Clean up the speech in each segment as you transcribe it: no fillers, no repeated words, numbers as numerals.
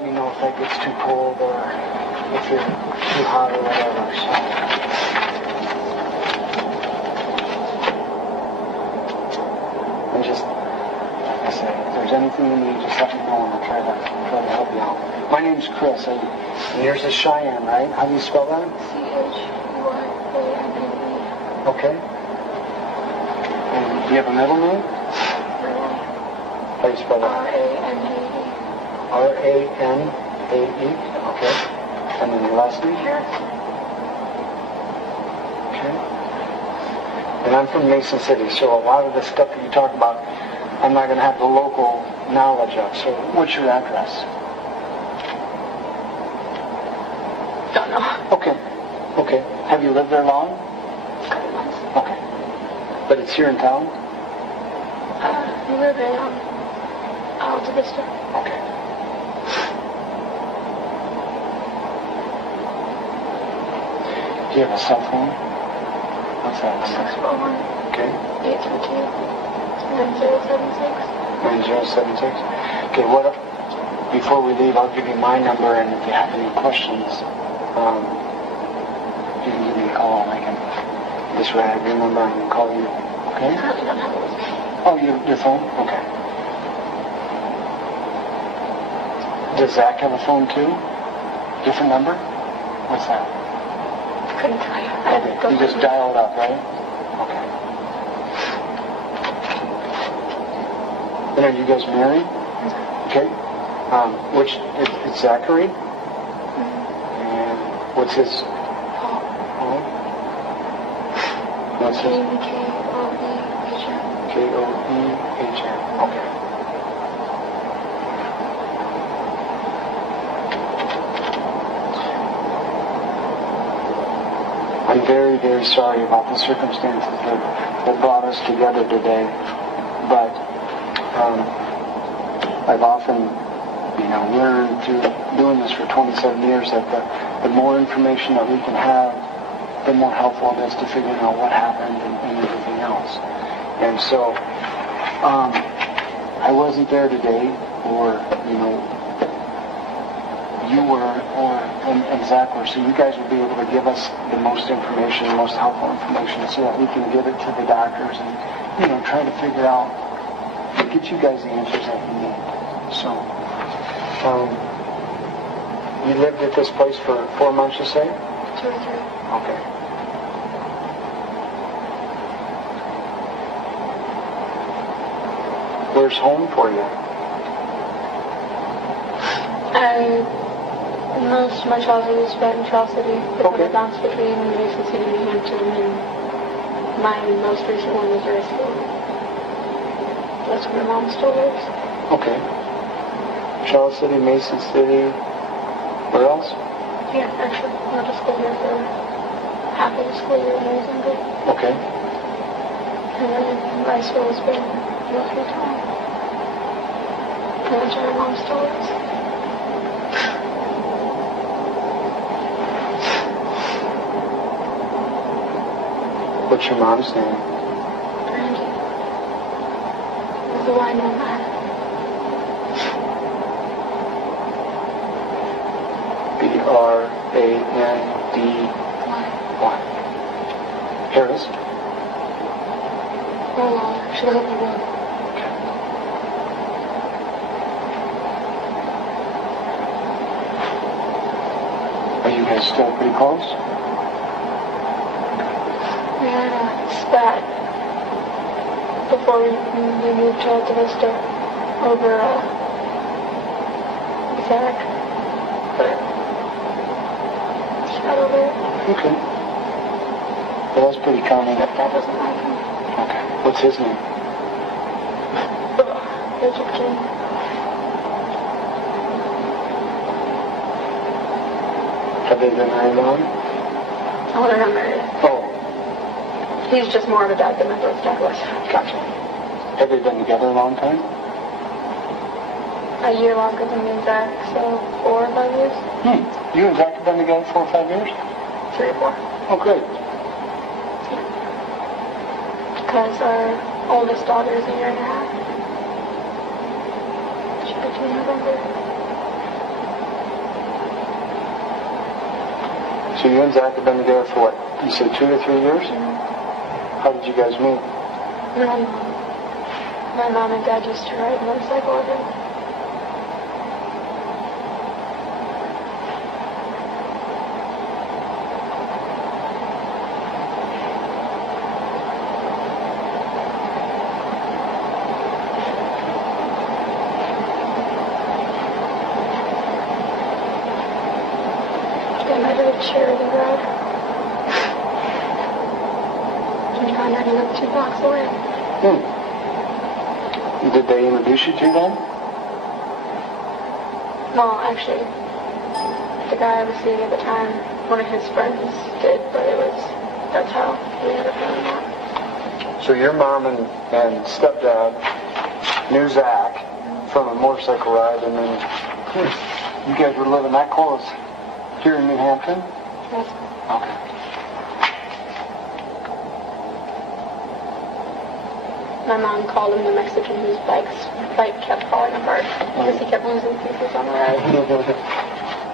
let me know if that gets too cold or if you're too hot or whatever. So. And just, like I said, if there's anything you need, just let me know and I'll try to help you out. My name's Chris, and yours is Cheyenne, right? How do you spell that? C-H-Y-A-N-E. Okay. And do you have a middle name? How do you spell that? R-A-N-A-E. R-A-N-A-E. Okay. And then your last name? Harris. Okay. And I'm from Mason City, so a lot of the stuff that you talk about, I'm not going to have the local knowledge of. So what's your address? Don't know. Okay. Okay. Have you lived there long? A couple months. Okay. But it's here in town? We live in Alta Vista. Okay. Do you have a cell phone? What's that? 641. Okay. 832-9076. 9076. Okay, before we leave, I'll give you my number, and if you have any questions, you can give me a call, and I can just write your number and call you. Okay? I currently don't have it with me. Oh, your phone? Okay. Does Zach have a phone too? Different number? What's that? Couldn't tell you. Okay, you just dialed up, right? Okay. And are you guys married? Okay. It's Zachary? And what's his? Paul. What's his? K-O-E-H-N. K-O-E-H-N. Okay. I'm very, very sorry about the circumstances that brought us together today, but I've often, learned through doing this for 27 years that the more information that we can have, the more helpful it is to figuring out what happened and everything else. And so, I wasn't there today, or, you were, and Zach were, so you guys will be able to give us the most information, the most helpful information, so that we can give it to the doctors and, try to figure out, get you guys the answers that you need. So, you lived at this place for 4 months, you say? 2 or 3. Okay. Where's home for you? Most of my childhood was spent in Charles City, but Okay. I bounced between Mason City and New Hampton, and my most recent one was Rice School. That's where my mom still lives. Okay. Charles City, Mason City, where else? Yeah, actually, I went to school here for half of the school year when I was younger. Okay. And then Riceville has been most of the time. And that's where my mom still lives. What's your mom's name? Brandy. The wine on that. B-R-A-N-D-Y. Harris? Oh, should I hope you will. Okay. Are you guys still pretty close? We had a spat before we moved to Alta Vista over Zach, but spat over it. Okay. Well, that's pretty common. That doesn't like him. Okay. What's his name? Zachary. Have they been married long? Oh, they're not married. Oh, He's just more of a dad than my birth dad was. gotcha. Have they been together a long time? A year longer than me and Zach, so 4 or 5 years. You and Zach have been together 4 or 5 years? 3 or 4. Oh, great. Because our oldest daughter is a year and a half. She'll be 2 in November. So you and Zach have been together for what? You said 2 to 3 years? How did you guys meet? My mom and dad used to ride a motorcycle with him. I did a charity ride. And found out he lived 2 blocks away. Did they introduce you to them? Well, actually, the guy I was seeing at the time, one of his friends did, but that's how we ended up finding out. So your mom and stepdad knew Zach from a motorcycle ride, and then you guys were living that close here in New Hampton? Yes. Okay. My mom called him the Mexican whose bike kept falling apart because he kept losing pieces on the ride.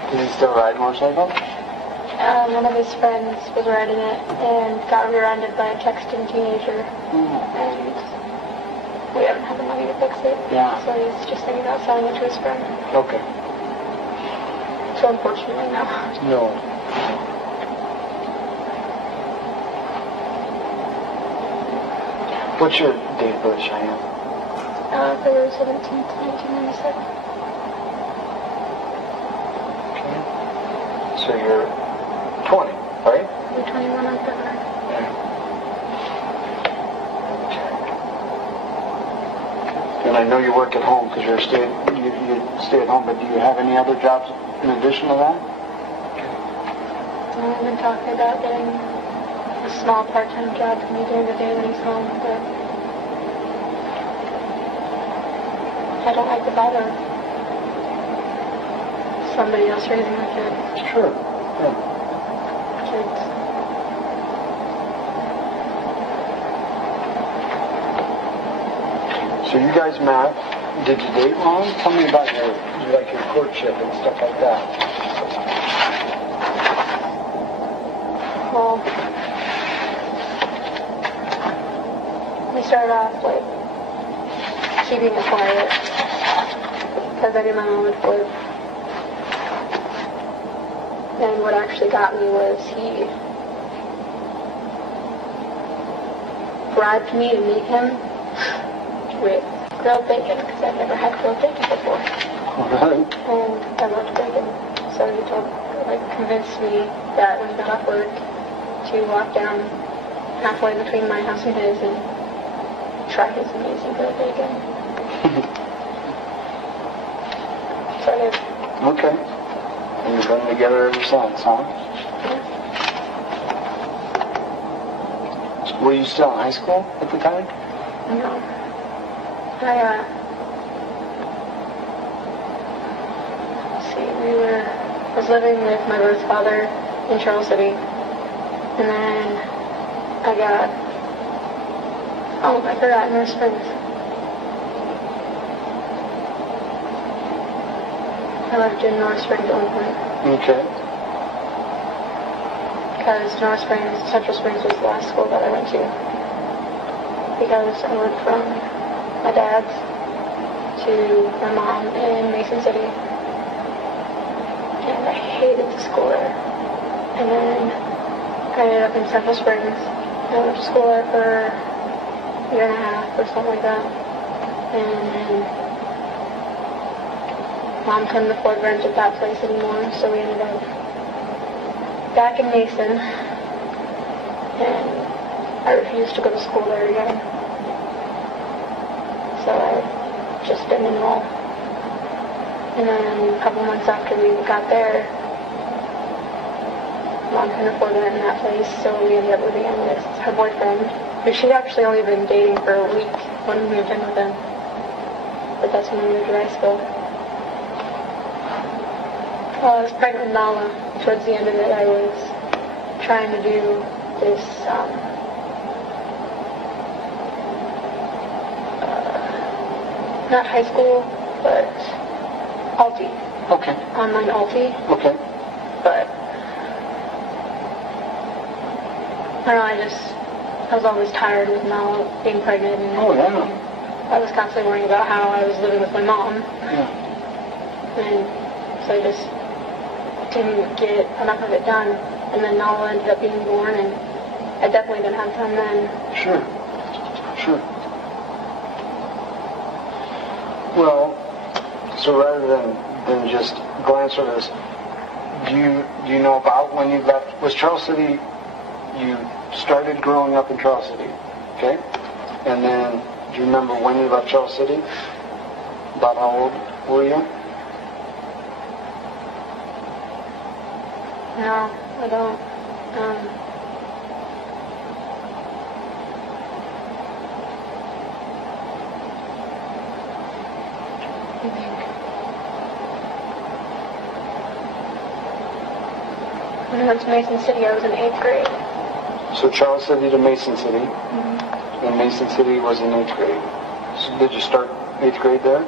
Does he still ride motorcycle? One of his friends was riding it and got rear-ended by a texting teenager. And we haven't had the money to fix it. Yeah. So he's just thinking about selling it to his friend. Okay. So unfortunately, no. No. What's your date of birth, Cheyenne? February 17th, 1997. Okay. So you're 20, right? I'm 21 on February. And I know you work at home because you stay at home, but do you have any other jobs in addition to that? I've been talking about getting a small part-time job for me during the day when he's home, but I don't like to bother somebody else raising my kid. Sure. Yeah. Kids. So you guys met. Did you date long? Tell me about your courtship and stuff like that. Well, we started off keeping it quiet because I knew my mom would flip. And what actually got me was he bribed me to meet him with grilled bacon because I've never had grilled bacon before. Really? And I loved bacon. So he convinced me that when he got off work to walk down halfway between my house and his and try his amazing grilled bacon. So I did. Okay. And you've been together ever since, huh? Yeah. Were you still in high school at the time? No. I was living with my birth father in Charles City, and then I forgot North Springs. I lived in North Springs at one point. Okay. Because Central Springs was the last school that I went to. Because I went from my dad's to my mom in Mason City. And I hated the school there. And then I ended up in Central Springs. I went to school there for a year and a half or something like that. And then Mom couldn't afford rent at that place anymore, so we ended up back in Mason. And I refused to go to school there again. So I just didn't enroll. And then a couple months after we got there, Mom couldn't afford rent in that place, so we ended up moving in with her boyfriend, who she'd actually only been dating for a week when we moved in with him. But that's when we moved to high school. I was pregnant with Nala. Towards the end of it, I was trying to do this not high school, but Alti. Okay. Online Alti. Okay. But I don't know, I was always tired with Mel being pregnant. And Oh, yeah. I was constantly worrying about how I was living with my mom. Yeah. And so I just didn't get enough of it done. And then Nala ended up being born, and I definitely didn't have time then. Sure. Sure. Well, so rather than just glance over this, do you know about when you left? Was Charles City, you started growing up in Charles City, okay? And then, do you remember when you left Charles City? About how old were you? No, I don't. When I went to Mason City, I was in 8th grade. So Charles City to Mason City, and Mason City was in 8th grade. So did you start 8th grade there?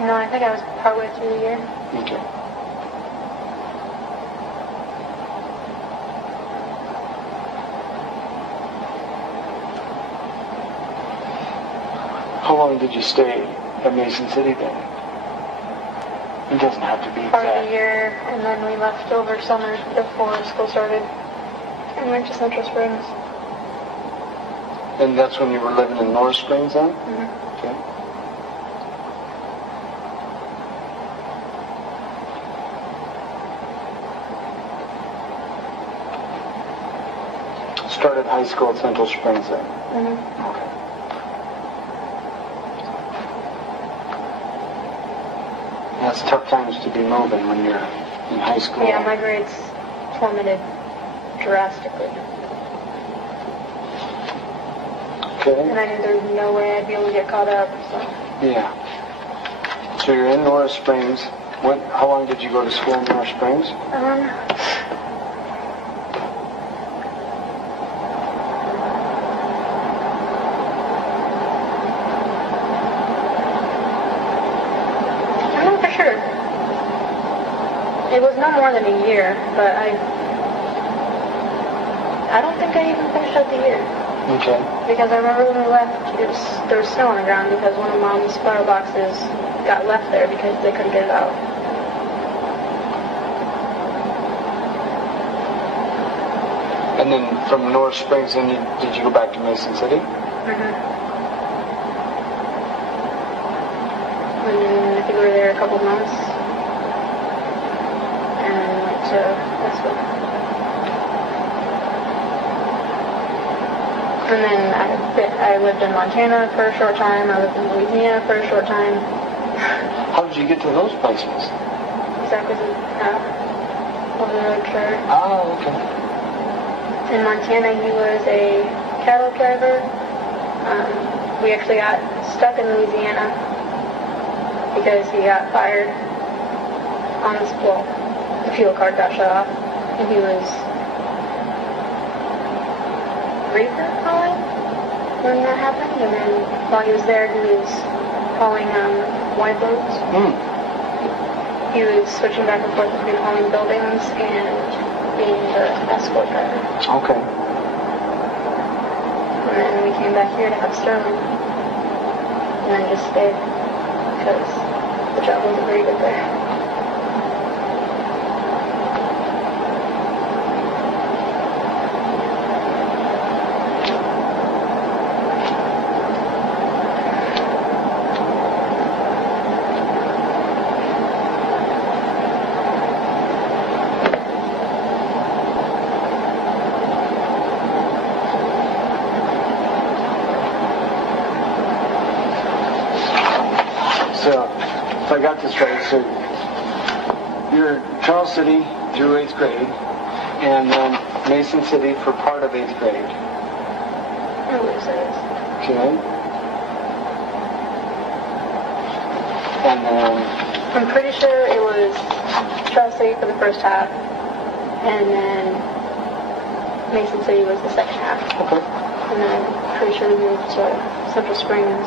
No, I think I was partway through the year. Okay. How long did you stay at Mason City then? It doesn't have to be Part of the exact. year, and then we left over summer before school started and went to Central Springs. And that's when you were living in North Springs then? Okay. Started high school at Central Springs then? Okay. That's tough times to be moving when you're in high school. Yeah, my grades plummeted drastically. Okay. And I knew there was no way I'd be able to get caught up, so. Yeah. So you're in North Springs. How long did you go to school in North Springs? It was no more than a year, but I don't think I even finished out the year. Okay. Because I remember when we left, there was snow on the ground because one of Mom's flower boxes got left there because they couldn't get it out. And then from North Springs, then did you go back to Mason City? And I think we were there a couple months. To Westwood. And then I lived in Montana for a short time. I lived in Louisiana for a short time. How did you get to those places? Zach was over the road for. Oh, okay. In Montana, he was a cattle driver. We actually got stuck in Louisiana because he got fired on the spool. The fuel card got shut off, and he was reefer hauling when that happened. And then while he was there, he was hauling wide loads. He was switching back and forth between hauling buildings and being the escort driver. Okay. And then we came back here to have Sterling, and then just stayed because the job wasn't very good there. So, if I got this right, so you're Charles City through 8th grade, and then Mason City for part of 8th grade. I believe so, yes. Okay. And then, I'm pretty sure it was Charles City for the first half, and then Mason City was the second half. okay. And then I'm pretty sure we moved to Central Springs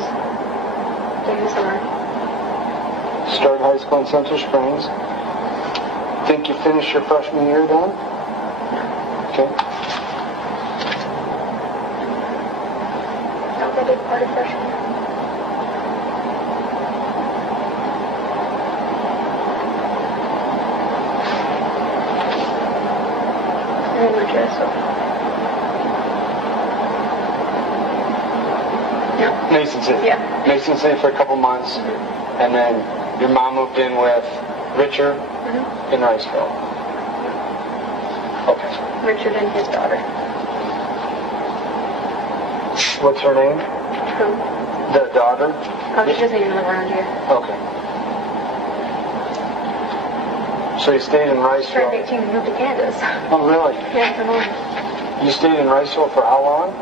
during the summer. Started high school in Central Springs. Think you finished your freshman year then? Okay. I did part of freshman year. And then went to high school. Yeah. Mason City. Yeah. Mason City for a couple months, and then your mom moved in with Richard in Riceville. Okay. Richard and his daughter. What's her name? Who? The daughter? Oh, she doesn't even live around here. Okay. So you stayed in Turned Riceville. 18 and moved to Kansas. Oh, really? Yeah, come on. You stayed in Riceville for how long?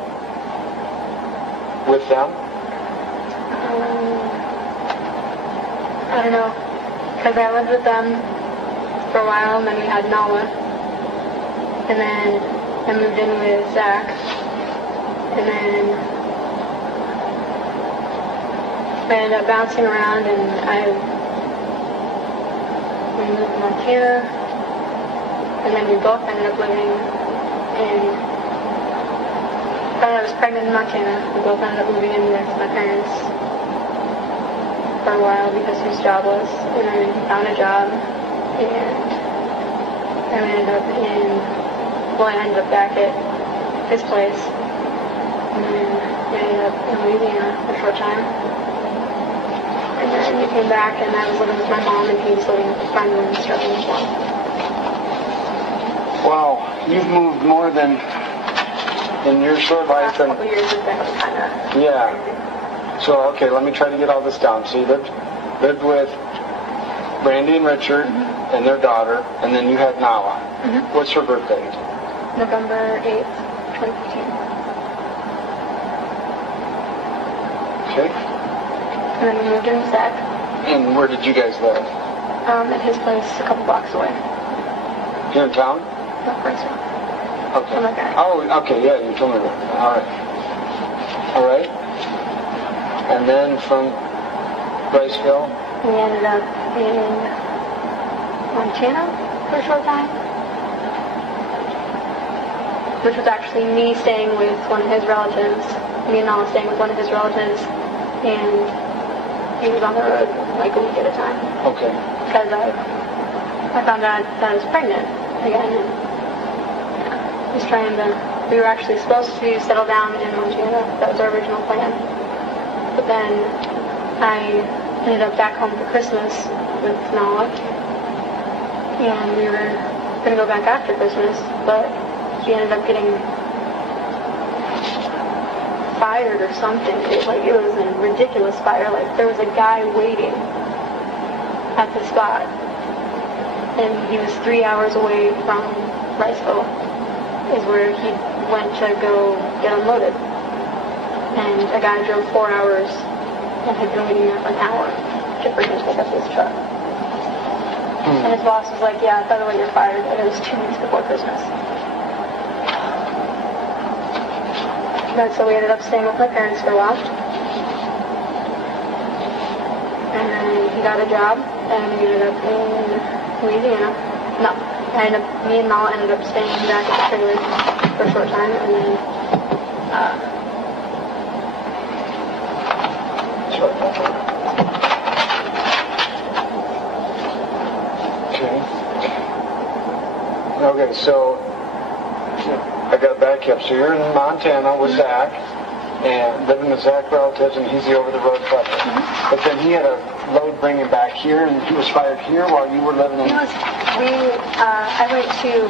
With them? I don't know. Because I lived with them for a while, and then we had Nala. And then I moved in with Zach. And then I ended up bouncing around, and we moved to Montana. And then we both ended up living in... I was pregnant in Montana. We both ended up moving in with my parents for a while because he was jobless. And then he found a job, and I ended up back at his place. And then I ended up in Louisiana for a short time. And then he came back, and I was living with my mom, and he was living with a friend and struggling as well. Wow, you've moved more than in your short life. The last couple years has been kind of... Yeah. So, okay, let me try to get all this down. So you lived with Brandy and Richard and their daughter, and then you had Nala. What's her birth date? November 8th, 2015. Okay. And then we moved in with Zach. And where did you guys live? At his place a couple blocks away. Here in town? Not Riceville. Okay. Oh, my God. Oh, okay, yeah, you told me that. All right. All right. And then from Riceville? We ended up in Montana for a short time, which was actually me staying with one of his relatives, me and Nala staying with one of his relatives, and he was on the road like a week at a time. Okay. Because I found out that I was pregnant again, and was trying to, we were actually supposed to settle down in Montana. That was our original plan. But then I ended up back home for Christmas with Nala, and we were going to go back after Christmas, but she ended up getting fired or something. It was a ridiculous fire. Like, there was a guy waiting at the spot, and he was 3 hours away from Riceville, is where he went to go get unloaded. And a guy drove 4 hours and had been waiting there for an hour to bring him to pick up his truck. And his boss was like, yeah, by the way, you're fired. And it was 2 weeks before Christmas. And so we ended up staying with my parents for a while. And then he got a job, and we ended up in Louisiana. No, me and Nala ended up staying back at the trailer for a short time, and then Okay, so I got to back you up. So you're in Montana with Zach, and living with Zach relatives, and he's the over-the-road trucker. But then he had a load bringing back here, and he was fired here while you were living in... I went to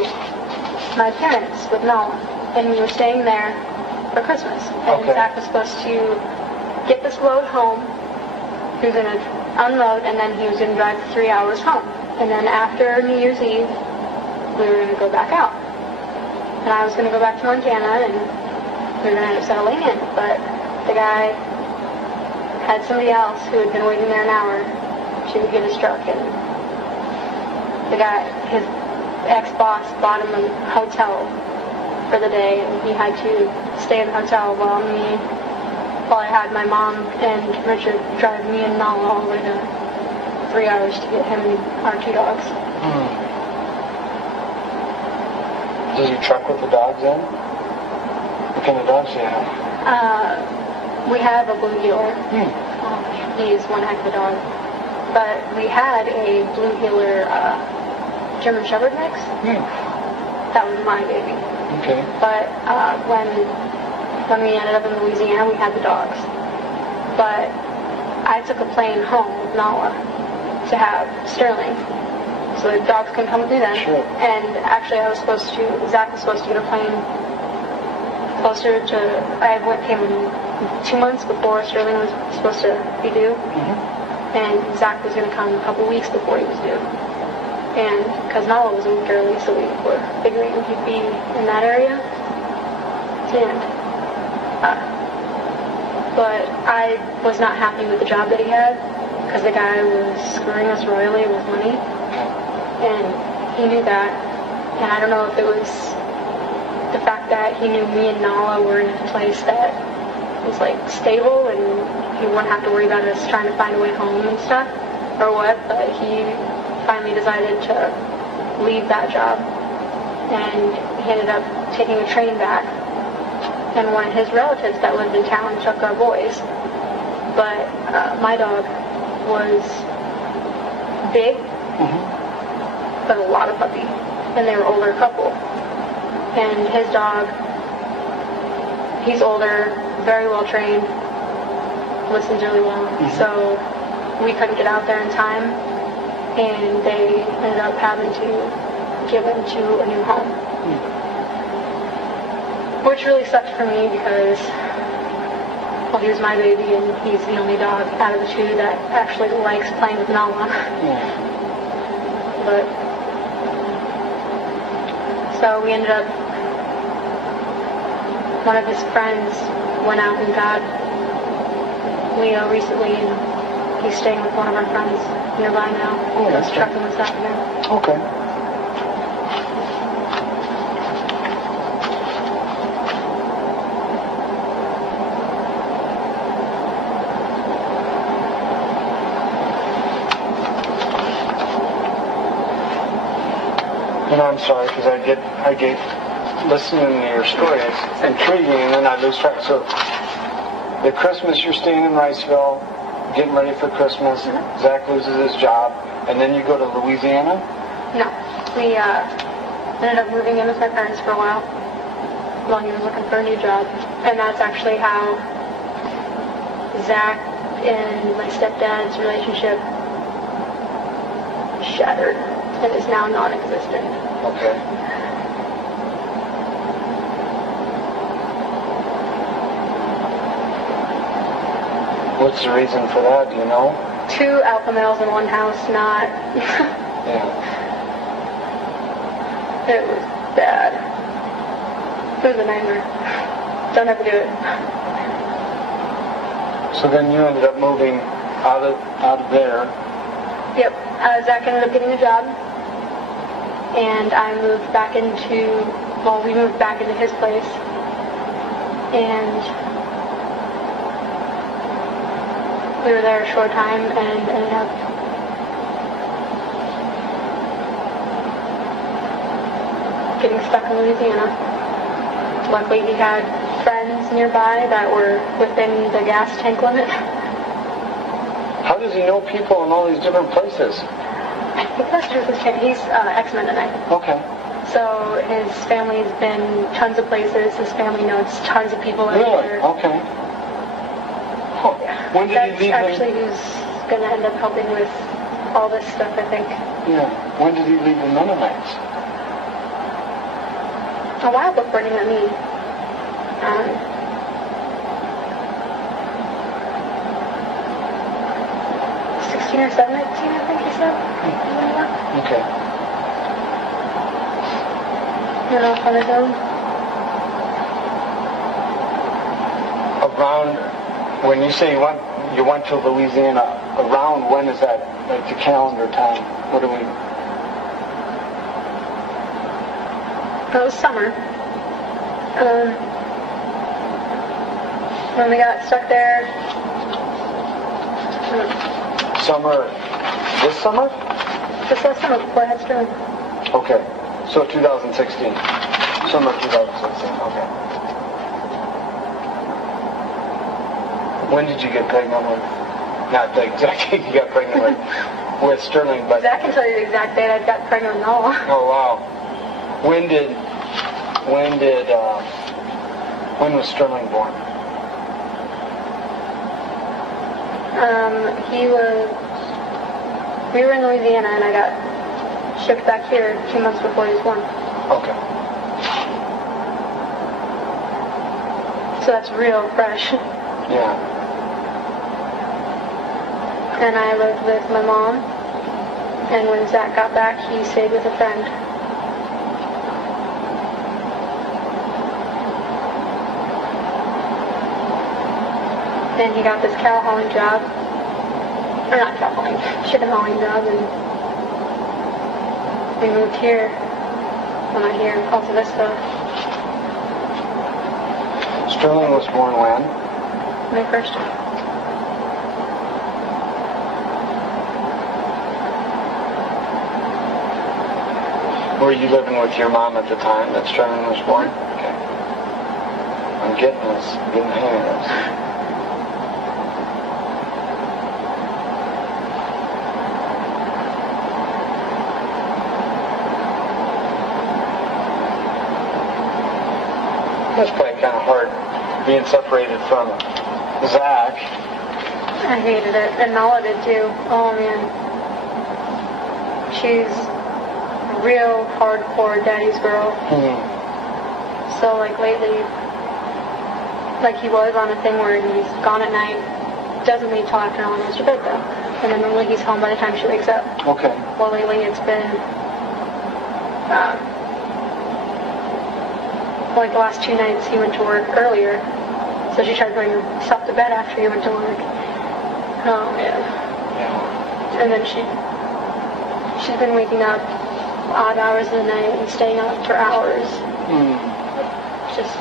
my parents with Nala, and we were staying there for Christmas. And Zach was supposed to get this load home. He was going to unload, and then he was going to drive 3 hours home. And then after New Year's Eve, we were going to go back out. And I was going to go back to Montana, and we were going to end up settling in. But the guy had somebody else who had been waiting there an hour to get his truck. And the guy, his ex-boss, bought him a hotel for the day, and he had to stay in the hotel while I had my mom and Richard drive me and Nala all the way to 3 hours to get him and our 2 dogs. Did you truck with the dogs then? What kind of dogs do you have? We have a blue heeler. He's one heck of a dog. But we had a blue heeler German Shepherd mix. That was my baby. Okay. But when we ended up in Louisiana, we had the dogs. But I took a plane home with Nala to have Sterling. So the dogs couldn't come with me then. Sure. And actually Zach was supposed to get a plane closer to, came 2 months before Sterling was supposed to be due. And Zach was going to come a couple weeks before he was due. And because Nala was a week early, so we were figuring he'd be in that area. And, but I was not happy with the job that he had, because the guy was screwing us royally with money. And he knew that. And I don't know if it was the fact that he knew me and Nala were in a place that was like stable and he wouldn't have to worry about us trying to find a way home and stuff, or what, but he finally decided to leave that job. And he ended up taking a train back. And one of his relatives that lived in town took our boys. But my dog was big, but a lot of puppy. And they were an older couple. And his dog, he's older, very well trained, listens really well. So we couldn't get out there in time. And they ended up having to give him to a new home. Which really sucked for me because, well, he was my baby and he's the only dog out of the two that actually likes playing with Nala. But, so we ended up, one of his friends went out and got Leo recently, and he's staying with one of our friends nearby now. Oh, that's trucking this afternoon. Okay. And I'm sorry, because I get listening to your story, it's intriguing, and then I lose track. So, the Christmas you're staying in Riceville, getting ready for Christmas, Zach loses his job, and then you go to Louisiana? No. We ended up moving in with my parents for a while he was looking for a new job. And that's actually how Zach and my stepdad's relationship shattered and is now non-existent. Okay. What's the reason for that, do you know? 2 alpha males in one house, not... Yeah. It was bad. It was a nightmare. Don't ever do it. So then you ended up moving out of there. Yep. Zach ended up getting a job. And I moved back into... Well, we moved back into his place. And... we were there a short time and ended up getting stuck in Louisiana. Luckily he had friends nearby that were within the gas tank limit. How does he know people in all these different places? I think that's through his family. He's ex-Mennonite. Okay. So his family's been tons of places. His family knows tons of people everywhere. Really? Okay. Huh. Yeah. When did he leave actually who's going to end up helping with all this stuff, I think. Yeah. When did he leave the Mennonites? A while before he met me. 16 or 17, I think he said. Okay. Went off on his own. Around, when you say you went to Louisiana, around when is that? Like the calendar time? What do we... It was summer. When we got stuck there. Summer, this summer? Just last summer before I had Sterling. Okay, so 2016. Summer 2016, okay. When did you get pregnant with? Not the exact date you got pregnant with Sterling, but... Zach can tell you the exact date I got pregnant with Nala. Oh, wow. When was Sterling born? We were in Louisiana and I got shipped back here 2 months before he was born. Okay. So that's real fresh. Yeah. And I lived with my mom, and when Zach got back, he stayed with a friend. And he got this cow hauling job, or not cow hauling, chicken hauling job, and we moved here, well not here, Alta Vista. Sterling was born when? May 1st. Were you living with your mom at the time that Sterling was born? Okay. I'm getting this. I'm getting the hang of this. That's probably kind of hard being separated from Zach. I hated it, and Nala did too. Oh man. She's real hardcore daddy's girl. Mm-hmm. So like lately, like he was on a thing where he's gone at night, doesn't leave till after Nala goes to bed though. And then normally he's home by the time she wakes up. Okay. Well lately it's been, like the last 2 nights he went to work earlier. So she tried putting himself to bed after he went to work. Oh man. Yeah. And then she's been waking up odd hours of the night and staying up for hours. Mm. Just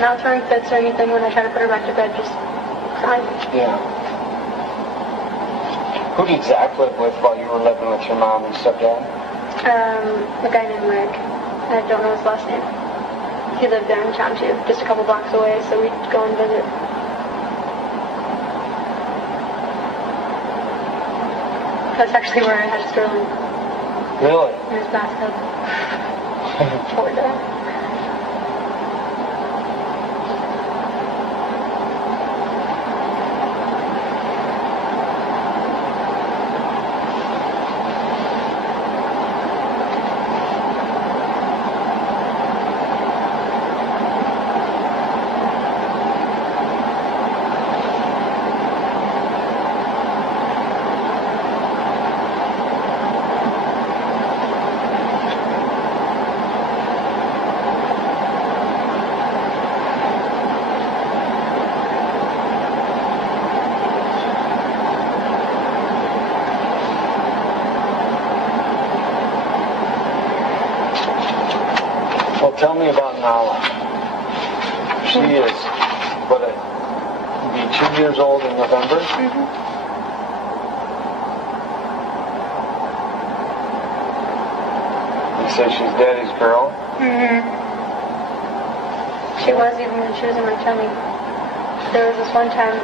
not throwing fits or anything when I try to put her back to bed, just crying. Yeah. Who did Zach live with while you were living with your mom and stepdad? A guy named Rick. I don't know his last name. He lived there in town too, just a couple blocks away, so we'd go and visit. That's actually where I had Sterling. Really? In his bathtub. Poor guy. Tell me about Nala. She is, what, be 2 years old in November? Mm-hmm. You say she's daddy's girl? Mm-hmm. She was even when she was in my tummy. There was this one time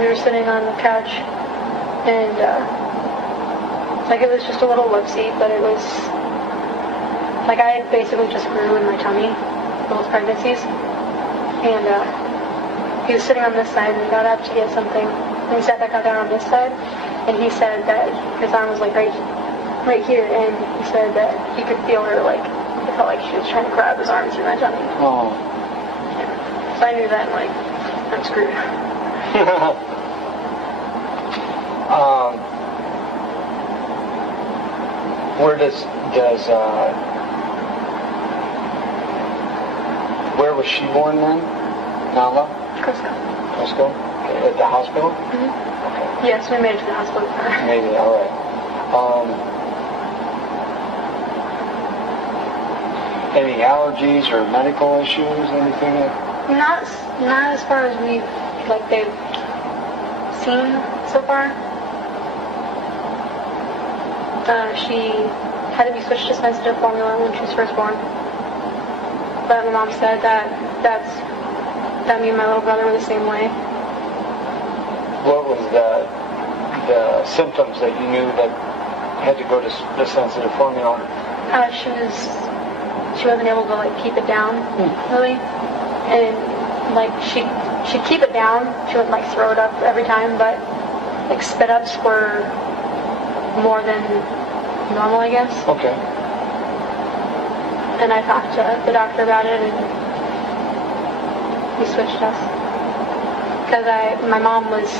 we were sitting on the couch and like it was just a little love seat, but it was like I basically just grew in my tummy those pregnancies. And he was sitting on this side and he got up to get something. And he sat back down on this side. And he said that his arm was like right here. And he said that he could feel her like, it felt like she was trying to grab his arm through my tummy. Oh. Yeah. So I knew that, like, I'm screwed. Where where was she born then? Nala? Cusco. Cusco? Okay. At the hospital? Mm-hmm. Okay. Yes, we made it to the hospital for her. Maybe, alright. Any allergies or medical issues, anything that... Not as far as they've seen so far. She had to be switched to sensitive formula when she was first born. But my mom said that that's that me and my little brother were the same way. What was the symptoms that you knew that had to go to the sensitive formula? She wasn't able to like keep it down really, and like she'd keep it down. She wouldn't like throw it up every time, but like spit ups were more than normal, I guess. Okay. And I talked to the doctor about it, and he switched us because my mom was.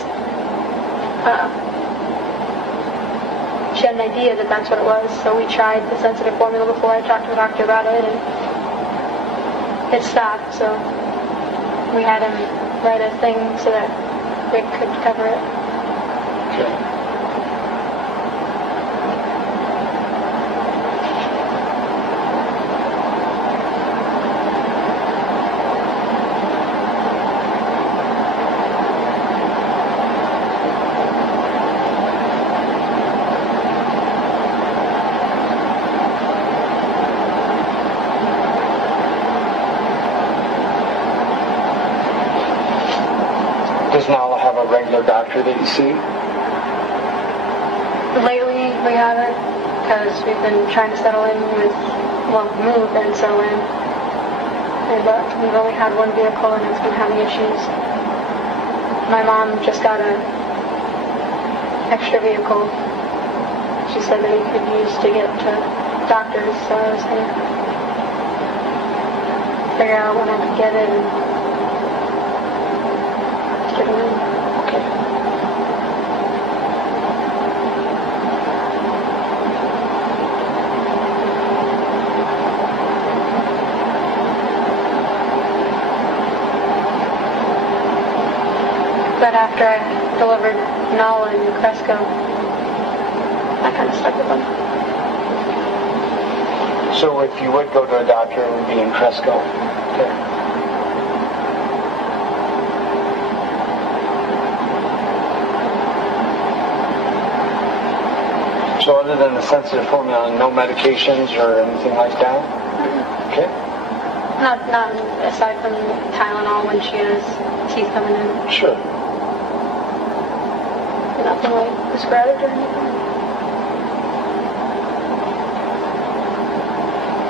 She had an idea that that's what it was, so we tried the sensitive formula before. I talked to the doctor about it, and it stopped, so we had him write a thing so that Rick could cover it. Okay. Does Nala have a regular doctor that you see? Lately, we haven't, because we've been trying to settle in move and settle in. And we've only had one vehicle, and it's been having issues. My mom just got an extra vehicle. She said that we could use to get to doctors, so I was going to figure out when I could get it and get it in. Okay. But after I delivered Nala and Cresco, I kind of stuck with them. So if you would go to a doctor, it would be in Cresco. Okay. So other than the sensitive formula, no medications or anything like that? Mm-hmm. Okay. Not aside from Tylenol when she has teeth coming in. Sure. Nothing like prescribed or anything.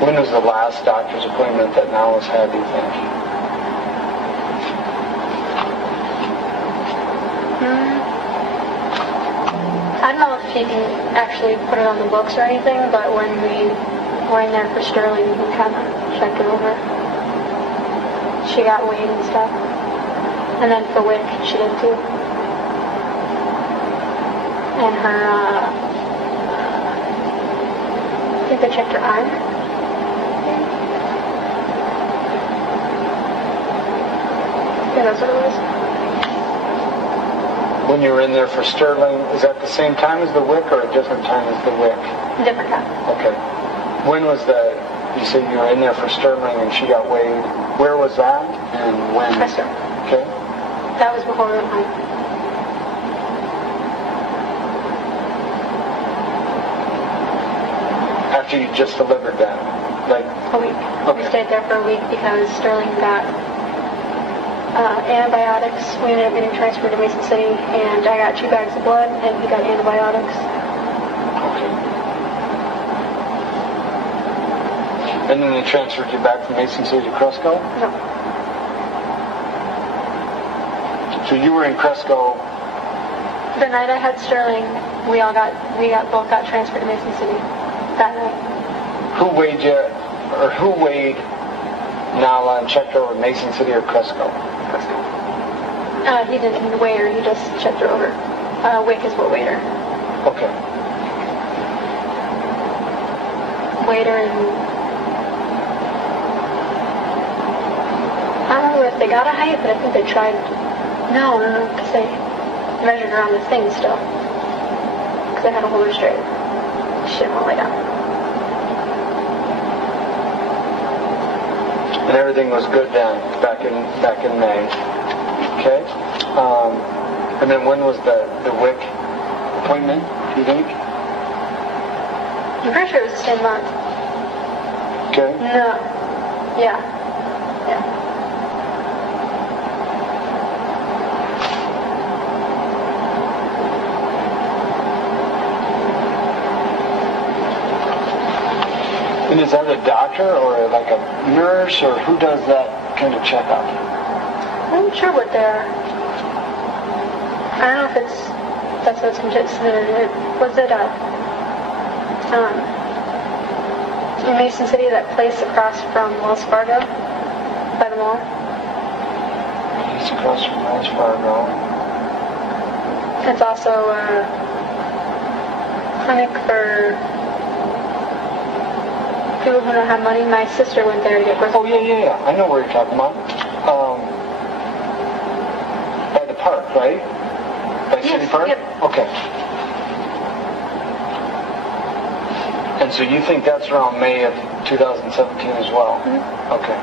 When was the last doctor's appointment that Nala's had, do you think? I don't know if she can actually put it on the books or anything, but when we were in there for Sterling, we kind of checked it over. She got weighed and stuff. And then for Wick, she did too. And her, I think they checked her iron. Yeah, that's what it was. When you were in there for Sterling, is that the same time as the Wick or a different time as the Wick? Different time. Okay. When was you said you were in there for Sterling and she got weighed. Where was that and when? Crystal. Okay. That was before we went home. After you just delivered that? Like A week. Okay. We stayed there for a week because Sterling got antibiotics. We ended up getting transferred to Mason City, and I got 2 bags of blood, and he got antibiotics. Okay. And then they transferred you back from Mason City to Cresco? No. So you were in Cresco. The night I had Sterling, we both got transferred to Mason City that night. Who weighed you, or who weighed Nala and checked her over Mason City or Cresco? Cresco. He didn't weigh her, he just checked her over. Wick is what weighed her. Okay. Weighed her and I don't know if they got a height, but I think they tried. No, because they measured her on the thing still. Because they had to hold her straight. She didn't want to lay down. And everything was good then, back in May. Okay. And then when was the Wick appointment, do you think? I'm pretty sure it was the same month. Okay. No. Yeah. And is that a doctor or like a nurse, or who does that kind of checkup? I'm not sure what they're... I don't know if that's what it's considered. Was it in Mason City, that place across from Wells Fargo, by the mall? It's across from Wells Fargo. It's also a clinic for people who don't have money. My sister went there to get birth. Oh, yeah. I know where you're talking about. By the park, right? By City Park? Yep. Okay. And so you think that's around May of 2017 as well? Mm-hmm. Okay.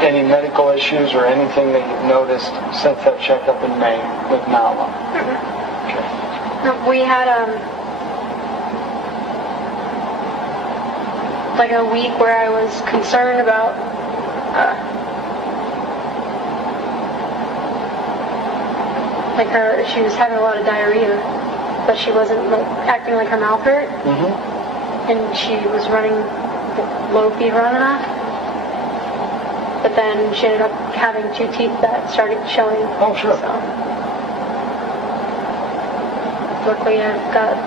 Any medical issues or anything that you've noticed since that checkup in May with Nala? Mm-hmm. Okay. We had like a week where I was concerned about like her. She was having a lot of diarrhea, but she wasn't like acting like her mouth hurt, and she was running low fever on and off. But then she ended up having 2 teeth that started showing. Oh, sure. So luckily I've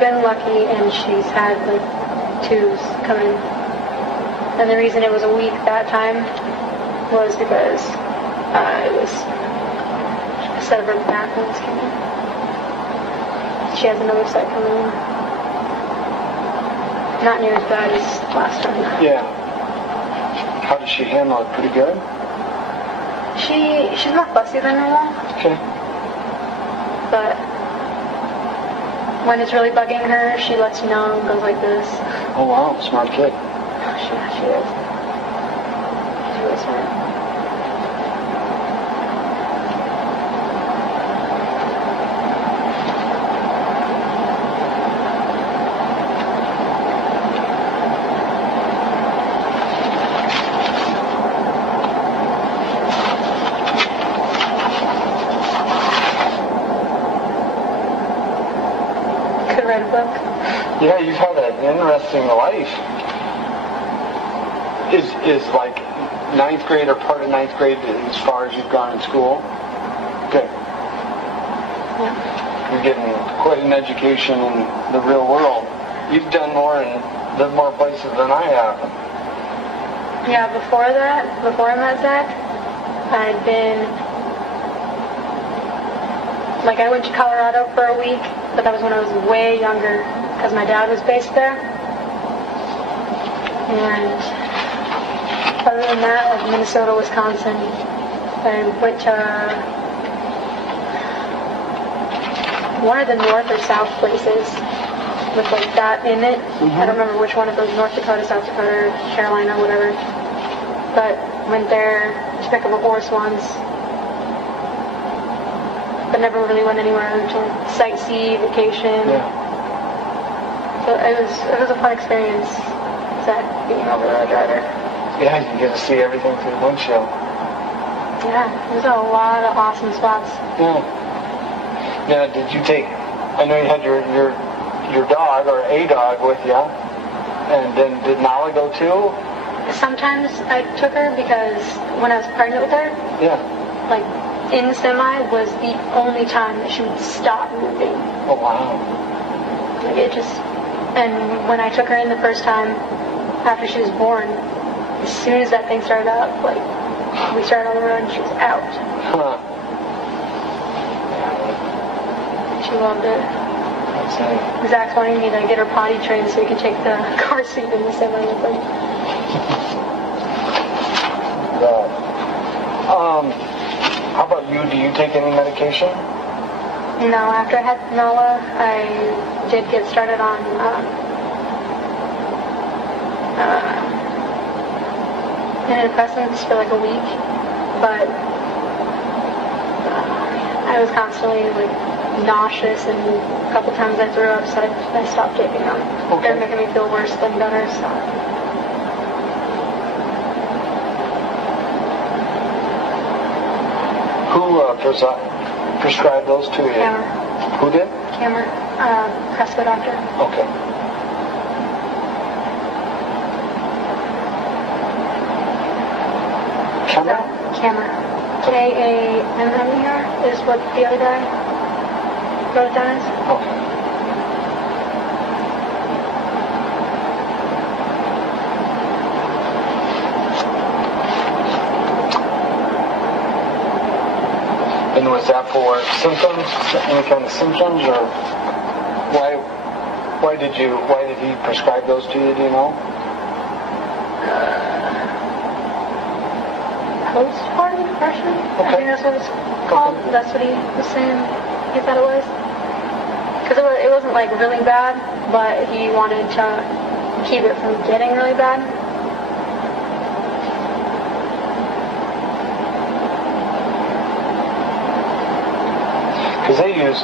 been lucky, and she's had like 2s come in. And the reason it was a week that time was because it was a set of her back ones came in. She has another set coming in. Not near as bad as last time. Yeah. How does she handle it? Pretty good? She's more fussy than normal. Okay. But when it's really bugging her, she lets you know and goes like this. Oh, wow. Smart kid. She is. She's really smart. Could write a book. Yeah, you've had an interesting life. Is like 9th grade or part of 9th grade as far as you've gone in school? Good. Yeah. You're getting quite an education in the real world. You've done more and lived more places than I have. Yeah, before I met Zach, I'd been, like, I went to Colorado for a week, but that was when I was way younger, because my dad was based there. And other than that, like Minnesota, Wisconsin, I went to one of the north or south places with like that in it. I don't remember which one of those, North Dakota, South Dakota, Carolina, whatever. But went there to pick up a horse once, but never really went anywhere to sightsee, vacation. Yeah. So it was a fun experience, Zach being over the driver. Yeah, you get to see everything through the windshield. Yeah, there's a lot of awesome spots. Yeah. Now, did you take? I know you had your dog or a dog with you, and then did Nala go too? Sometimes I took her because when I was pregnant with her, Yeah. like in the semi was the only time that she would stop moving. Oh, wow. Like it just, and when I took her in the first time after she was born, as soon as that thing started up, like we started on the road and she was out. Huh. She loved it. That's it. Zach's wanting me to get her potty trained so we can take the car seat in the semi with her. Yeah. How about you? Do you take any medication? No, after I had Nala, I did get started on antidepressants for like a week, but I was constantly like nauseous, and a couple times I threw up, so I stopped taking them. Okay. They're making me feel worse than better, so. Who prescribed those to you? Camera. Who did? Camera. Cresco doctor. Okay. Camera? Camera. K-A-M-M-E-R is what the other guy wrote it down as. Okay. And was that for symptoms? Any kind of symptoms, or why did he prescribe those to you? Do you know? Postpartum depression? Okay. I think that's what it's called. Okay. That's what he was saying he thought it was. Because it wasn't like really bad, but he wanted to keep it from getting really bad. Because they use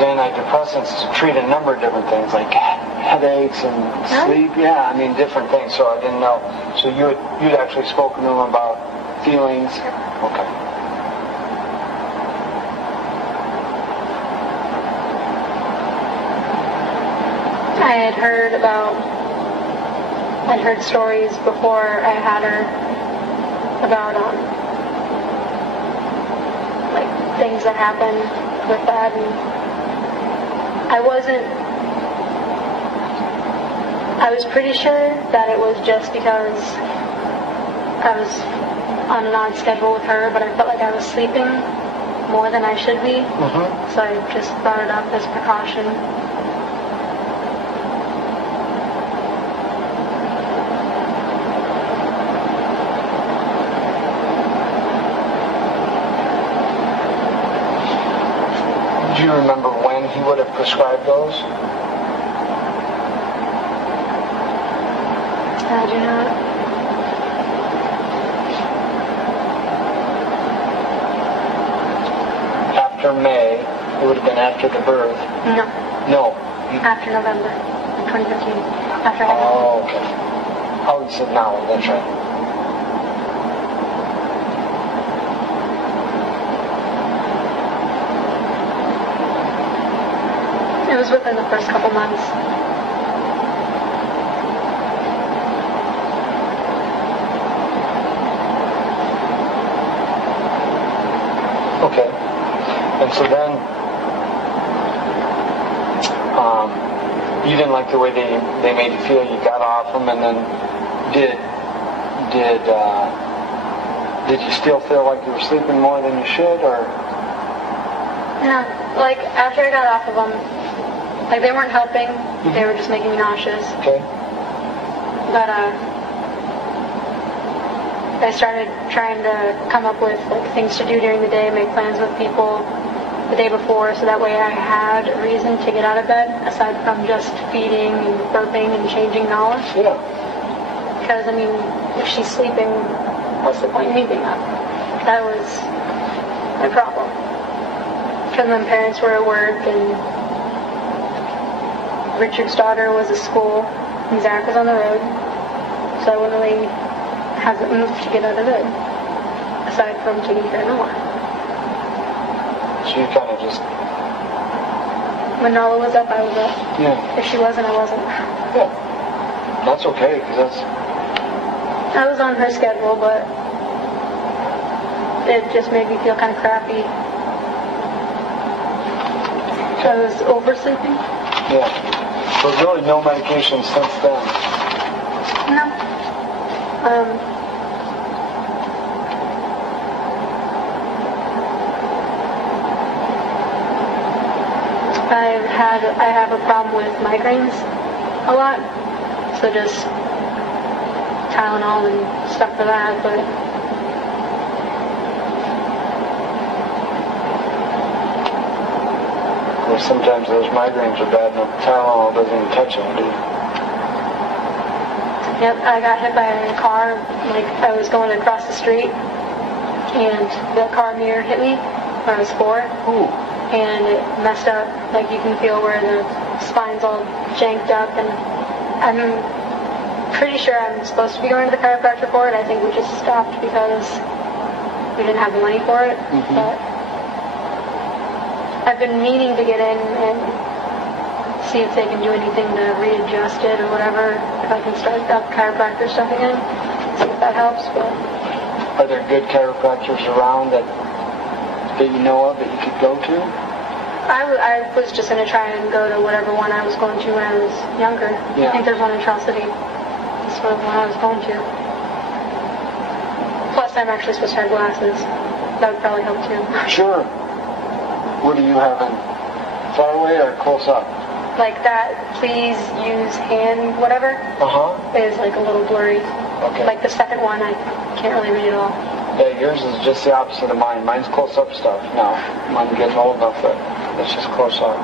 antidepressants to treat a number of different things, like headaches and sleep. Yeah, I mean different things. So I didn't know. So you'd actually spoken to him about feelings. Okay. I'd heard stories before I had her about like things that happened with that, and I was pretty sure that it was just because I was on an odd schedule with her, but I felt like I was sleeping more than I should be, so I just brought it up as precaution. Do you remember when he would have prescribed those? I do not. After May, it would have been after the birth. No. No. After November 2015. After I had Oh, okay. Oh, you said now. That's right. It was within the first couple months. Okay. And so then, you didn't like the way they made you feel. You got off them, and then did you still feel like you were sleeping more than you should, or? Yeah, like after I got off of them, like they weren't helping. They were just making me nauseous. Okay. But I started trying to come up with like things to do during the day, make plans with people the day before, so that way I had a reason to get out of bed aside from just feeding and burping and changing knowledge. Yeah. Because I mean, if she's sleeping, what's the point in me being up? That was my problem. Because my parents were at work and Richard's daughter was at school and Zach was on the road, so I wouldn't really have the oomph to get out of bed, aside from taking care of Noah. So you kind of just... When Noah was up, I was up. Yeah. If she wasn't, I wasn't. Yeah. That's okay, because that's... I was on her schedule, but it just made me feel kind of crappy. I was oversleeping. Yeah. So really no medication since then? No. I have a problem with migraines a lot, so just Tylenol and stuff for that, but Well, sometimes those migraines are bad enough. Tylenol doesn't even touch them, do you? yep, I got hit by a car, like I was going across the street, and the car mirror hit me when I was 4. Ooh. And it messed up, like you can feel where the spine's all janked up, and I'm pretty sure I'm supposed to be going to the chiropractor for it. I think we just stopped because we didn't have the money for it. Mhm. But I've been meaning to get in and see if they can do anything to readjust it or whatever. If I can start up chiropractor stuff again, see if that helps. But Are there good chiropractors around that you know of that you could go to? I was just going to try and go to whatever one I was going to when I was younger. Yeah. I think there's one in Charles City. That's the one I was going to. Plus, I'm actually supposed to have glasses. That would probably help too. Sure. What are you having? Far away or close up? Like that, please use hand whatever, Uh-huh. is like a little blurry. Okay. Like the second one, I can't really read at all. Yeah, yours is just the opposite of mine. Mine's close up stuff now. I'm getting old enough that it's just close up.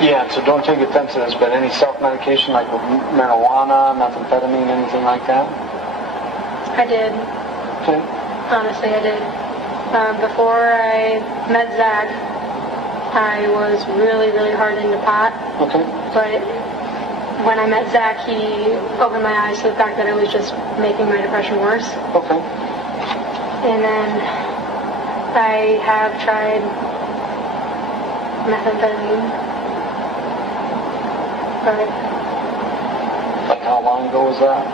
Yeah, so don't take offense to this, but any self-medication like with marijuana, methamphetamine, anything like that? I did. Okay. Honestly, I did. Before I met Zach, I was really, really hard into pot. Okay. But when I met Zach, he opened my eyes to the fact that it was just making my depression worse. Okay. And then I have tried methamphetamine. But Like how long ago was that?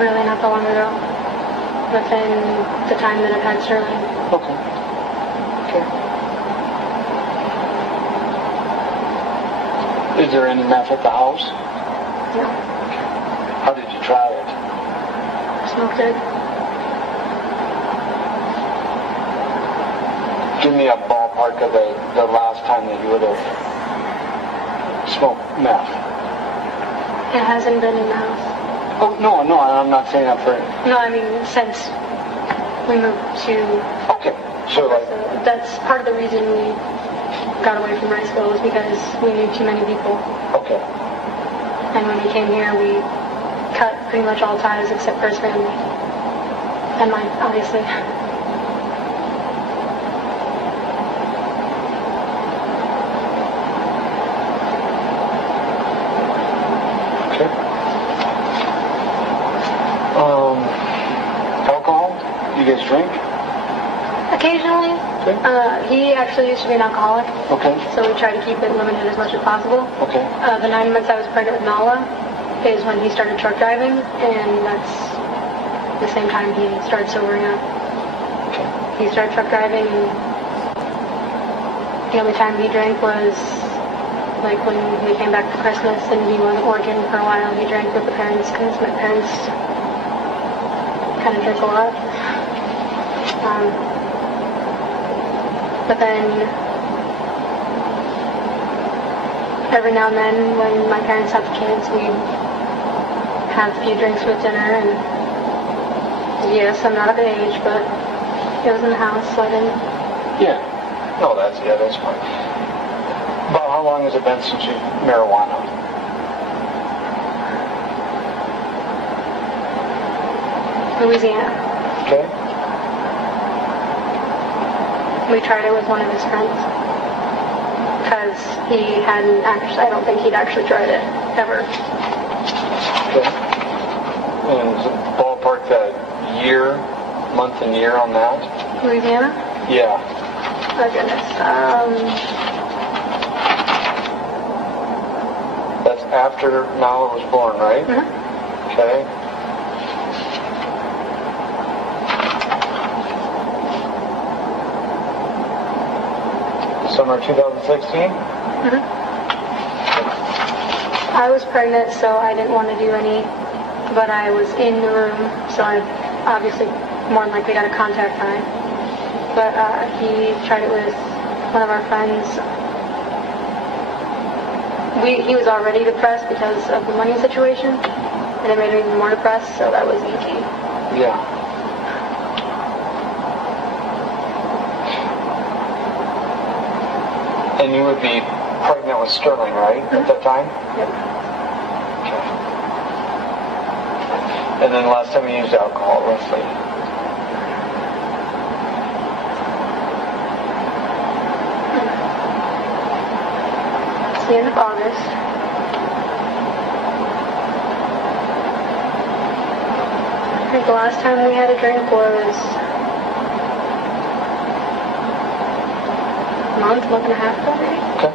really not that long ago. Within the time that I've had Sterling. Okay. Okay. Is there any meth at the house? No. How did you try it? I smoked it. Give me a ballpark of the last time that you would have smoked meth. It hasn't been in the house. Oh, no, I'm not saying that for... No, I mean, since we moved to... Okay, so like... That's part of the reason we got away from high school, was because we knew too many people. Okay. And when we came here, we cut pretty much all ties except for his family. And mine, obviously. Okay. Alcohol? You guys drink? Occasionally. Okay. He actually used to be an alcoholic, Okay. so we try to keep it limited as much as possible. Okay. The 9 months I was pregnant with Nala is when he started truck driving, and that's the same time he started sobering up. Okay. He started truck driving, and the only time he drank was like when we came back for Christmas and he wasn't working for a while. He drank with the parents because my parents kind of drink a lot. But then every now and then when my parents have the kids, we have a few drinks with dinner. And yes, I'm not of age, but it was in the house, so I didn't. Yeah. No, that's fine. About how long has it been since you marijuana? Louisiana. Okay. We tried it with one of his friends because he hadn't actually, I don't think he'd actually tried it ever. Okay. And is it ballpark that year, month and year on that? Louisiana? Yeah. Oh goodness. That's after Nala was born, right? Mm-hmm. Okay. Summer 2016? Mm-hmm. I was pregnant, so I didn't want to do any, but I was in the room, so I obviously more than likely got a contact high. But he tried it with one of our friends. He was already depressed because of the money situation, and it made him even more depressed, so that was easy. Yeah. And you would be pregnant with Sterling, right, at that time? Yep. Okay. And then last time you used alcohol, roughly? It's the end of August. think the last time we had a drink was a month and a half ago, maybe. Okay.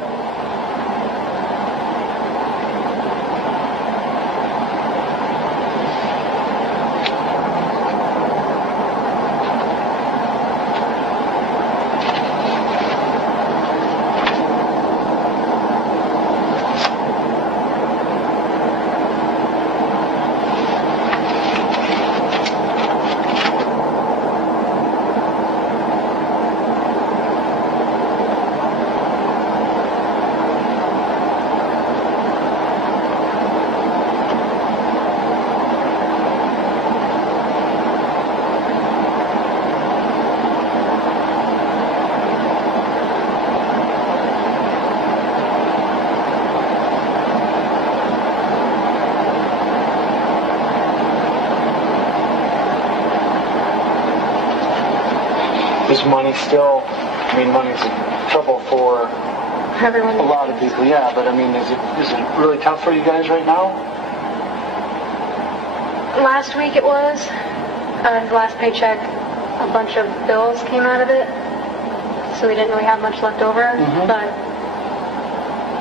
Is money still, I mean, money's trouble for Everyone. a lot of people, yeah, but I mean, is it really tough for you guys right now? Last week it was. The last paycheck, a bunch of bills came out of it, so we didn't really have much left over, but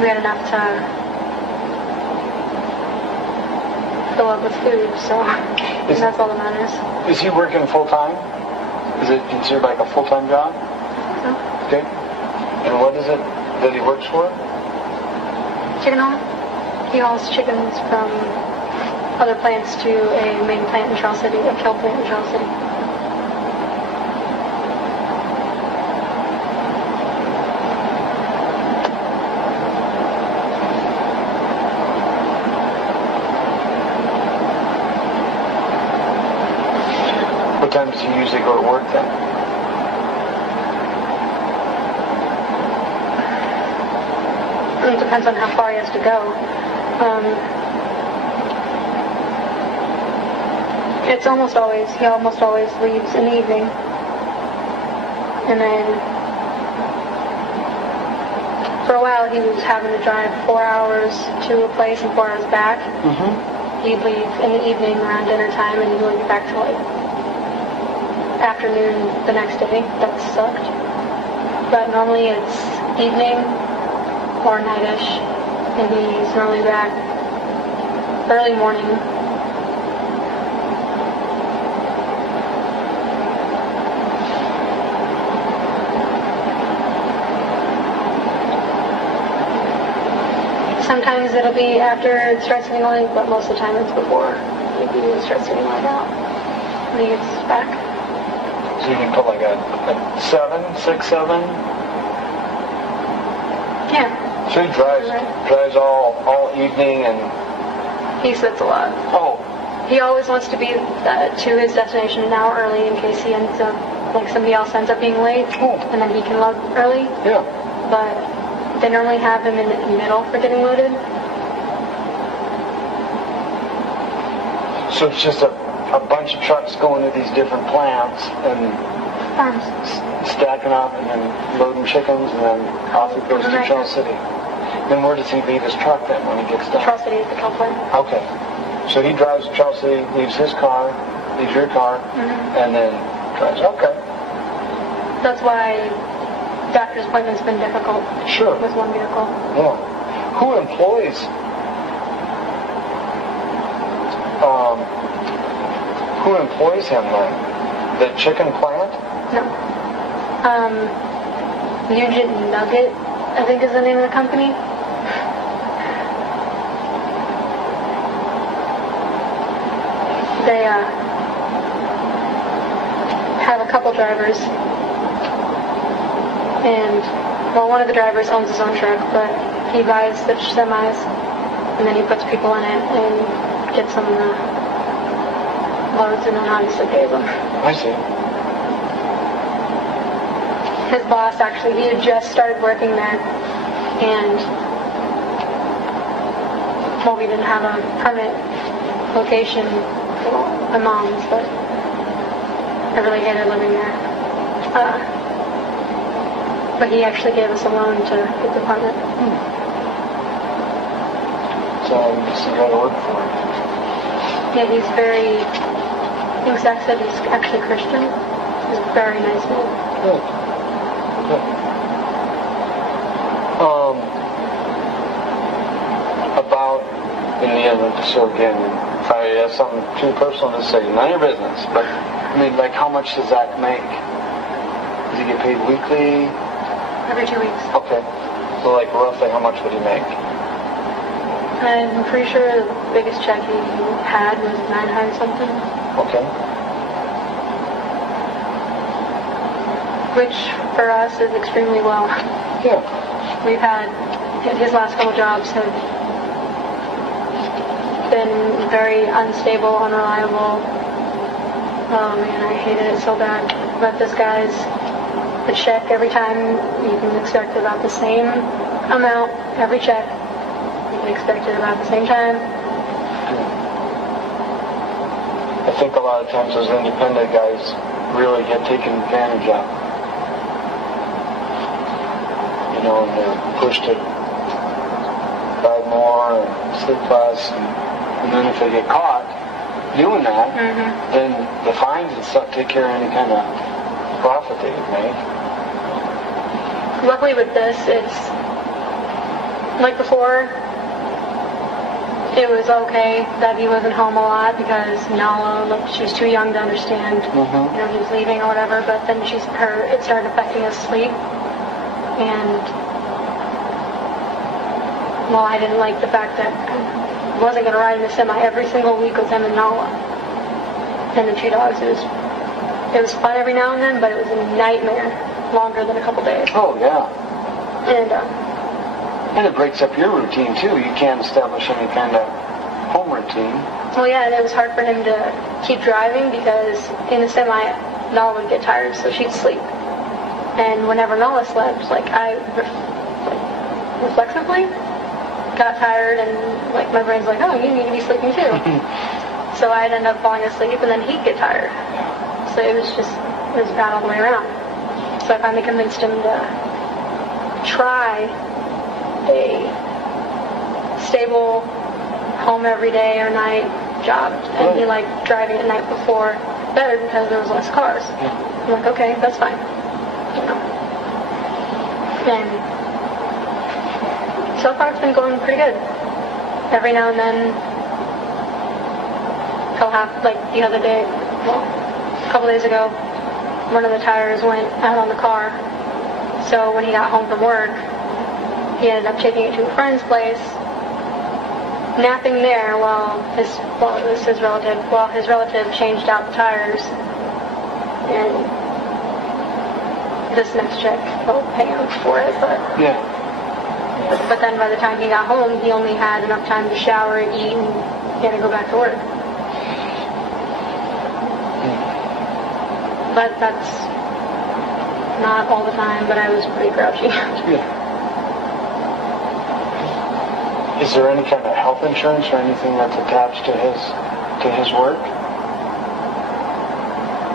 we had enough to fill up with food, so that's all that matters. Is he working full-time? Is it considered like a full-time job? Okay. And what is it that he works for? Chicken haul. He hauls chickens from other plants to a main plant in Charles City, a kill plant in Charles City. What time does he usually go to work then? It depends on how far he has to go. He almost always leaves in the evening. And then for a while he was having to drive 4 hours to a place and 4 hours back. He'd leave in the evening around dinner time and he wouldn't get back till like afternoon the next day. That sucked. But normally it's evening or nightish, and he's normally back early morning. Sometimes it'll be after it starts getting light, but most of the time it's before it starts getting light out when he gets back. So you can put like a 6, 7? Yeah. So he drives all evening and... He sits a lot. Oh. He always wants to be to his destination an hour early in case he ends up, like somebody else ends up being late, and then he can load early. Yeah. But they normally have him in the middle for getting loaded. So it's just a bunch of trucks going to these different plants and Farms. Stacking up and then loading chickens and then off he goes to Charles City. Then where does he leave his truck then when he gets done? Charles City is the kill plant. Okay. So he drives to Charles City, leaves his car, leaves your car, and then drives. Okay. That's why doctor's appointment's been difficult. Sure. With one vehicle. Yeah. Who employs him then? The chicken plant? No. Nugent Nugget, I think is the name of the company. They have a couple drivers. And, well, one of the drivers owns his own truck, but he buys the semis, and then he puts people in it and gets them the loads, and then obviously pays them. I see. His boss, actually, he had just started working there, and, well, we didn't have a permanent location for my mom's, but I really hated living there. But he actually gave us a loan to get the apartment. So you just got to work for him. Yeah, think Zach said he's actually Christian. He's a very nice man. Good. Good. About in the end, so again, if I have something too personal to say, none of your business, but I mean, like, how much does Zach make? Does he get paid weekly? Every 2 weeks. Okay. So, like, roughly how much would he make? I'm pretty sure the biggest check he had was 900 something. Okay. Which, for us, is extremely well. Yeah. We've had, his last couple jobs have been very unstable, unreliable. Oh man, I hated it so bad. But this guy's a check every time. You can expect about the same amount every check. You can expect it about the same time. I think a lot of times those independent guys really get taken advantage of. You know, and they're pushed to buy more and sleep less, and then if they get caught doing that, then the fines and stuff take care of any kind of profit they would make. Luckily with this, it's like before, it was okay that he wasn't home a lot because Nala, she was too young to understand, you know, he was leaving or whatever, but then it started affecting his sleep. And, well, I didn't like the fact that I wasn't going to ride in the semi every single week with him and Nala and the 2 dogs. It was fun every now and then, but it was a nightmare longer than a couple days. Oh, yeah. And it breaks up your routine, too. You can't establish any kind of home routine. Well, yeah, and it was hard for him to keep driving because in the semi, Nala would get tired, so she'd sleep. And whenever Nala slept, like, I reflexively got tired, and, like, my brain's like, oh, you need to be sleeping, too. So I'd end up falling asleep, and then he'd get tired. So it was bad all the way around. So I finally convinced him to try a stable home every day or night job. And he liked driving at night before better because there was less cars. I'm like, okay, that's fine. You know. And so far it's been going pretty good. Every now and then he'll have, like the other day, well, a couple days ago, one of the tires went out on the car. So when he got home from work, he ended up taking it to a friend's place, napping there while his relative changed out the tires. And this next check will pay him for it, but then by the time he got home, he only had enough time to shower and eat, and he had to go back to work. But that's not all the time, but I was pretty grouchy. Is there any kind of health insurance or anything that's attached to his work?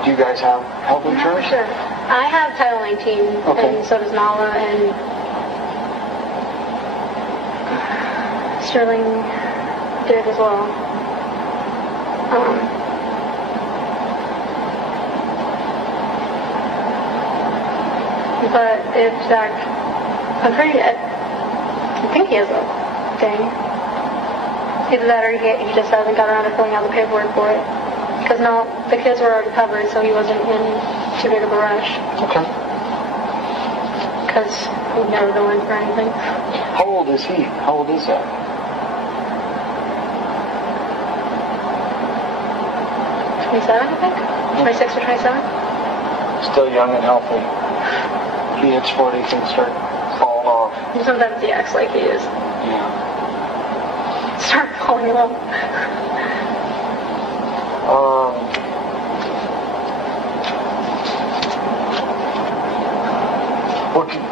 Do you guys have health insurance? Sure. I have Title 19, and so does Nala, and Sterling did as well. But if Zach, I think he has a thing. Either that or he just hasn't got around to filling out the paperwork for it. Because no, the kids were already covered, so he wasn't in too big of a rush. Okay. Because he'd never go in for anything. How old is he? How old is that? 27, I think? 26 or 27? Still young and healthy. He hits 40, things start falling off. Sometimes he acts like he is. Yeah. Start falling off.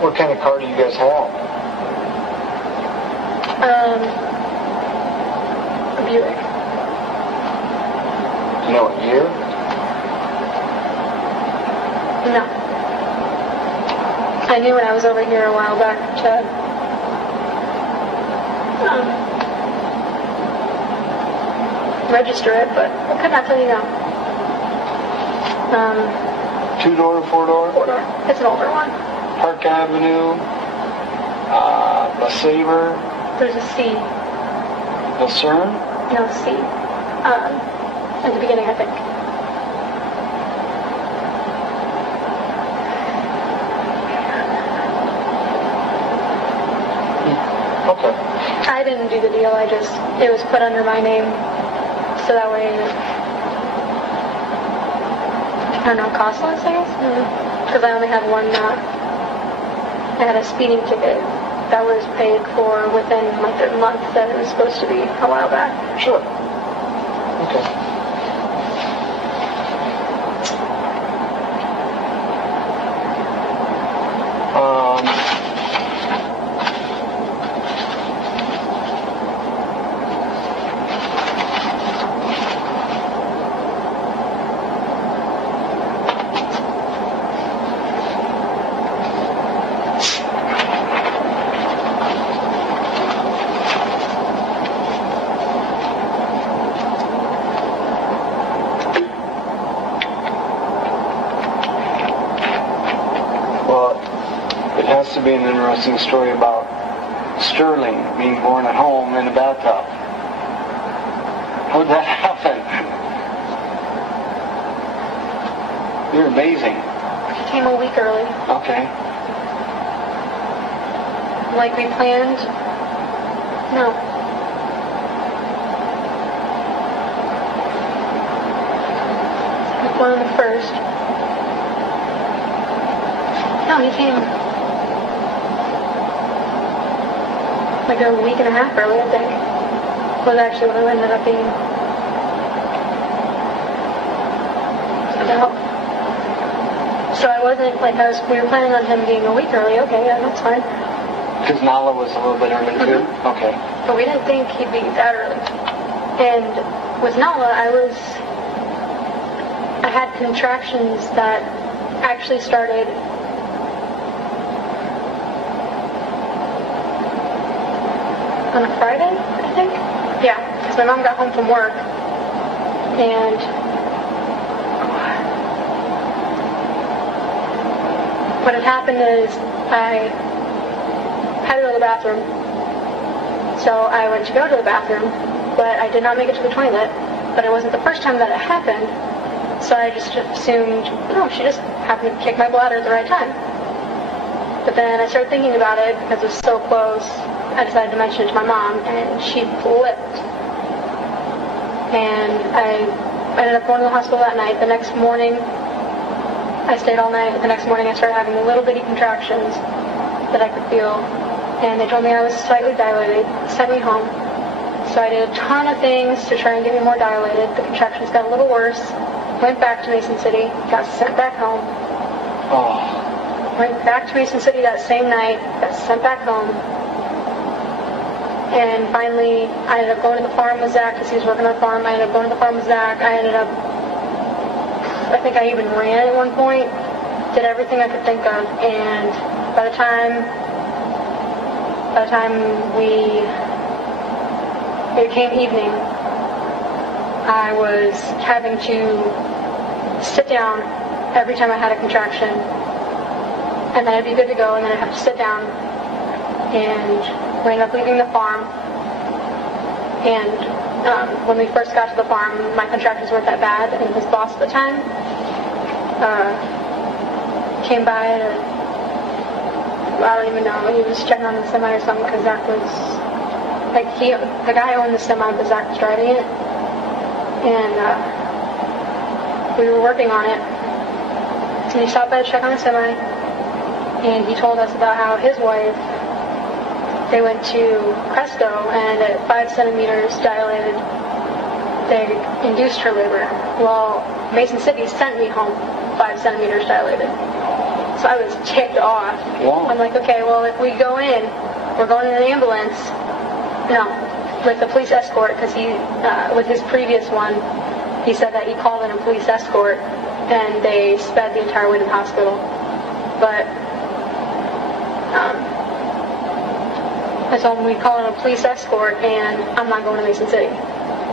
What kind of car do you guys have? A Buick. Do you know what year? No. I knew when I was over here a while back to register it, but I could not tell you now. Two-door or four-door? 4-door. It's an older one. Park Avenue, LaSabre, There's a C. Lucerne? No, C. At the beginning, I think. Okay. I didn't do the deal. It was put under my name, so that way, I don't know, costless, I guess? Because I only had one, I had a speeding ticket that was paid for within like the month that it was supposed to be a while back. Sure. Okay. To be an interesting story about Sterling being born at home in a bathtub. How did that happen? You're amazing. He came a week early. Okay. Like we planned. No. Like one of the first. No, he came like a week and a half early, I think. Was actually what it ended up being. So I wasn't, like, we were planning on him being a week early. Okay, yeah, that's fine. Because Nala was a little bit early too? Okay. But we didn't think he'd be that early. And with Nala, I had contractions that actually started on a Friday, I think? Yeah, because my mom got home from work, and what had happened is I had to go to the bathroom. So I went to go to the bathroom, but I did not make it to the toilet. But it wasn't the first time that it happened, so I just assumed, no, she just happened to kick my bladder at the right time. But then I started thinking about it because it was so close. I decided to mention it to my mom, and she flipped. And I ended up going to the hospital that night. The next morning, I stayed all night. The next morning, I started having little bitty contractions that I could feel. And they told me I was slightly dilated, sent me home. So I did a ton of things to try and get me more dilated. The contractions got a little worse. Went back to Mason City, got sent back home. Oh. Went back to Mason City that same night, got sent back home. And finally, I ended up going to the farm with Zach because he was working on the farm. I ended up going to the farm with Zach. I think I even ran at one point. Did everything I could think of. And by the time it became evening, I was having to sit down every time I had a contraction. And then I'd be good to go, and then I'd have to sit down. And we ended up leaving the farm. And when we first got to the farm, my contractions weren't that bad. And his boss at the time came by to, I don't even know, he was checking on the semi or something because Zach was, like, the guy owned the semi, but Zach was driving it. And we were working on it. And he stopped by to check on the semi. And he told us about how his wife, they went to Presto, and at 5 centimeters dilated, they induced her labor. Well, Mason City sent me home 5 centimeters dilated. So I was ticked off. Wow. I'm like, okay, well, if we go in, we're going in an ambulance. No, with the police escort, because he, with his previous one, he said that he called in a police escort, and they sped the entire way to the hospital. But I told him we'd call in a police escort, and I'm not going to Mason City.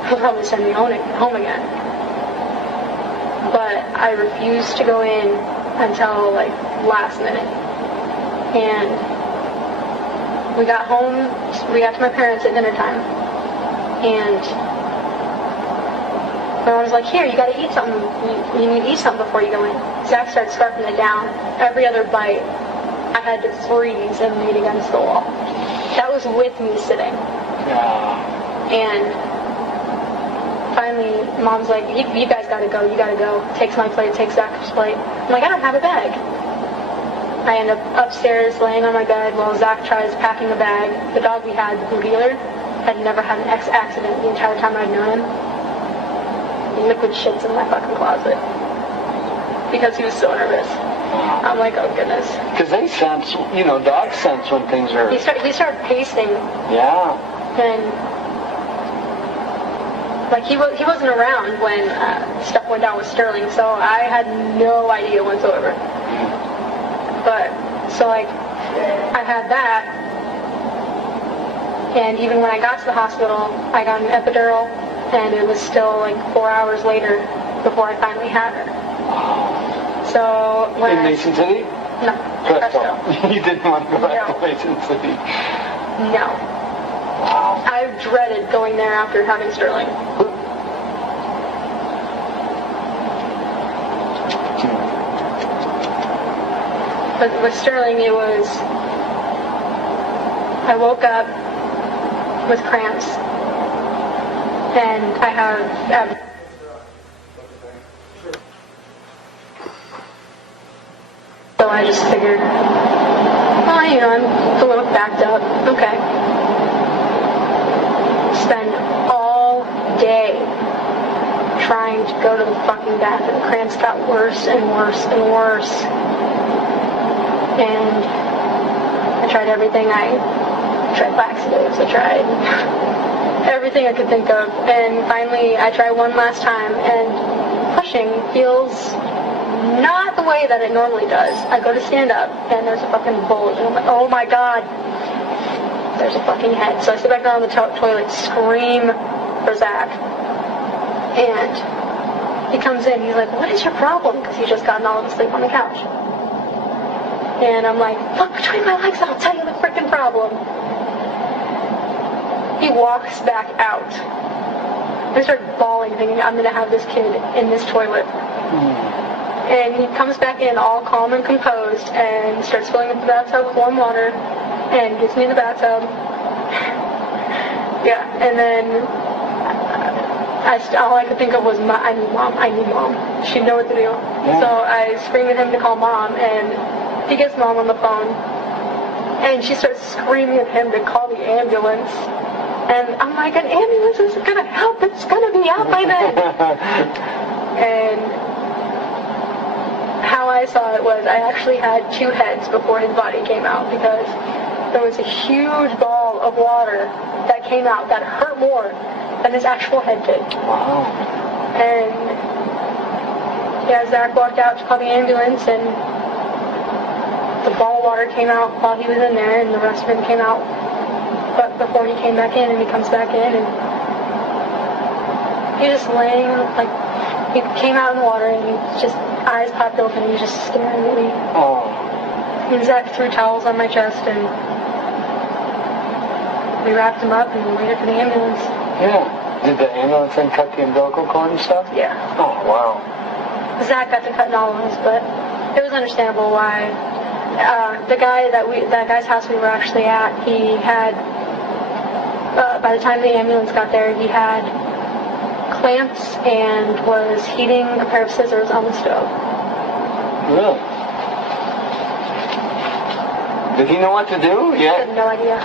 He'll probably send me home again. But I refused to go in until like last minute. And we got home, we got to my parents at dinner time. And my mom was like, here, you gotta eat something. You need to eat something before you go in. Zach started scarfing it down. Every other bite, I had to freeze and lean against the wall. That was with me sitting. And finally, Mom's like, you guys gotta go, you gotta go. Takes my plate, takes Zach's plate. I'm like, I don't have a bag. I end up upstairs laying on my bed while Zach tries packing a bag. The dog we had, the blue dealer, had never had an accident the entire time I'd known him. Liquid shits in my fucking closet. Because he was so nervous. I'm like, oh goodness. Because they sense, dogs sense when things are... He started pacing. Yeah. And like he wasn't around when stuff went down with Sterling, so I had no idea whatsoever. But so like I had that, and even when I got to the hospital, I got an epidural, and it was still like 4 hours later before I finally had her. So when in Mason City? No, Presto. You didn't want to go back to Mason City? No. Wow. I dreaded going there after having Sterling. But with Sterling, it was, I woke up with cramps, and I have so I just figured, oh, I'm a little backed up. Okay. Spend all day trying to go to the fucking bathroom. Cramps got worse and worse and worse. And I tried everything. I tried laxatives. I tried everything I could think of. And finally, I tried one last time, and pushing feels not the way that it normally does. I go to stand up, and there's a fucking bulge, and I'm like, oh my god, there's a fucking head. So I sit back down on the toilet, scream for Zach, and he comes in. He's like, what is your problem? Because he's just gotten all of asleep on the couch. And I'm like, look between my legs, I'll tell you the freaking problem. He walks back out. I started bawling, thinking I'm going to have this kid in this toilet. And he comes back in all calm and composed and starts filling up the bathtub with warm water and gets me in the bathtub. Yeah, and then all I could think of was, I need mom. She'd know what to do. Yeah. So I screamed at him to call mom, and he gets mom on the phone, and she starts screaming at him to call the ambulance. And I'm like, an ambulance isn't going to help. It's going to be out by then. And how I saw it was I actually had two heads before his body came out, because there was a huge ball of water that came out that hurt more than his actual head did. Wow. And yeah, Zach walked out to call the ambulance, and the ball of water came out while he was in there, and the rest of him came out but before he came back in, and he comes back in, and he was just laying, like, he came out in the water, and he just, eyes popped open, and he was just staring at me. Oh. And Zach threw towels on my chest, and we wrapped him up, and we waited for the ambulance. Yeah. Did the ambulance then cut the umbilical cord and stuff? Yeah. Oh, wow. Zach got to cut all of his, but it was understandable why. That guy's house we were actually at, he had, by the time the ambulance got there, he had clamps and was heating a pair of scissors on the stove. Really? Did he know what to do? Yeah. I had no idea.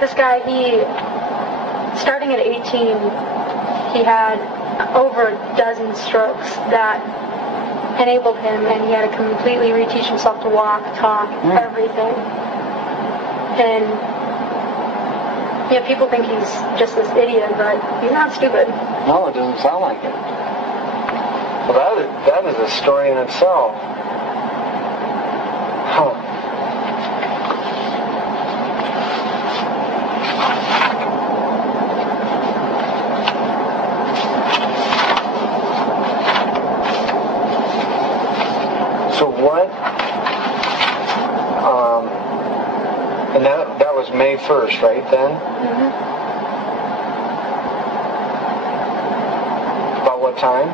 This guy, starting at 18, he had over a dozen strokes that enabled him, and he had to completely reteach himself to walk, talk, everything. And people think he's just this idiot, but he's not stupid. No, it doesn't sound like it. Well, that is a story in itself. Huh. And that was May 1st, right then? Mm-hmm. About what time?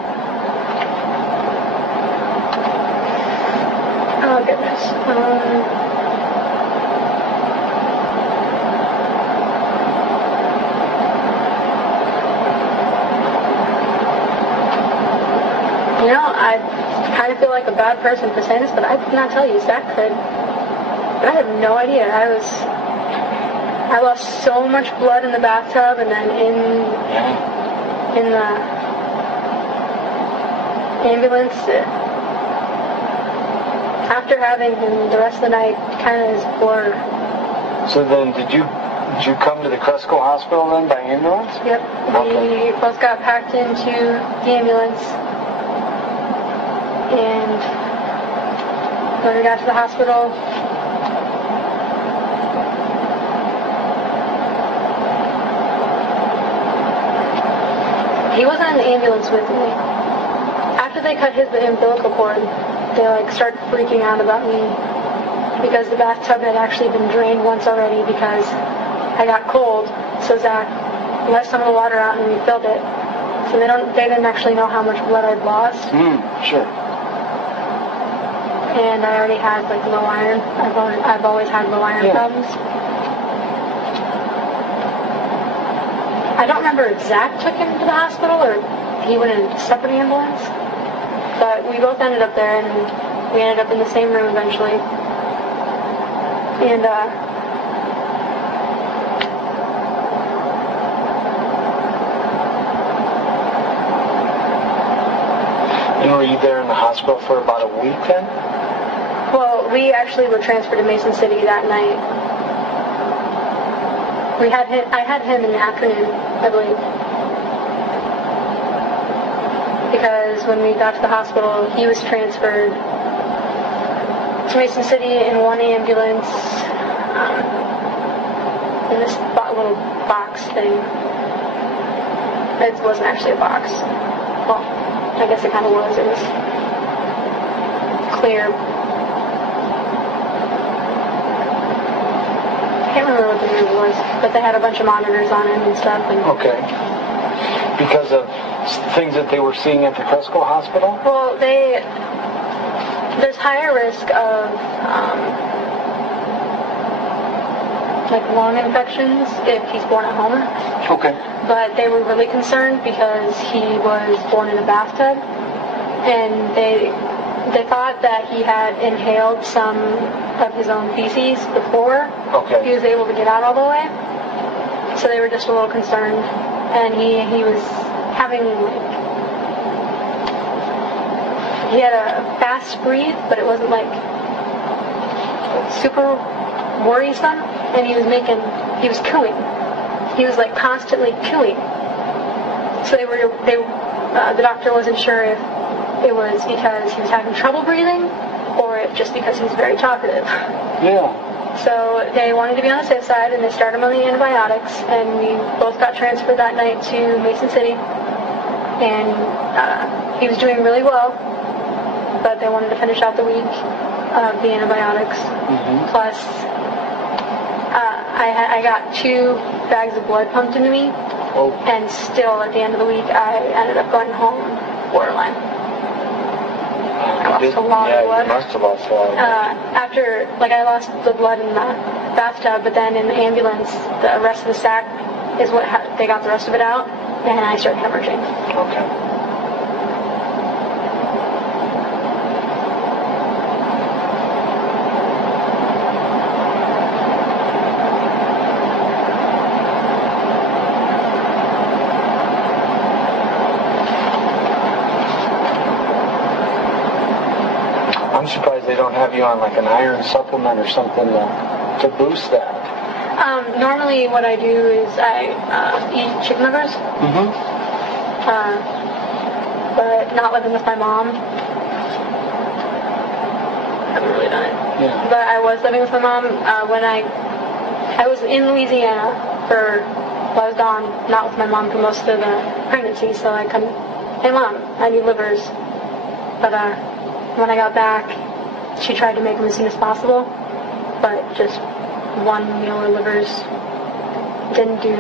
Oh, goodness. You know, I kind of feel like a bad person for saying this, but I could not tell you. Zach could. I had no idea. I lost so much blood in the bathtub, and then in the ambulance. After having him the rest of the night, kind of is blurred. So then, did you come to the Cresco Hospital then by ambulance? Yep. Okay. We both got packed into the ambulance, and when we got to the hospital, he wasn't in the ambulance with me. After they cut his umbilical cord, they started freaking out about me because the bathtub had actually been drained once already because I got cold. So Zach let some of the water out and refilled it. So they didn't actually know how much blood I'd lost. Sure. And I already had low iron. I've always had low iron problems. I don't remember if Zach took him to the hospital or he went in a separate ambulance. But we both ended up there, and we ended up in the same room eventually. And and were you there in the hospital for about a week then? well, we actually were transferred to Mason City that night. I had him in the afternoon, I believe. Because when we got to the hospital, he was transferred to Mason City in one ambulance, in this little box thing. It wasn't actually a box. Well, I guess it kind of was. It was clear. I can't remember what the room was, but they had a bunch of monitors on it and stuff. And Okay. Because of things that they were seeing at the Cresco Hospital? well, there's higher risk of lung infections if he's born at home. Okay. But they were really concerned because he was born in a bathtub, and they thought that he had inhaled some of his own feces before he was able to get out all the way. So they were just a little concerned, and he was having he had a fast breathe, but it wasn't super worrisome, and he was cooing. He was constantly cooing. So the doctor wasn't sure if it was because he was having trouble breathing or if just because he's very talkative. Yeah. So they wanted to be on the safe side, and they started him on the antibiotics, and we both got transferred that night to Mason City, and he was doing really well, but they wanted to finish out the week of the antibiotics. Mm-hmm. Plus, I got 2 bags of blood pumped into me, and still at the end of the week I ended up going home borderline. I lost a lot of blood. You must have lost a lot of blood. After, I lost the blood in the bathtub, but then in the ambulance, the rest of the sac is what they got the rest of it out, and I started hemorrhaging. Okay. I'm surprised they don't have you on an iron supplement or something to boost that. Normally what I do is I eat chicken livers, but not living with my mom. I haven't really done it. Yeah. But I was living with my mom when I was in Louisiana I was gone, not with my mom for most of the pregnancy, so I couldn't, hey Mom, I need livers. But when I got back, she tried to make them as soon as possible, but just 1 meal of livers. Didn't do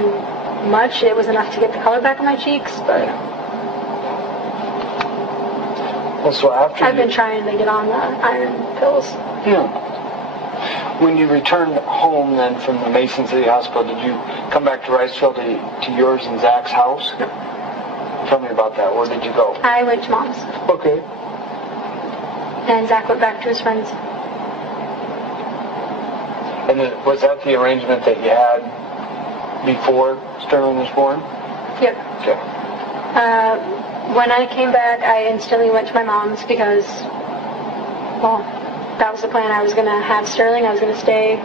much. It was enough to get the color back in my cheeks, but Well, so after I've been trying to get on the iron pills. Yeah. When you returned home then from the Mason City Hospital, did you come back to Riceville to yours and Zach's house? No. Tell me about that. Where did you go? I went to Mom's, Okay. and Zach went back to his friends. And was that the arrangement that you had before Sterling was born? Yep. Okay. When I came back, I instantly went to my mom's because, well, that was the plan. I was going to have Sterling. I was going to stay,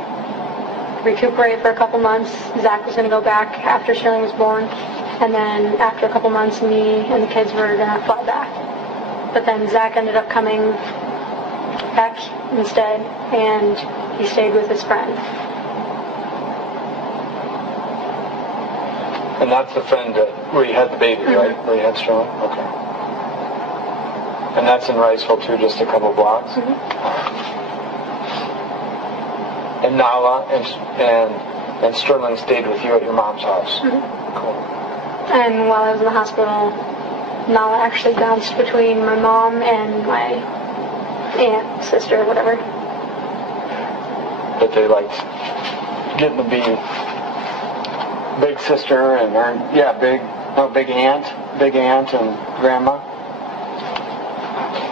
recuperate for a couple months. Zach was going to go back after Sterling was born. And then after a couple months, me and the kids were going to fly back. But then Zach ended up coming back instead, and he stayed with his friend. And that's the friend where you had the baby, Mm-hmm. right? Where you had Sterling? Okay. And that's in Riceville too, just a couple blocks? Mm-hmm. And Nala and Sterling stayed with you at your mom's house? Mm-hmm. Cool. And while I was in the hospital, Nala actually bounced between my mom and my aunt, sister, whatever. But they liked getting to be big sister and big aunt and grandma.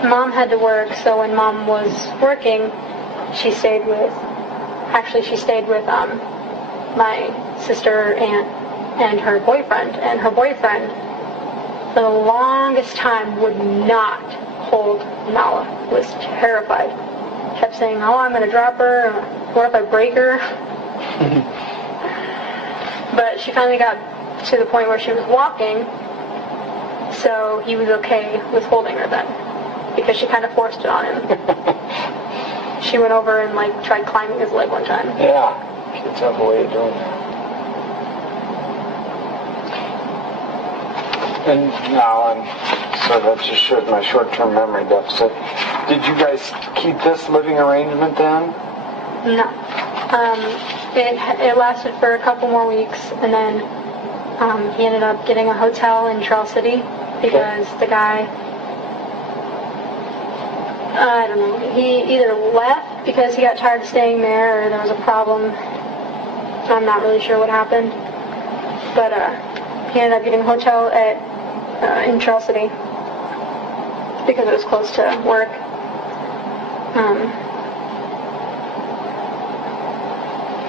Mom had to work, so when Mom was working, she stayed with my sister, aunt, and her boyfriend. And her boyfriend, for the longest time, would not hold Nala. Was terrified. Kept saying, "Oh, I'm going to drop her. What if I break her?" But she finally got to the point where she was walking, so he was okay with holding her then, because she kind of forced it on him. She went over and tried climbing his leg one time. Yeah, kids have a way of doing that. And now so that just showed my short-term memory deficit. Did you guys keep this living arrangement then? No. It lasted for a couple more weeks, and then he ended up getting a hotel in Trail City because the guy, I don't know, he either left because he got tired of staying there or there was a problem. I'm not really sure what happened. But he ended up getting a hotel in Trail City because it was close to work.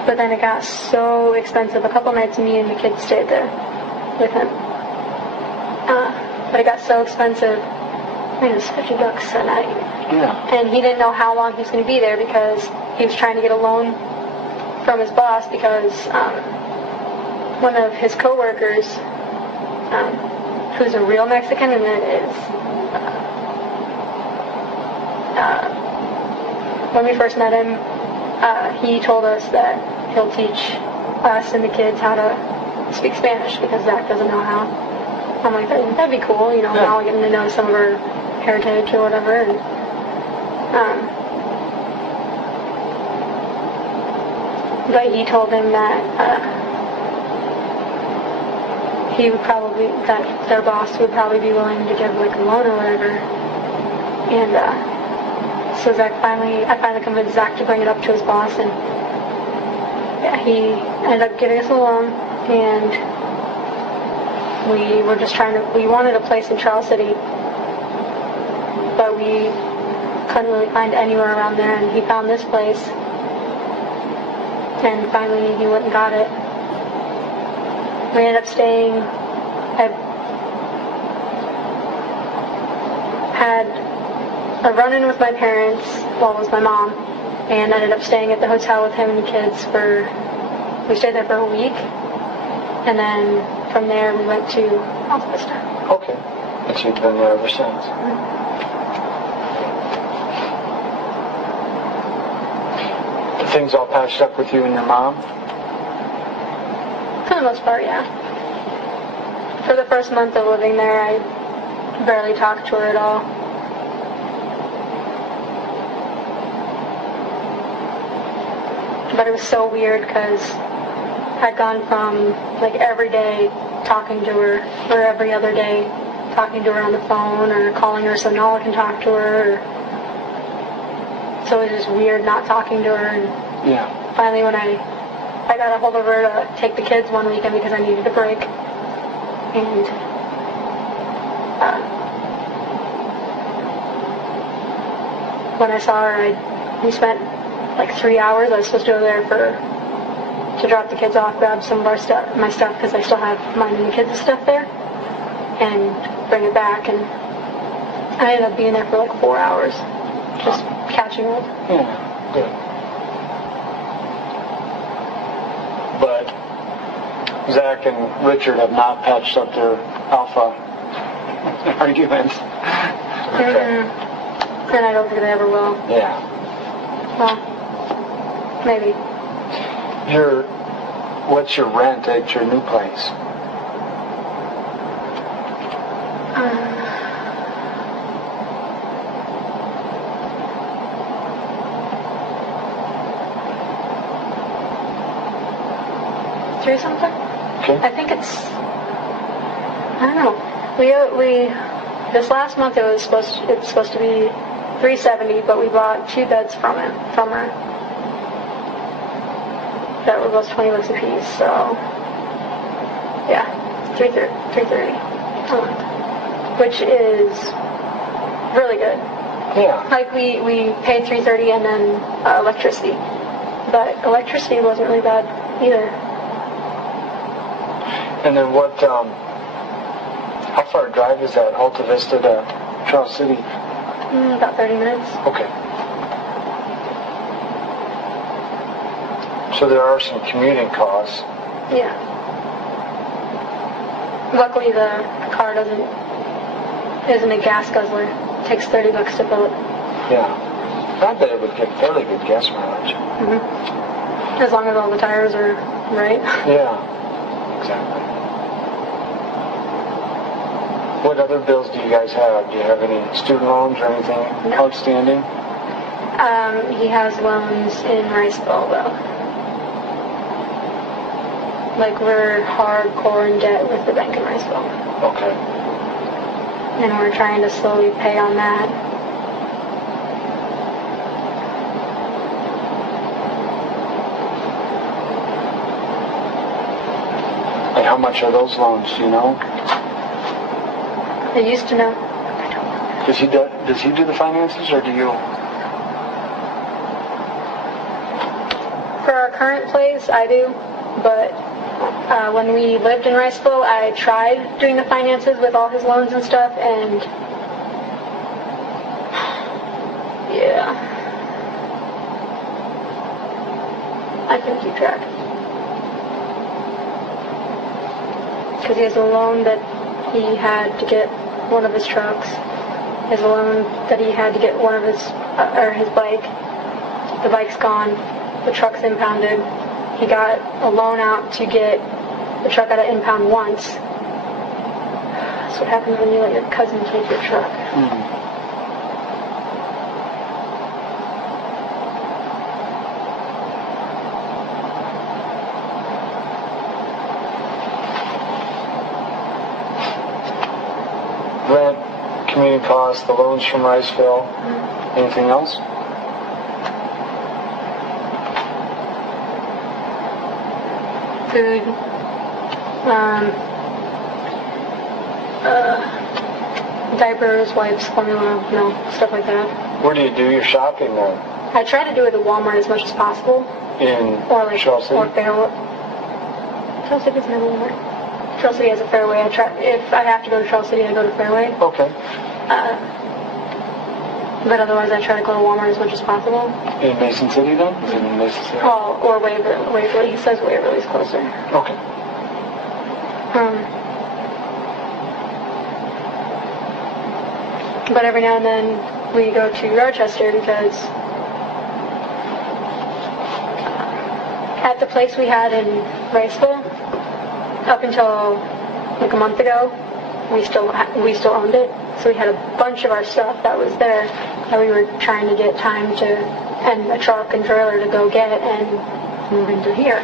But then it got so expensive. A couple nights me and the kids stayed there with him. But it got so expensive. I mean, it was $50 a night. Yeah. And he didn't know how long he was going to be there because he was trying to get a loan from his boss because one of his co-workers, who's a real Mexican and is, when we first met him, he told us that he'll teach us and the kids how to speak Spanish because Zach doesn't know how. I'm like, that'd be cool, now getting to know some of our heritage or whatever. And, but he told him that that their boss would probably be willing to give a loan or whatever. And so I finally convinced Zach to bring it up to his boss, and he ended up giving us a loan, and we were just we wanted a place in Trail City, but we couldn't really find anywhere around there, and he found this place, and finally he went and got it. We ended up staying, I had a run-in with my parents, with my mom, and ended up staying at the hotel with him and the kids we stayed there for a week, and then from there we went to Alta Vista. Okay. And so you've been there ever since. Mm-hmm. Are things all patched up with you and your mom? For the most part, yeah. For the first month of living there, I barely talked to her at all. But it was so weird because I'd gone from like every day talking to her, or every other day talking to her on the phone, or calling her so Nala can talk to her. So it was just weird not talking to her. And finally when I got a hold of her to take the kids one weekend because I needed a break. And when I saw her, we spent like 3 hours. I was supposed to go there to drop the kids off, grab some of my stuff, because I still have mine and the kids' stuff there, and bring it back. And I ended up being there for like 4 hours, just catching up. Yeah, good. But Zach and Richard have not patched up their alpha arguments. Okay. And I don't think they ever will. Yeah. Well, maybe. What's your rent at your new place? $3 something? Okay. I think it's, I don't know. We this last month it's supposed to be $370, but we bought 2 beds from her. That were both $20 a piece, so yeah, $330 a month, which is really good. Yeah. Like we paid $330 and then electricity, but electricity wasn't really bad either. And then what? How far a drive is that? Alta Vista to Charles City? About 30 minutes. Okay. So there are some commuting costs. Yeah. Luckily the car isn't a gas guzzler. It takes $30 to fill it. Yeah. I bet it would get fairly good gas mileage. As long as all the tires are right. Yeah. Exactly. What other bills do you guys have? Do you have any student loans or anything outstanding? He has loans in Riceville, though. Like, we're hardcore in debt with the bank in Riceville. Okay. And we're trying to slowly pay on that. And how much are those loans, do you know? I used to know. Does he do the finances, or do you? For our current place, I do. But when we lived in Riceville, I tried doing the finances with all his loans and stuff, and yeah, I can keep track. Because he has a loan that he had to get one of his trucks. He has a loan that he had to get one of his bike. The bike's gone. The truck's impounded. He got a loan out to get the truck out of impound once. That's what happens when you let your cousin take your truck. Rent, community costs, the loans from Riceville. Anything else? Food, diapers, wipes, formula, milk, stuff like that. Where do you do your shopping then? I try to do it at Walmart as much as possible. Or like Charles City? Or Fairway. Charles City doesn't have a Walmart. Charles City has a Fairway. If I have to go to Charles City, I go to Fairway. Okay. But otherwise, I try to go to Walmart as much as possible. In Mason City then? Is it in Mason City? Oh, or Waverly. He says Waverly's closer. Okay. But every now and then we go to Rochester because at the place we had in Riceville, up until like a month ago, we still owned it. So we had a bunch of our stuff that was there that we were trying to get time to, and a truck and trailer to go get, and move into here.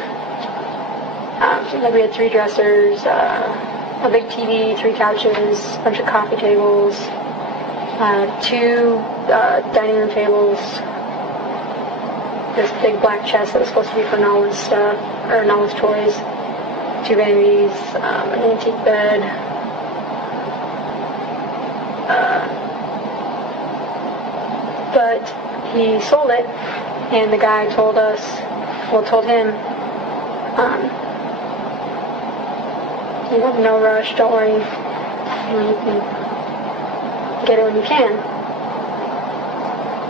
So we had 3 dressers, a big TV, 3 couches, a bunch of coffee tables, 2 dining room tables, this big black chest that was supposed to be for Nala's stuff, or Nala's toys, 2 vanities, an antique bed, but he sold it, and the guy told him, you have no rush, don't worry, you can get it when you can.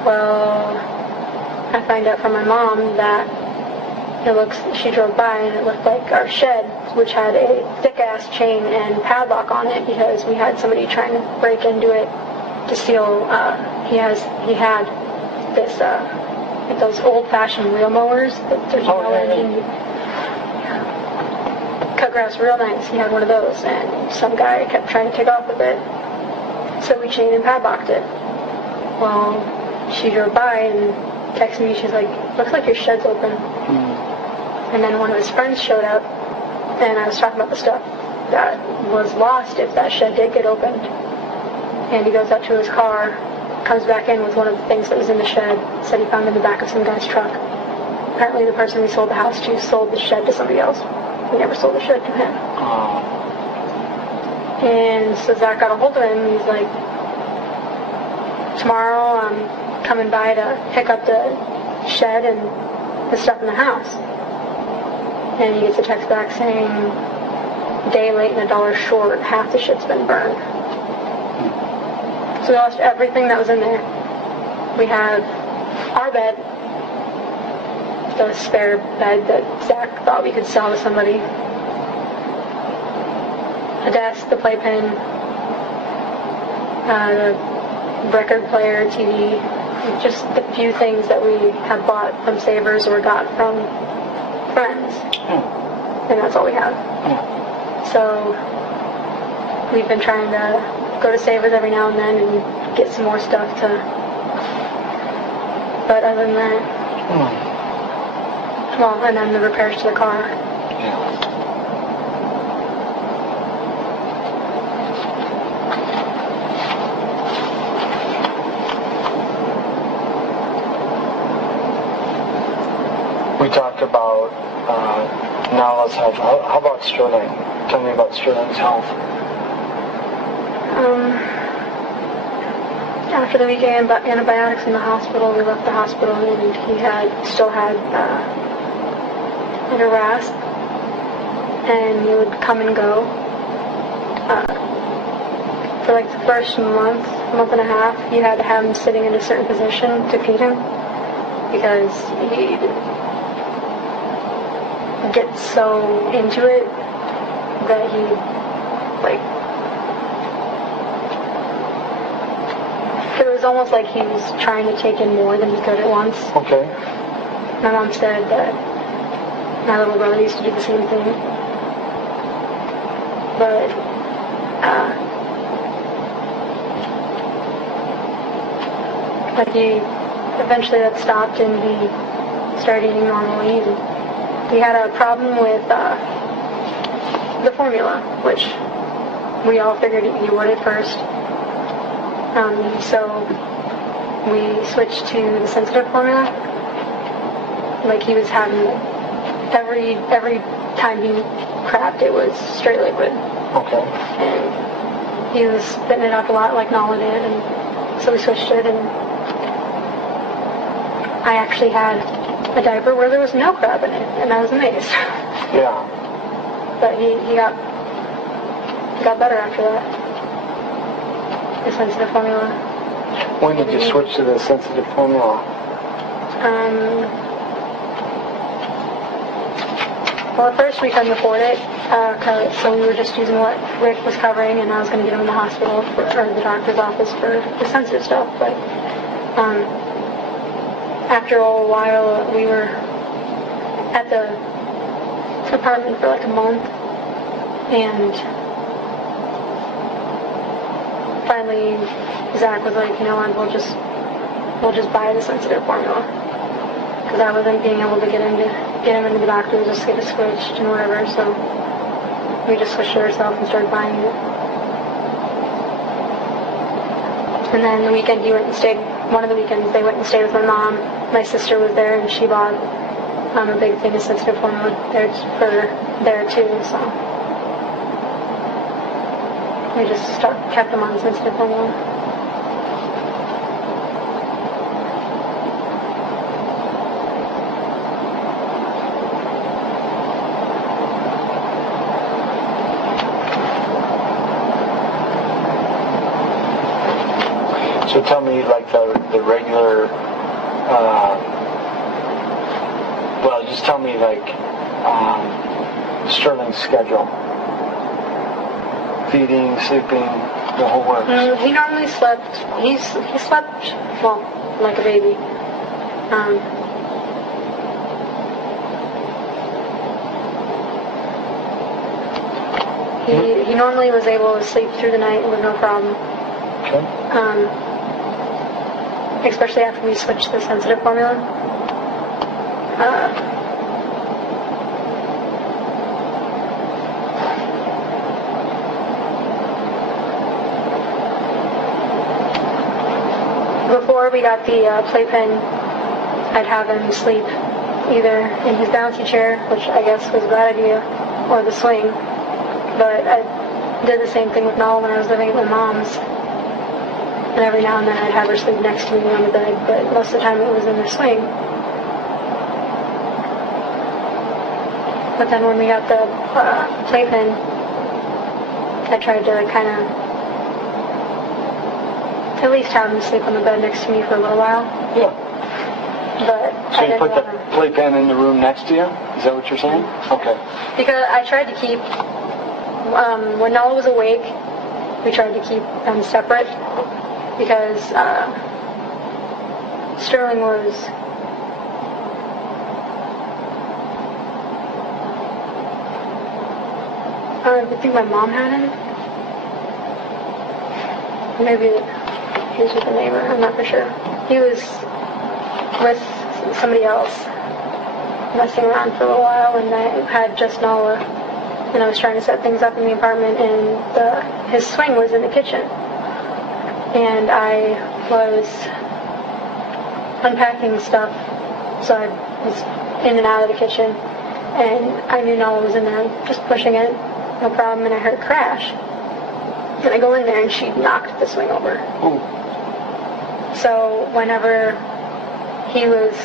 Well, I find out from my mom that she drove by and it looked like our shed, which had a thick-ass chain and padlock on it because we had somebody trying to break into it to steal, he had this, like those old-fashioned wheel mowers that there's no engine. Cut grass real nice. He had one of those, and some guy kept trying to take off with it. So we chained and padlocked it. Well, she drove by and texted me. She's like, "Looks like your shed's open." And then one of his friends showed up, and I was talking about the stuff that was lost if that shed did get opened. And he goes out to his car, comes back in with one of the things that was in the shed. Said he found it in the back of some guy's truck. Apparently, the person we sold the house to sold the shed to somebody else. We never sold the shed to him. And so Zach got a hold of him, and he's like, "Tomorrow I'm coming by to pick up the shed and the stuff in the house." And he gets a text back saying, "Day late and $1 short, half the shit's been burned." So we lost everything that was in there. We have our bed, the spare bed that Zach thought we could sell to somebody, a desk, the playpen, the record player, TV, just the few things that we had bought from Savers or got from friends, and that's all we have. So we've been trying to go to Savers every now and then and get some more stuff to, but other than that, well, and then the repairs to the car. We talked about Nala's health. How about Sterling? Tell me about Sterling's health. After the week of antibiotics in the hospital, we left the hospital and he still had a rasp, and he would come and go. For like the first month and a half, you had to have him sitting in a certain position to feed him because he'd get so into it that he it was almost like he was trying to take in more than he could at once. Okay. My mom said that my little brother used to do the same thing. But, eventually that stopped and he started eating normally. And we had a problem with the formula, which we all figured he would at first. So we switched to the sensitive formula. Like he was having every time he crapped, it was straight liquid. Okay. And he was spitting it up a lot like Nala did, and so we switched it, and I actually had a diaper where there was no crab in it, and I was amazed. Yeah. But he got better after that. The sensitive formula. When did you switch to the sensitive formula? Well, at first we couldn't afford it, so we were just using what Rick was covering, and I was going to get him in the hospital or the doctor's office for the sensitive stuff. But after a while, we were at the apartment for like a month, and finally Zach was like, "You know what, we'll just buy the sensitive formula," because I wasn't being able to get into get him into the doctor, just get it switched and whatever, so we just switched it ourselves and started buying it. And then the weekend he went and stayed, one of the weekends they went and stayed with my mom. My sister was there and she bought a big thing of sensitive formula there for there too, so we just kept him on sensitive formula. So tell me, like, the regular, well, just tell me, like, Sterling's schedule. Feeding, sleeping, the whole works. He normally slept, he slept, well, like a baby. He normally was able to sleep through the night with no problem. Okay. Especially after we switched the sensitive formula. Before we got the playpen, I'd have him sleep either in his bouncy chair, which I guess was a bad idea, or the swing. But I did the same thing with Nala when I was living at my mom's. And every now and then I'd have her sleep next to me on the bed, but most of the time it was in the swing. But then when we got the playpen, I tried to kind of at least have him sleep on the bed next to me for a little while. Yeah. But so you put the playpen in the room next to you? Is that what you're saying? Okay. Because I tried to keep, when Nala was awake, we tried to keep them separate. Because Sterling was I think my mom had him. Maybe he was with a neighbor, I'm not for sure. He was with somebody else messing around for a little while, and I had just Nala, and I was trying to set things up in the apartment, and his swing was in the kitchen. And I was unpacking stuff, so I was in and out of the kitchen, and I knew Nala was in there, just pushing it, no problem, and I heard a crash. And I go in there, and she knocked the swing over. Ooh. So whenever he was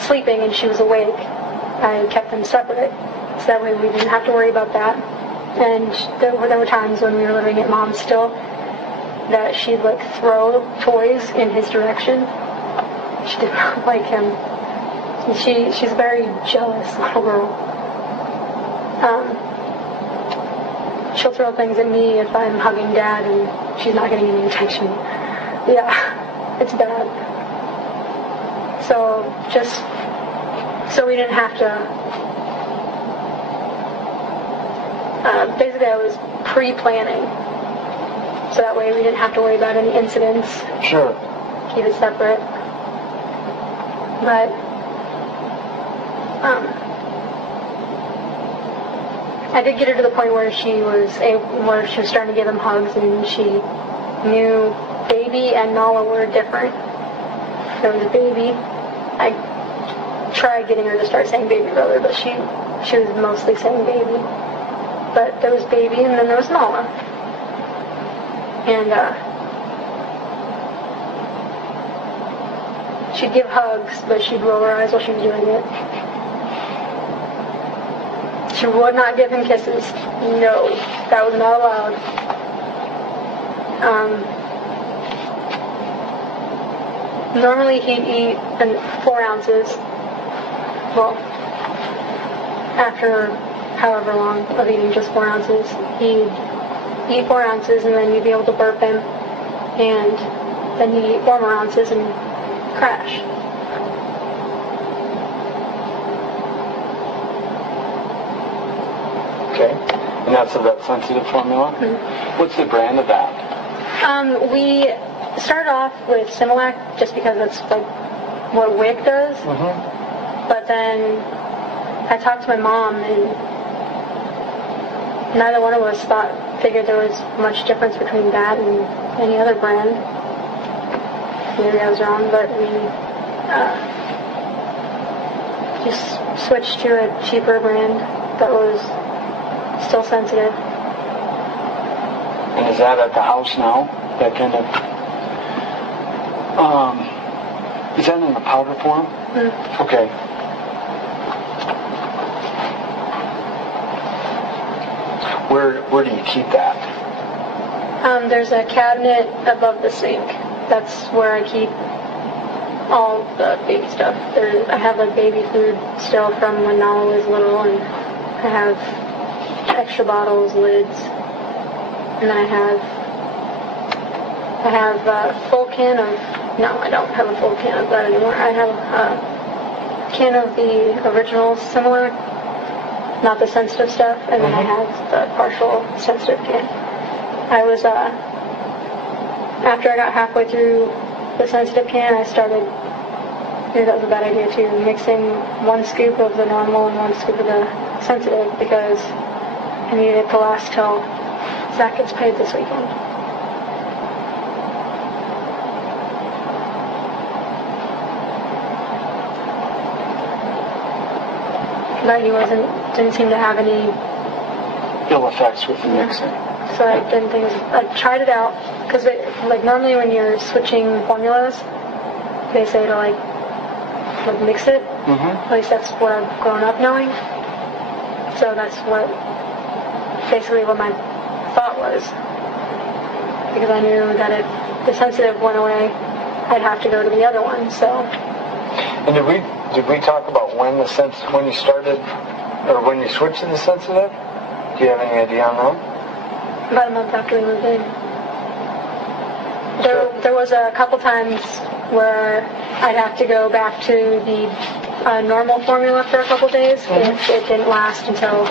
sleeping and she was awake, I kept them separate, so that way we didn't have to worry about that. And there were times when we were living at Mom's still, that she'd like throw toys in his direction. She did not like him. She's a very jealous little girl. She'll throw things at me if I'm hugging Dad and she's not getting any attention. Yeah, it's bad. So we didn't have to. Basically, I was pre-planning. So that way we didn't have to worry about any incidents. Sure. Keep it separate. But I did get her to the point where she was starting to give him hugs, and she knew baby and Nala were different. There was a baby. I tried getting her to start saying baby brother, but she was mostly saying baby. But there was baby, and then there was Nala. And she'd give hugs, but she'd roll her eyes while she was doing it. She would not give him kisses. No, that was not allowed. Normally he'd eat 4 ounces. Well, after however long of eating just 4 ounces, he'd eat 4 ounces, and then you'd be able to burp him, and then he'd eat 4 more ounces and crash. Okay. And that's of that sensitive formula? Mm-hmm. What's the brand of that? We started off with Similac just because that's like what WIC does. Mm-hmm. But then I talked to my mom, and neither one of us figured there was much difference between that and any other brand. Maybe I was wrong, but we just switched to a cheaper brand that was still sensitive. And is that at the house now? That kind of... is that in the powder form? Mm. Okay. Where do you keep that? There's a cabinet above the sink. That's where I keep all the baby stuff. I have like baby food still from when Nala was little, and I have extra bottles, lids, and then I have a full can of... No, I don't have a full can of that anymore. I have a can of the original similar, not the sensitive stuff, and then I have the partial sensitive can. I was, after I got halfway through the sensitive can, I started, maybe that was a bad idea too, mixing 1 scoop of the normal and 1 scoop of the sensitive, because I needed it to last till Zach gets paid this weekend. But he didn't seem to have any Ill effects with the mixing. So I didn't think I tried it out, because like normally when you're switching formulas, they say to like mix it. At least that's what I've grown up knowing. So that's basically what my thought was, because I knew that if the sensitive went away, I'd have to go to the other one. So. And did we talk about when you started, or when you switched to the sensitive? Do you have any idea on that? About a month after we moved in. There was a couple times where I'd have to go back to the normal formula for a couple days if it didn't last until,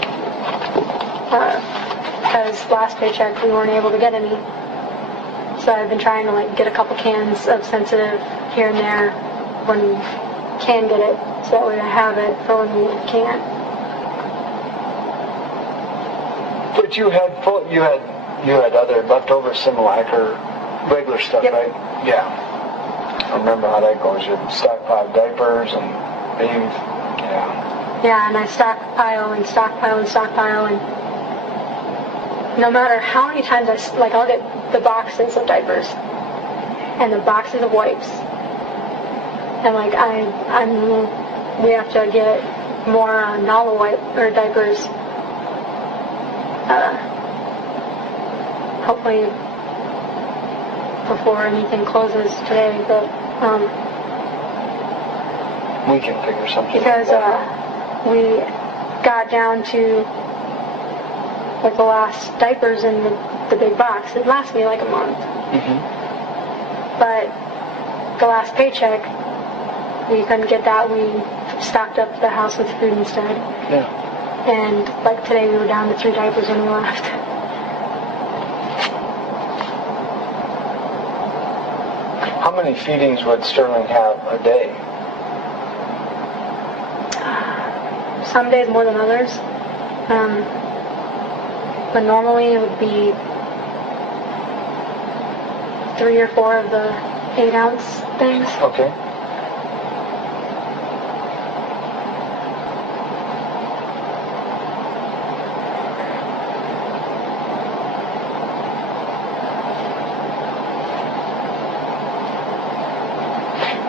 because last paycheck we weren't able to get any. So I've been trying to get a couple cans of sensitive here and there when we can get it, so that way I have it for when we can't. But you had other leftover Similac or regular stuff, yep. right? Yeah. I remember how that goes. You stockpile diapers and things. Yeah. Yeah, and I stockpile, and no matter how many times I'll get the boxes of diapers and the boxes of wipes, and we have to get more Nala wipe or diapers. Hopefully before anything closes today, but we can figure something because out. We got down to the last diapers in the big box. It lasted me like a month. But the last paycheck, we couldn't get that. We stocked up the house with food instead. Yeah. And today we were down to 3 diapers when we left. How many feedings would Sterling have a day? Some days more than others. But normally it would be 3 or 4 of the 8-ounce things. Okay.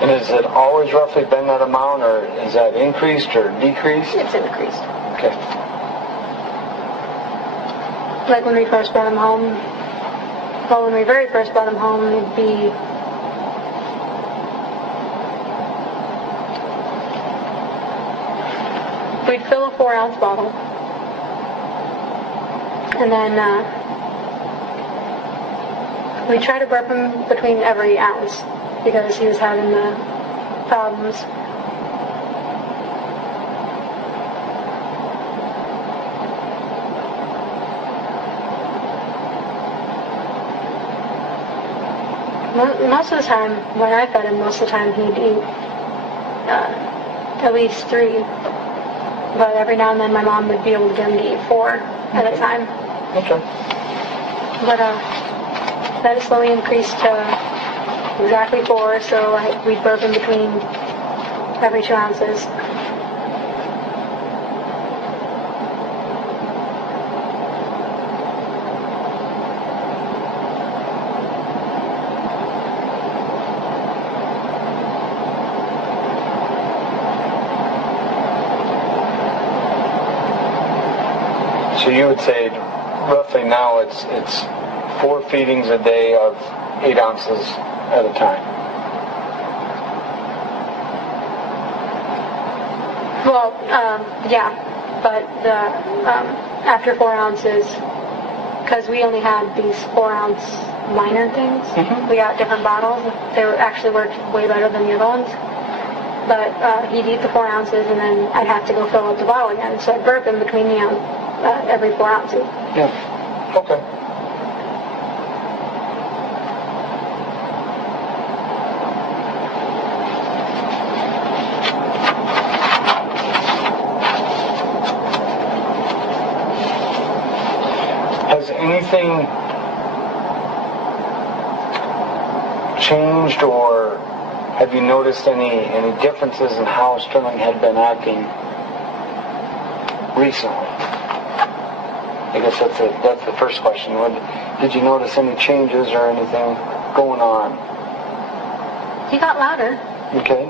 And has it always roughly been that amount, or is that increased or decreased? It's increased. Okay. Like when we first brought him home, when we very first brought him home, it'd be we'd fill a 4-ounce bottle, and then we try to burp him between every ounce, because he was having the problems. Most of the time, when I fed him, most of the time he'd eat at least 3. but every now and then my mom would be able to get him to eat 4 at a time. Okay. But that has slowly increased to exactly 4, so we'd burp in between every 2 ounces. So you would say roughly now it's 4 feedings a day of 8 ounces at a time. Well, yeah, but after 4 ounces, because we only had these 4-ounce liner things, we got different bottles. They actually worked way better than the other ones. But he'd eat the 4 ounces, and then I'd have to go fill up the bottle again. So I'd burp in between every 4 ounces. Yeah. Okay. Has anything changed, or have you noticed any differences in how Sterling had been acting recently? I guess that's the first question. Did you notice any changes or anything going on? He got louder. Okay.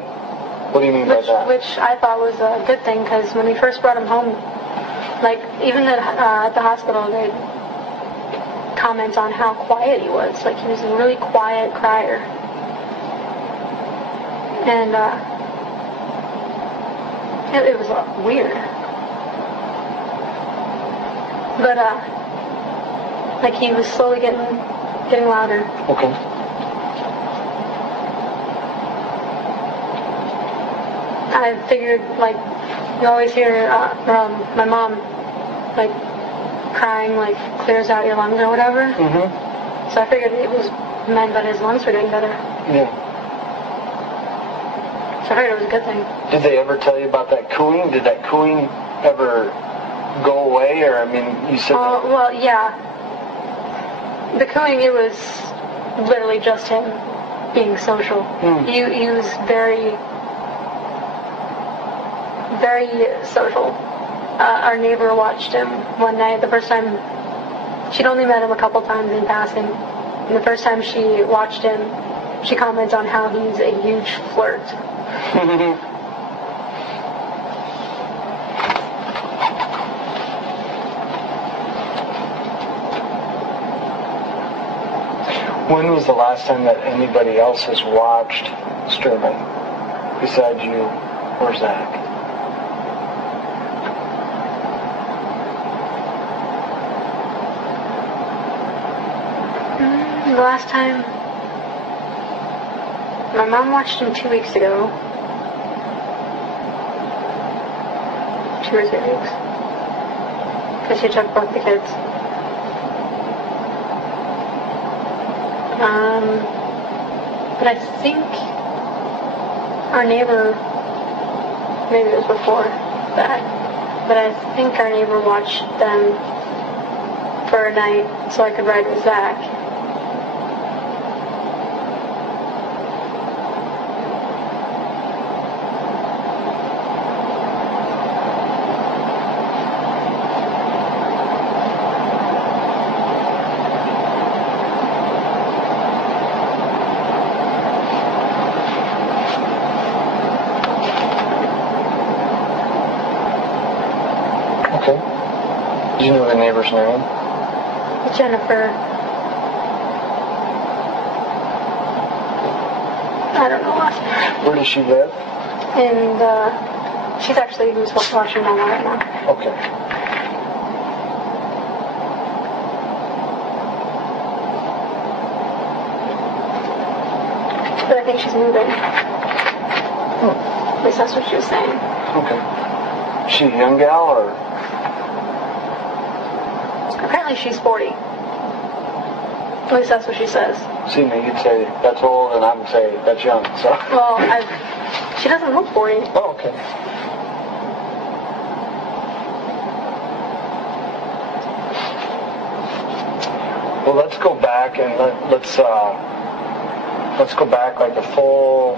What do you mean by that? Which I thought was a good thing, because when we first brought him home, like even at the hospital, they'd comment on how quiet he was. Like he was a really quiet crier. And it was weird. But like he was slowly getting louder. Okay. I figured, like, you always hear my mom, like, crying, like, clears out your lungs or whatever. Mm-hmm. So I figured it was meant that his lungs were getting better. Yeah. So I figured it was a good thing. Did they ever tell you about that cooing? Did that cooing ever go away? Or, I mean, you said... Well, yeah. The cooing, it was literally just him being social. He was very social. Our neighbor watched him one night. The first time, she'd only met him a couple times in passing. And the first time she watched him, she comments on how he's a huge flirt. When was the last time that anybody else has watched Sterling besides you or Zach? The last time, my mom watched him 2 weeks ago. 2 or 3 weeks. Because she took both the kids. But I think our neighbor, maybe it was before that, but I think our neighbor watched them for a night so I could ride with Zach. Okay. Do you know the neighbor's name? Jennifer. I don't know last name. Where does she live? And she's actually who's watching Mama right now. Okay. But I think she's moving. At least that's what she was saying. Okay. Is she a young gal, or? Apparently she's 40. At least that's what she says. See me, you'd say that's old, and I would say that's young. So. Well, she doesn't look 40. Oh, okay. Well, let's go back and let's go back like a full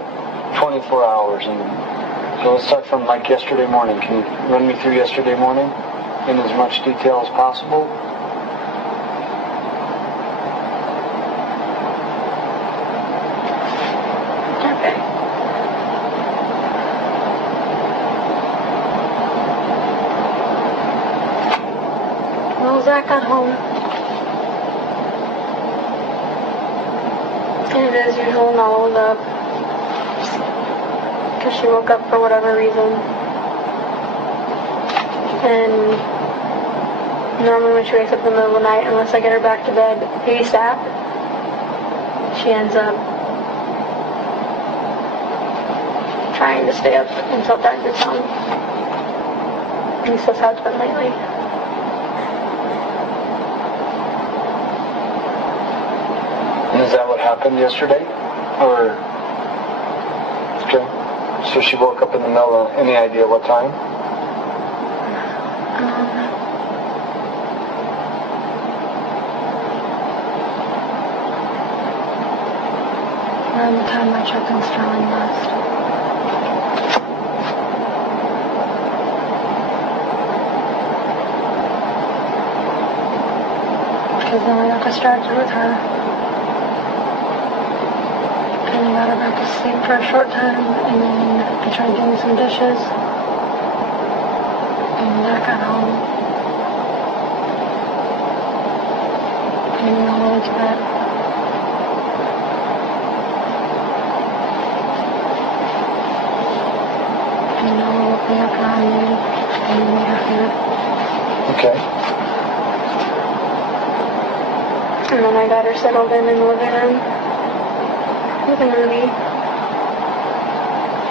24 hours. And so let's start from like yesterday morning. Can you run me through yesterday morning in as much detail as possible? Okay. Well, Zach got home. And as usual, Nala was up. Because she woke up for whatever reason. And normally when she wakes up in the middle of the night, unless I get her back to bed ASAP, she ends up trying to stay up until Dad gets home. At least that's how it's been lately. And is that what happened yesterday? Or, okay. So she woke up in the middle of, any idea what time? Around the time my checked on Sterling last. Because then I got distracted with her. And I got her back to sleep for a short time, and then I tried doing some dishes. And Zach got home. And then I went to bed. And Noah woke me up around noon and made her food. Okay. And then I got her settled in the living room with a movie.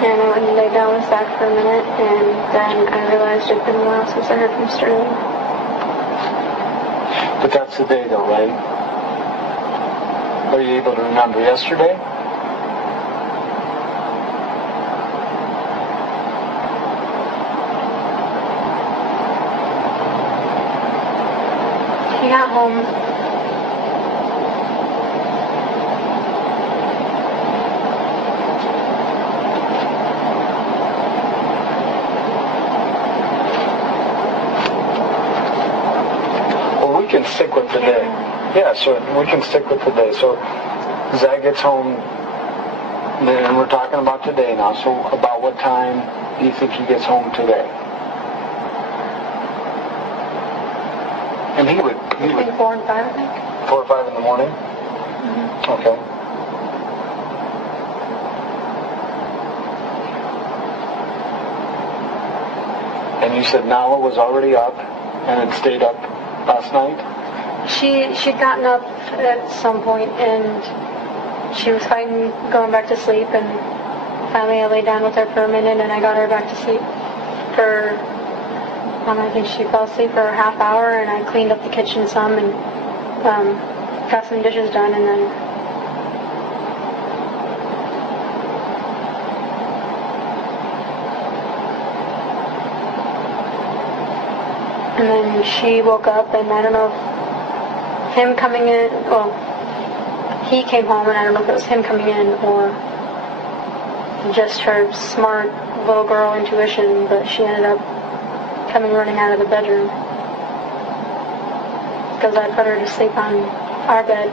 And I went and laid down with Zach for a minute, and then I realized it'd been a while since I heard from Sterling. But that's the day though, right? Are you able to remember yesterday? He got home. Well, we can stick with the day. Yeah, so we can stick with the day. So Zach gets home, then we're talking about today now. So about what time do you think he gets home today? And he would Between 4 and 5, I think. 4 or 5 in the morning? Mm-hmm. Okay. And you said Nala was already up and had stayed up last night? She'd gotten up at some point, and she was fighting going back to sleep, and finally I laid down with her for a minute, and I got her back to sleep for, I think she fell asleep for a half hour, and I cleaned up the kitchen some and got some dishes done, and then she woke up, and I don't know if him coming in, well, he came home, and I don't know if it was him coming in or just her smart little girl intuition, but she ended up coming running out of the bedroom because I put her to sleep on our bed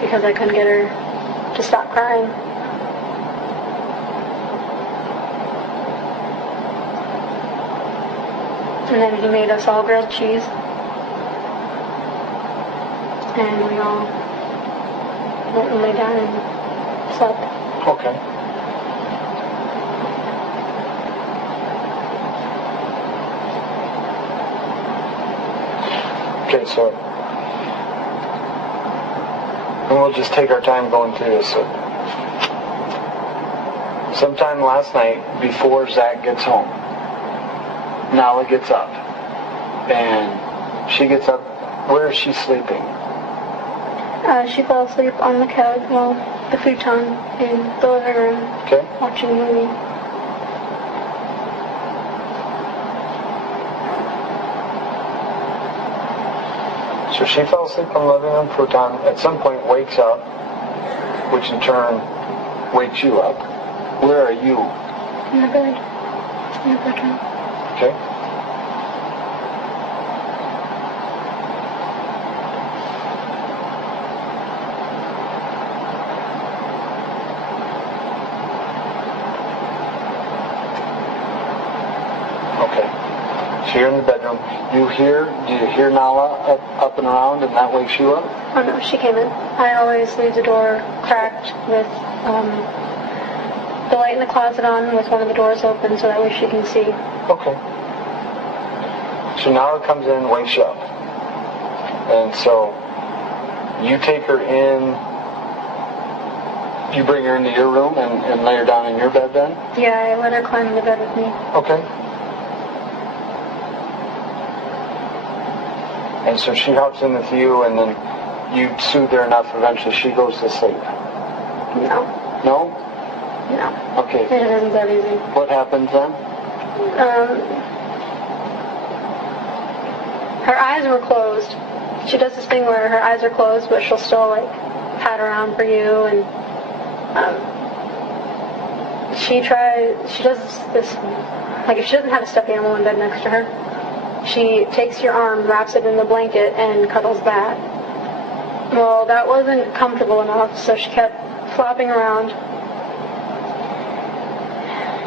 because I couldn't get her to stop crying. And then he made us all grilled cheese. And we all went and lay down and slept. Okay. Okay, so and we'll just take our time going through this. So, sometime last night, before Zach gets home, Nala gets up, and she gets up. Where is she sleeping? She fell asleep on the couch, well, the futon in the living room, Okay. watching a movie. So So she fell asleep on the living room futon, at some point wakes up, which in turn wakes you up. Where are you? In the bed. In the bedroom. Okay. Okay. So you're in the bedroom. Do you hear Nala up and around, and that wakes you up? Oh no, she came in. I always leave the door cracked with the light in the closet on with one of the doors open so that way she can see. Okay. So Nala comes in, wakes you up. And so you take her in, you bring her into your room and lay her down in your bed then? Yeah, I let her climb in the bed with me. Okay. And so she hops in with you, and then you soothe her enough, eventually she goes to sleep. No. No? No. Okay. It isn't that easy. What happens then? Her eyes were closed. She does this thing where her eyes are closed, but she'll still like pat around for you, and she does this, like if she doesn't have a stuffed animal in bed next to her, she takes your arm, wraps it in the blanket, and cuddles that. Well, that wasn't comfortable enough, so she kept flopping around.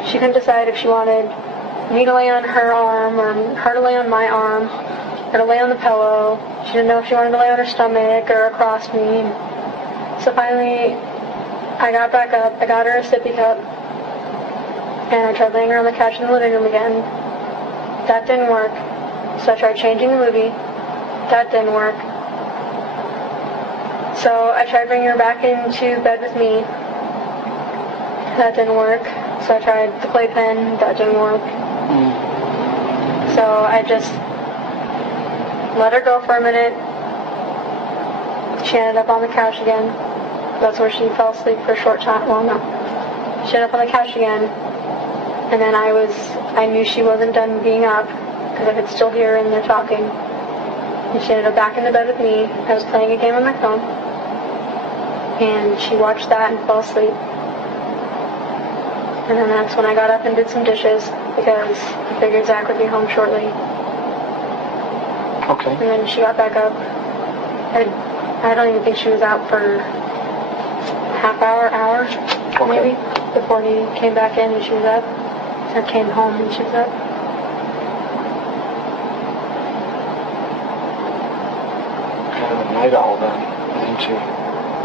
She couldn't decide if she wanted me to lay on her arm, or her to lay on my arm, or to lay on the pillow. She didn't know if she wanted to lay on her stomach or across me. So finally, I got back up, I got her a sippy cup, and I tried laying her on the couch in the living room again. That didn't work. So I tried changing the movie. That didn't work. So I tried bringing her back into bed with me. That didn't work. So I tried the playpen. That didn't work. So I just let her go for a minute. She ended up on the couch again. That's where she fell asleep for a short time. Well, no. She ended up on the couch again. And then I knew she wasn't done being up, because I could still hear her in there talking. And she ended up back in the bed with me. I was playing a game on my phone. And she watched that and fell asleep. And then that's when I got up and did some dishes, because I figured Zach would be home shortly. Okay. And then she got back up. I don't even think she was out for a half hour, maybe, before he came back in and she was up. Or came home and she was up. Kind of a night owl then, isn't she?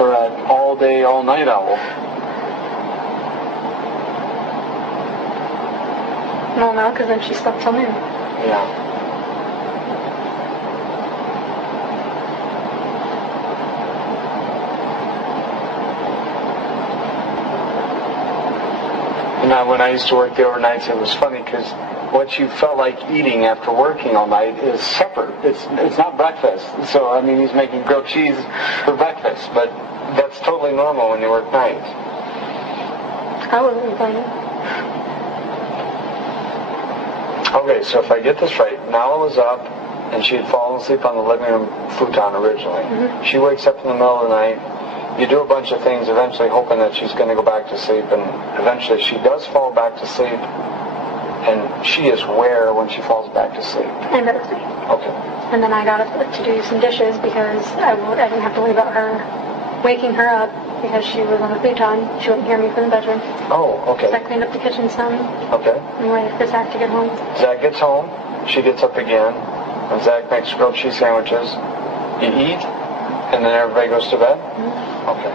Or an all day, all night owl. Well, no, because then she slept till noon. Yeah. Now, when I used to work the overnights, it was funny because what you felt like eating after working all night is supper. It's not breakfast. So, I mean, he's making grilled cheese for breakfast, but that's totally normal when you work nights. I wasn't complaining. Okay, so if I get this right, Nala was up and she had fallen asleep on the living room futon originally. Mm-hmm. She wakes up in the middle of the night. You do a bunch of things, eventually hoping that she's going to go back to sleep, and eventually she does fall back to sleep, and she is where when she falls back to sleep? In bed with me. Okay. And then I got up to do some dishes because I didn't have to worry about her waking her up because she was on the futon. She wouldn't hear me from the bedroom. Oh, okay. So I cleaned up the kitchen some. Okay. And waited for Zach to get home. Zach gets home, she gets up again, and Zach makes grilled cheese sandwiches. You eat, and then everybody goes to bed? Mm-hmm. Okay.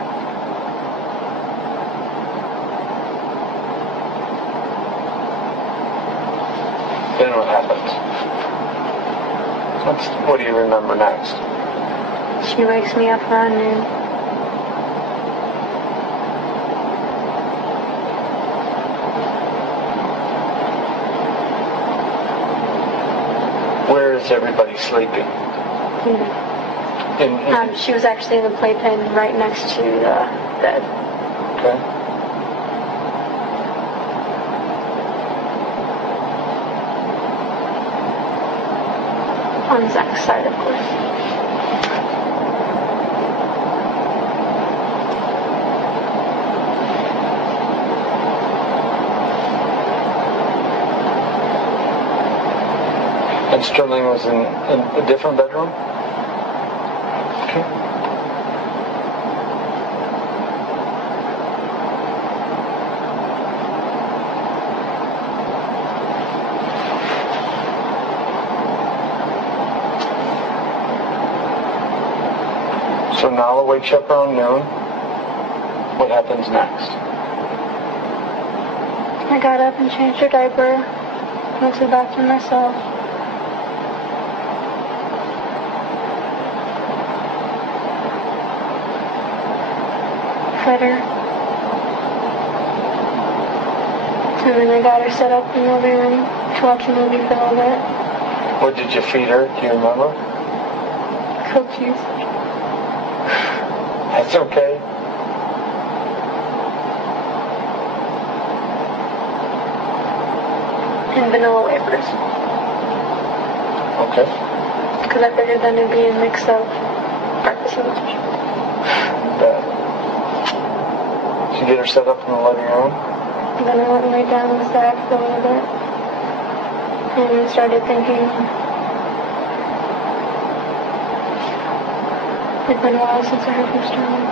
Then what happens? What do you remember next? She wakes me up around noon. Where is everybody sleeping? Mm-hmm. She was actually in the playpen right next to the bed. Okay. On Zach's side, of course. And Sterling was in a different bedroom? Okay. So Nala wakes up around noon. What happens next? I got up and changed her diaper. Went to the bathroom myself. Fed her. And then I got her set up in the living room to watch a movie for a little bit. What did you feed her? Do you remember? Cookies. That's okay. And vanilla wafers. Okay. Because I figured then it'd be a mix of breakfast and lunch. Bad. Did you get her set up in the living room? And then I went and laid down with Zach for a little bit. And started thinking, it's been a while since I heard from Sterling.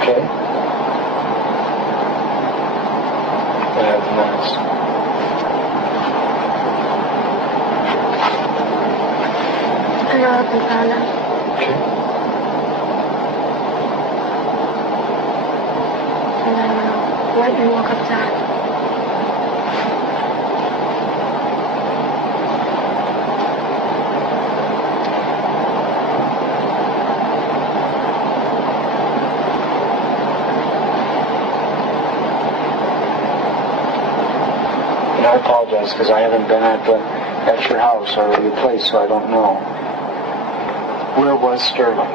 Okay. What happened next? I got up and found him. Okay. And then went and woke up Zach. And I apologize because I haven't been at your house or your place, so I don't know. Where was Sterling?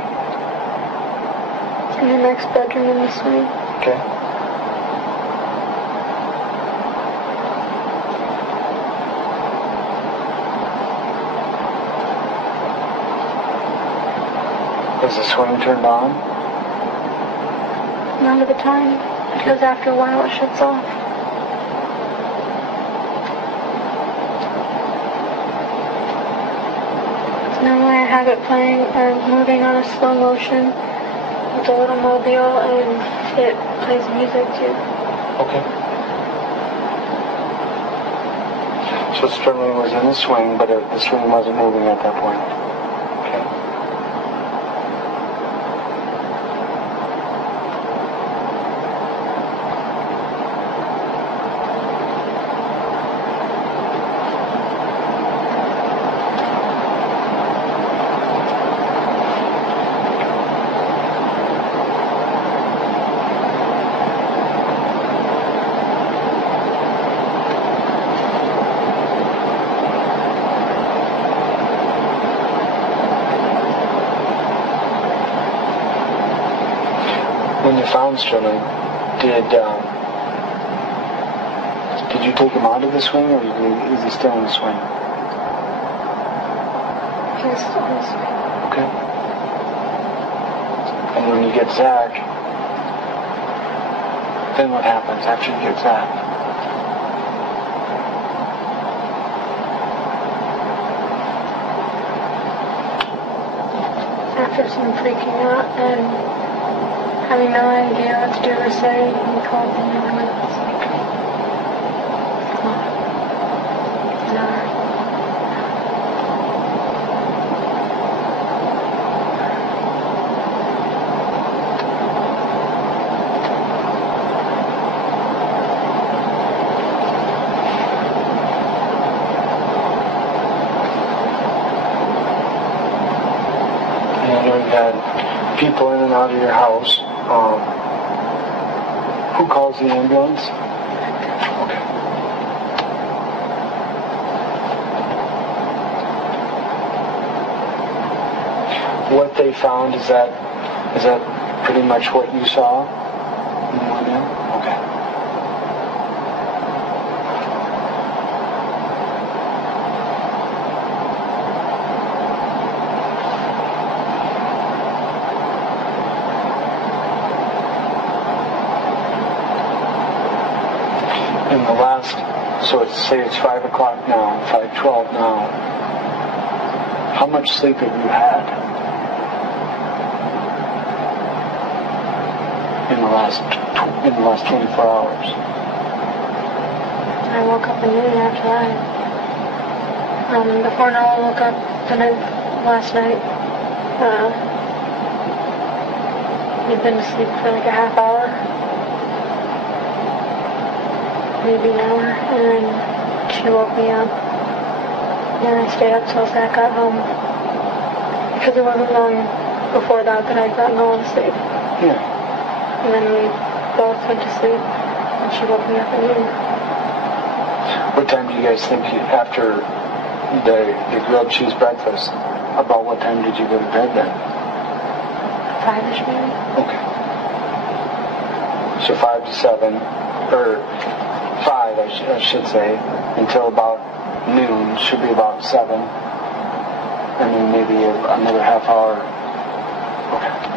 In the next bedroom in the swing. Okay. Was the swing turned on? None of the time. Because after a while it shuts off. Normally I have it playing or moving on a slow motion with a little mobile and it plays music too. Okay. So Sterling was in the swing, but the swing wasn't moving at that point. Okay. When you found Sterling, did you take him out of the swing, or is he still in the swing? He was still in the swing. Okay. And when you get Zach, then what happens after you get Zach? After some freaking out and having no idea what to do or say, he called the ambulance. And I know you had people in and out of your house. Who calls the ambulance? Okay. What they found, is that pretty much what you saw? Okay. in the last, so say it's 5 o'clock now, 5:12 now, how much sleep have you had in the last 24 hours? I woke up at noon after that. Before Noah woke up last night, he'd been asleep for like a half hour, maybe an hour, and then she woke me up. And I stayed up till Zach got home. Because it wasn't long before that I got Noah to sleep. Yeah. And then we both went to sleep, and she woke me up at noon. What time do you guys think, after the grilled cheese breakfast, about what time did you go to bed then? 5-ish maybe. Okay. So 5 to 7, or 5 I should say, until about noon, should be about 7, and then maybe another half hour. Okay.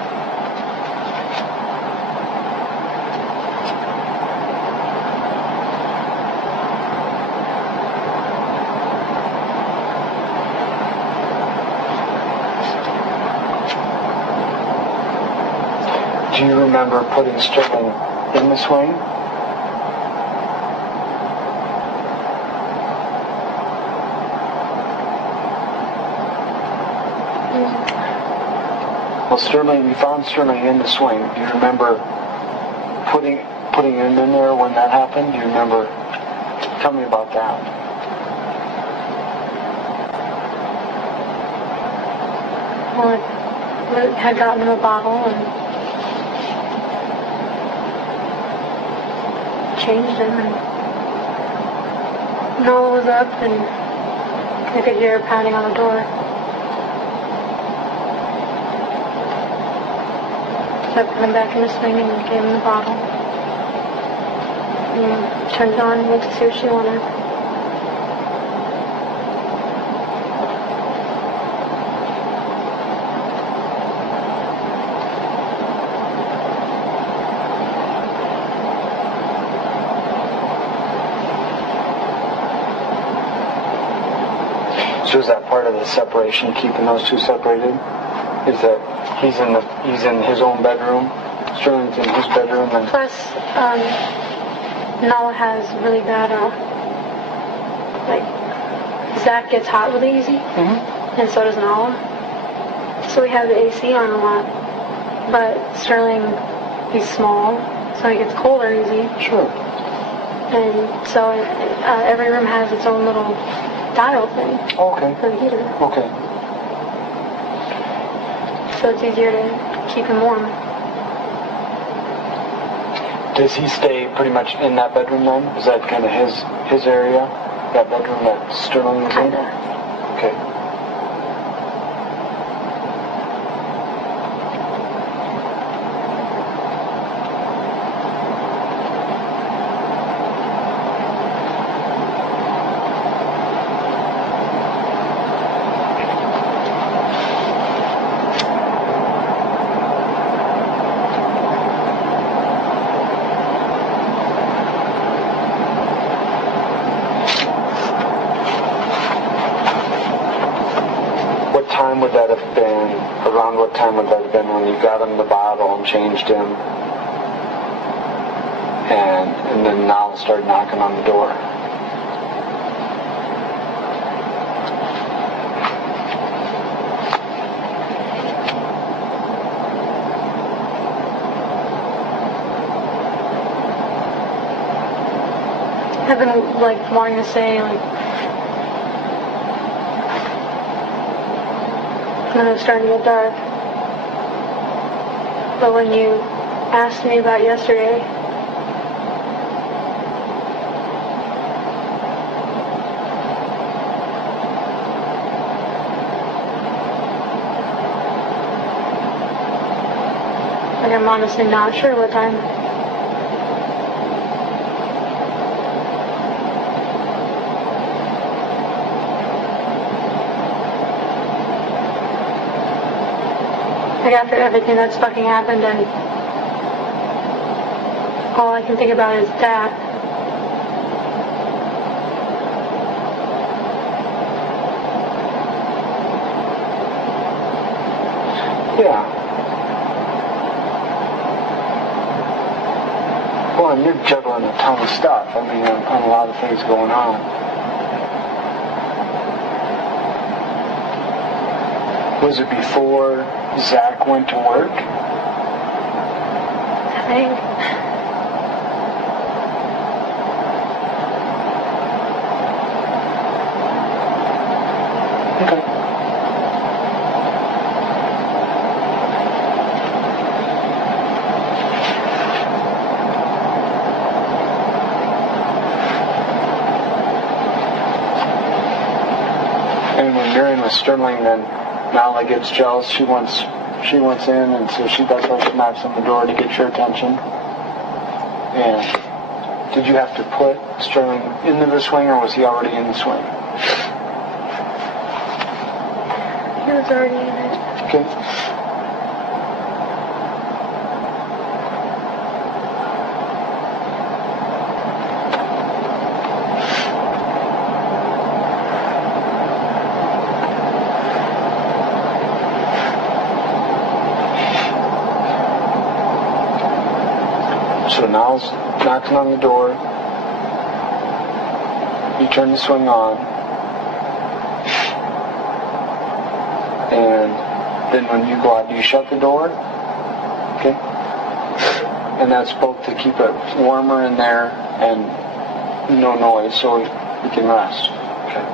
Do you remember putting Sterling in the swing? Well, Sterling, we found Sterling in the swing. Do you remember putting him in there when that happened? Do you remember? Tell me about that. Well, I had gotten him a bottle and changed him, and Noah was up, and I could hear her pounding on the door. So I put him back in the swing and gave him the bottle. And turned it on and went to see what she wanted. So is that part of the separation, keeping those two separated? Is that he's in his own bedroom, Sterling's in his bedroom, and Plus, Noah has really bad, Zach gets hot really easy, and so does Noah. So we have the AC on a lot, but Sterling, he's small, so he gets colder easy. Sure. And so every room has its own little dial thing Okay. for the heater. Okay. So it's easier to keep him warm. Does he stay pretty much in that bedroom then? Is that kind of his area? That bedroom that Sterling is in? Kinda. Okay. Around what time would that have been when you got him the bottle and changed him, and then now started knocking on the door? I've been wanting to say when it was starting to get dark. But when you asked me about yesterday, I'm honestly not sure what time. After everything that's fucking happened, and all I can think about is that. Yeah. Well, and you're juggling a ton of stuff. I mean, on a lot of things going on. Was it before Zach went to work? I think. Okay. And when you're in with Sterling, then Nala gets jealous. She wants in, and so that's why she knocks on the door to get your attention. And did you have to put Sterling into the swing, or was he already in the swing? He was already in it. Okay. So Niles knocking on the door. You turn the swing on. And then when you go out, do you shut the door? Okay. And that's both to keep it warmer in there and no noise so you can rest. Okay.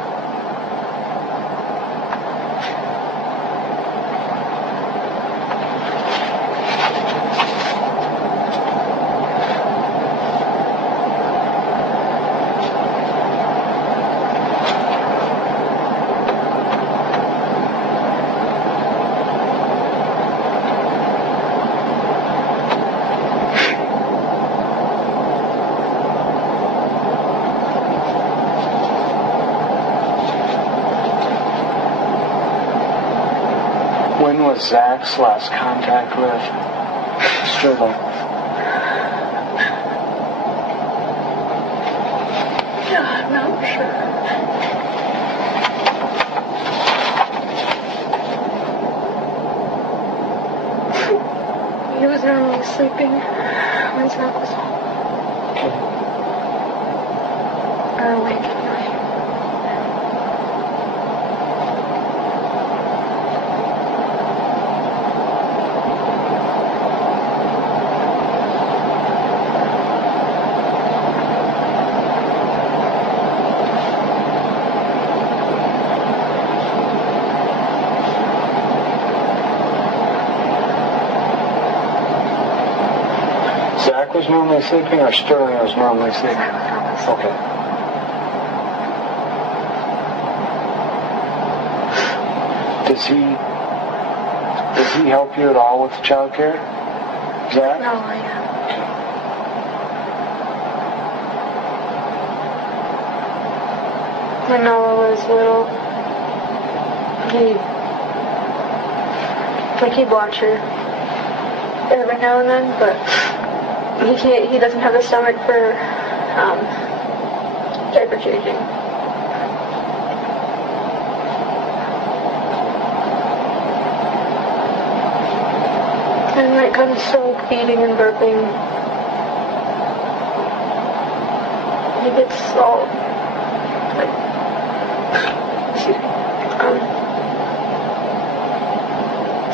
When was Zach's last contact with Sterling? I'm not sure. He was normally sleeping when Zach was home. Or awake at night. Zach was normally sleeping, or Sterling was normally sleeping? Okay. Does he help you at all with child care? Zach? No, I know. When Noah was little, he'd watch her every now and then, but he doesn't have the stomach for diaper changing. And when it comes to feeding and burping, he gets all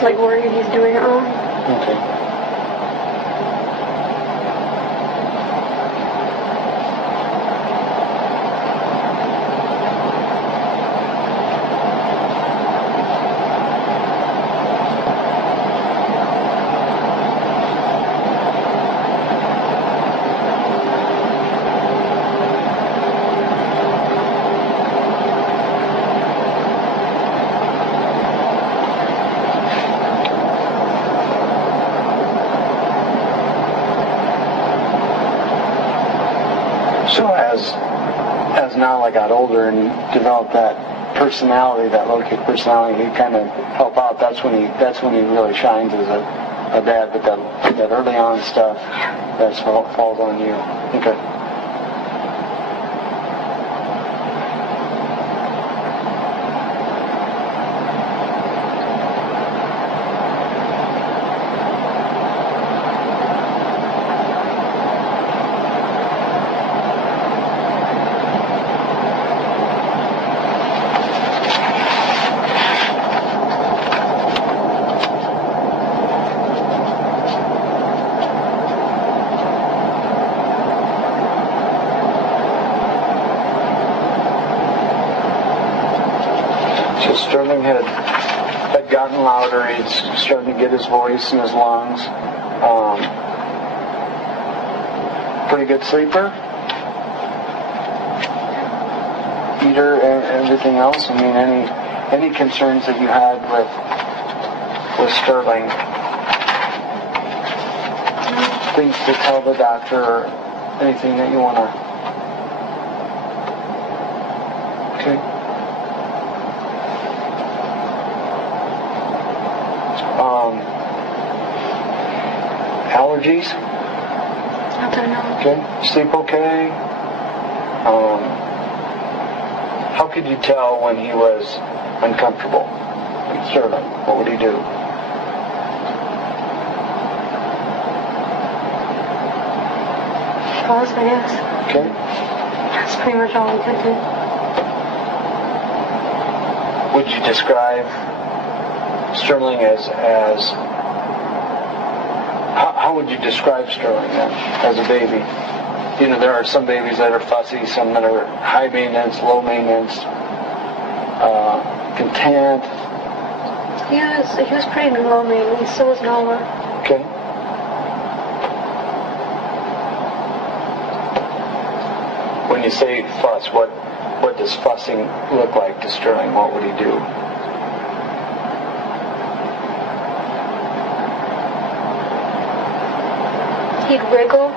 like worried he's doing it wrong. Okay. So as Nala got older and developed that personality, that low-key personality, he kind of help out. That's when he really shines as a dad. But that early on stuff, that falls on you. Okay. So Sterling had gotten louder. He's starting to get his voice in his lungs. Pretty good sleeper. Eater and everything else. I mean, any concerns that you had with Sterling? Things to tell the doctor or anything that you want to... Okay. Allergies? Nothing, no. Okay. Sleep okay? How could you tell when he was uncomfortable? Sterling, what would he do? Pause, I guess. Okay. That's pretty much all we could do. Would you describe Sterling as how would you describe Sterling then as a baby? You know, there are some babies that are fussy, some that are high maintenance, low maintenance, content. He was pretty low maintenance, so was Noah. Okay. When you say fuss, what does fussing look like to Sterling? What would he do? He'd wriggle.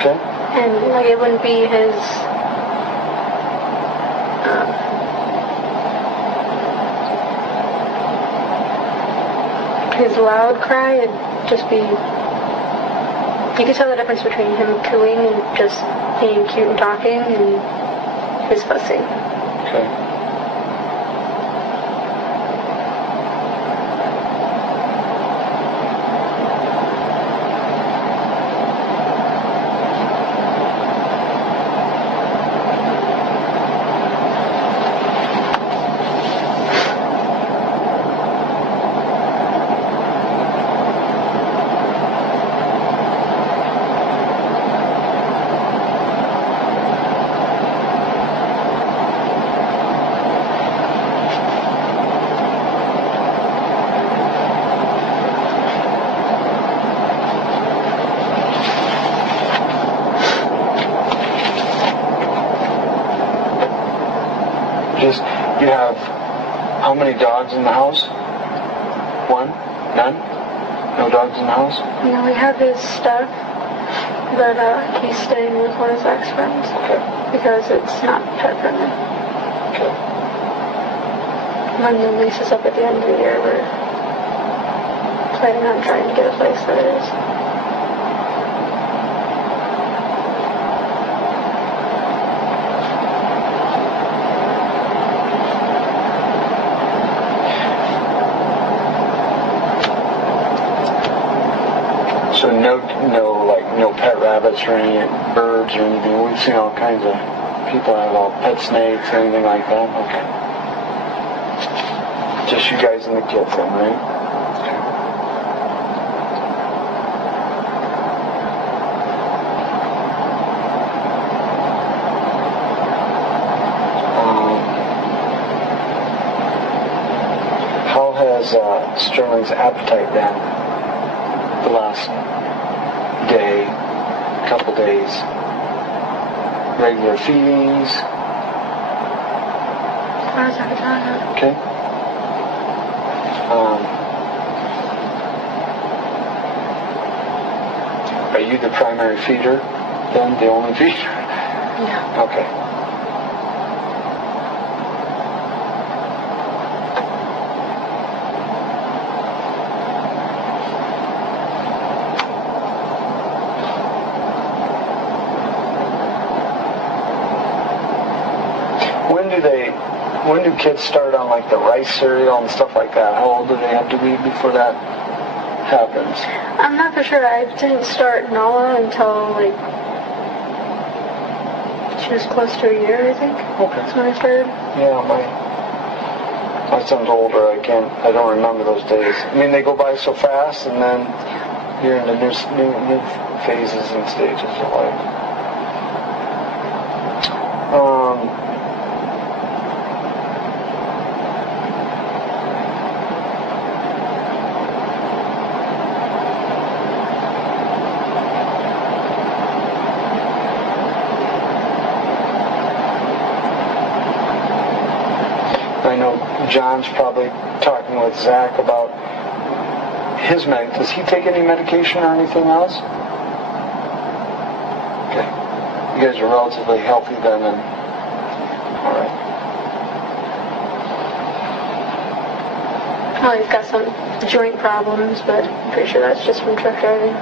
Okay. And like it wouldn't be his loud cry. It'd just be, you could tell the difference between him cooing and just being cute and talking and his fussing. Okay. You have how many dogs in the house? One? None? No dogs in the house? No, we have his stuff, but he's staying with one of Zach's friends. Okay. Because it's not pet friendly. Okay. When the lease is up at the end of the year, we're planning on trying to get a place that is. So no pet rabbits or any birds or anything. We've seen all kinds of people have all pet snakes, anything like that. Okay. Just you guys and the kids then, right? Okay. How has Sterling's appetite been the last day, couple days? Regular feedings? Okay. Are you the primary feeder then? The only feeder? Yeah. Okay. When do kids start on like the rice cereal and stuff like that? How old do they have to be before that happens? I'm not for sure. I didn't start Nala until like she was close to a year, I think. Okay. That's when I started. Yeah, my son's older. I don't remember those days. I mean, they go by so fast, and then you're in the new phases and stages of life. John's probably talking with Zach about his med. Does he take any medication or anything else? Okay. You guys are relatively healthy then, and all right. Oh, he's got some joint problems, but I'm pretty sure that's just from truck driving.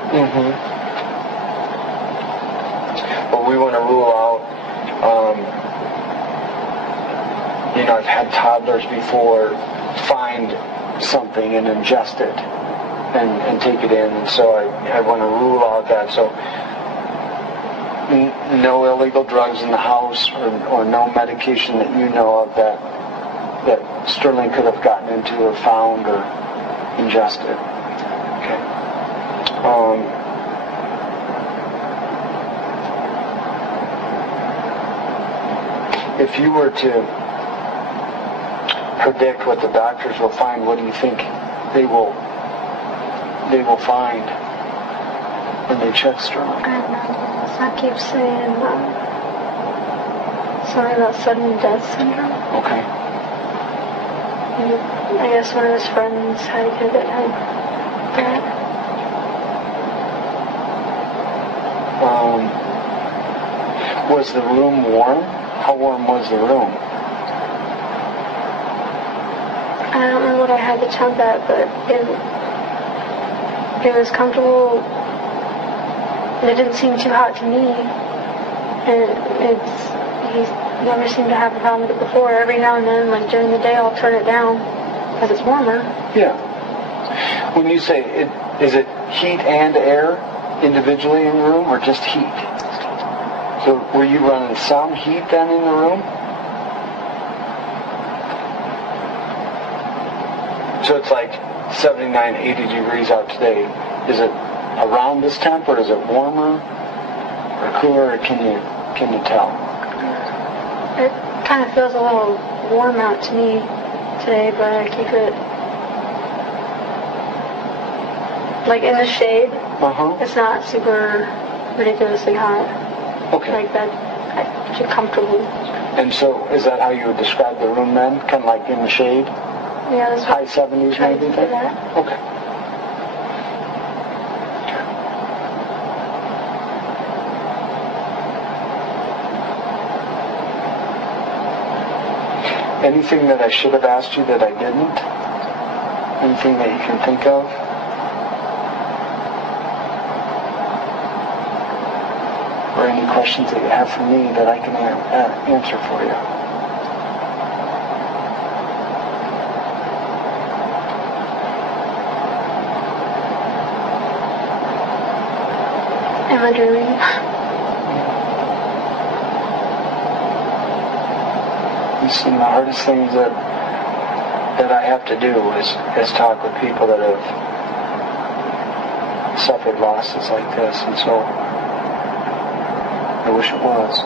Well, we want to rule out, I've had toddlers before find something and ingest it and take it in, and so I want to rule out that. So no illegal drugs in the house or no medication that you know of that Sterling could have gotten into or found or ingested. Okay. If you were to predict what the doctors will find, what do you think they will find when they check Sterling? I don't know. I keep saying something about sudden death syndrome. Okay. I guess one of his friends had a kid that had that. Was the room warm? How warm was the room? I don't remember what I had the temp at, but it was comfortable. And it didn't seem too hot to me. And he's never seemed to have a problem with it before. Every now and then, like during the day, I'll turn it down because it's warmer. Yeah. When you say it, is it heat and air individually in the room, or just heat? So were you running some heat then in the room? So it's like 79, 80 degrees out today. Is it around this temp, or is it warmer or cooler, or can you tell? It kind of feels a little warm out to me today, but I keep it like in the shade. It's not super ridiculously hot. Okay. Like that, I'm comfortable. And so, is that how you would describe the room then? Kind of like in the shade? Yeah, that's high 70s maybe? That. Okay. Anything that I should have asked you that I didn't? Anything that you can think of? Or any questions that you have for me that I can answer for you? Am I dreaming? Some of the hardest things that I have to do is talk with people that have suffered losses like this, and so I wish it was.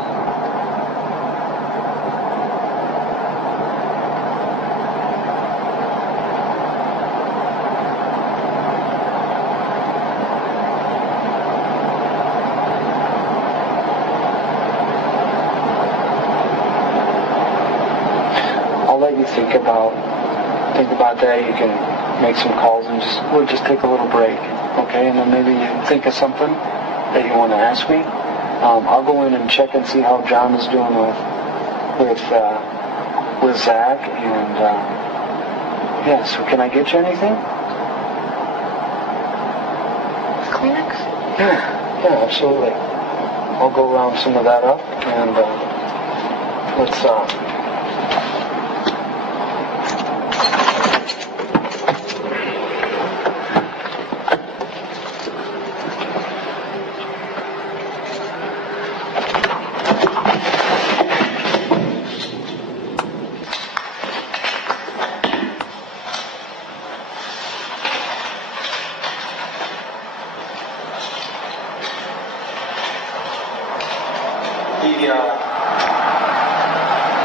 I'll let you think about that. You can make some calls and we'll just take a little break, okay? And then maybe you think of something that you want to ask me. I'll go in and check and see how John is doing with Zach, and yeah. So can I get you anything? Kleenex? Yeah, absolutely. I'll go round some of that up, and let's.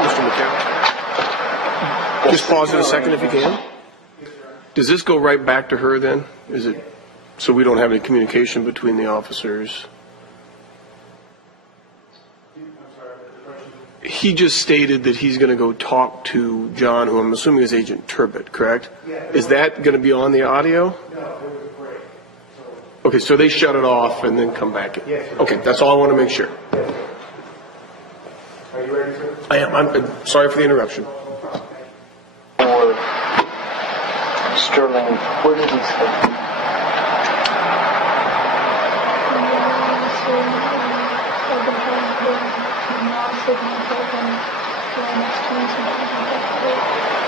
Mr. McCown, just pause it a second if you can. Does this go right back to her then? Is it so we don't have any communication between the officers? he just stated that he's going to go talk to John, who I'm assuming is Agent Turbot, correct? Yeah. Is that going to be on the audio? No, it was great. Okay, so they shut it off and then come back in? Yes, sir. Okay, that's all I want to make sure. Yes, sir. Are you ready, sir? I am. I'm sorry for the interruption. Or Sterling, where did he say?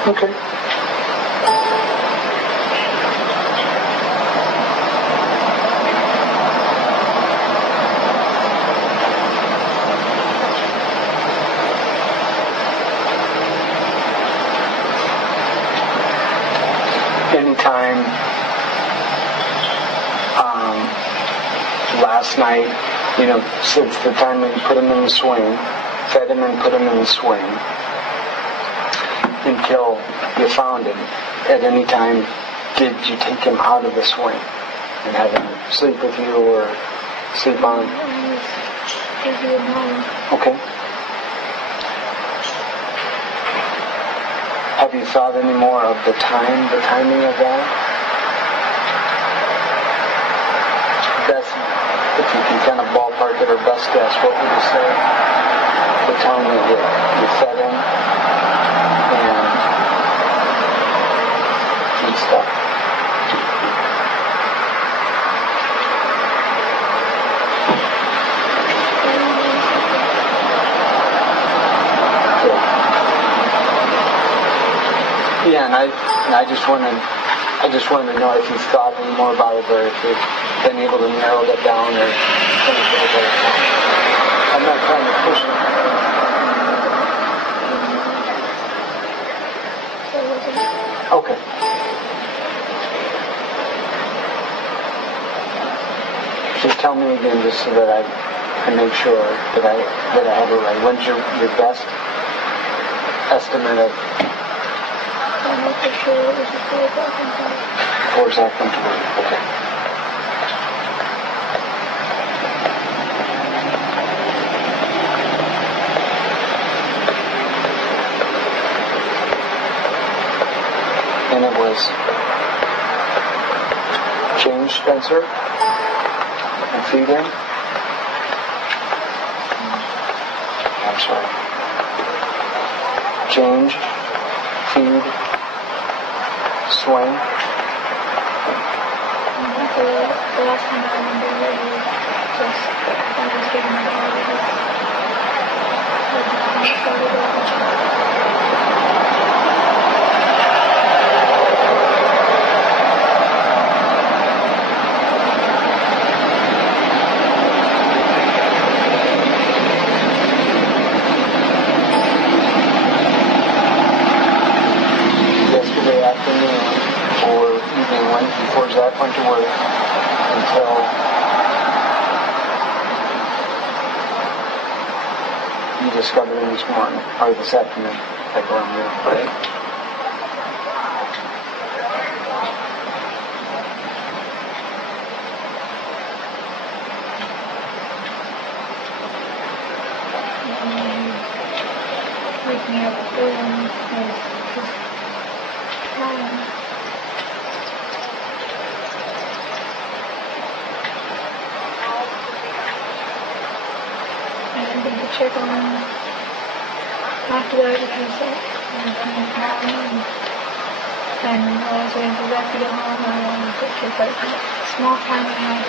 Okay. Anytime last night, since the time we put him in the swing, fed him and put him in the swing, until you found him, at any time, did you take him out of the swing and have him sleep with you or sleep on? Okay. Have you thought any more of the timing of that? Best, if you can kind of ballpark it or best guess, what would you say? The time that you fed him and stuff. Yeah, and I just wanted to know if you've thought any more about it, or if you've been able to narrow that down, or anything like that. I'm not trying to push it. Okay. Just tell me again, just so that I make sure that I have it right. When's your best estimate of? I'm not for sure it was before Zach went to work. Before Zach went to work. Okay. And it was change Spencer and feed him. I'm sorry. Change, feed, swing. The last time I remember it was just I was giving it all of it. Yesterday afternoon or evening went before Zach went to work until you discovered him this morning, or this afternoon, like around noon, right? Wake me up and just crying. And I went to check on him after that because I was coming home and I was waiting for Zach to get home and I wanted to take that small time in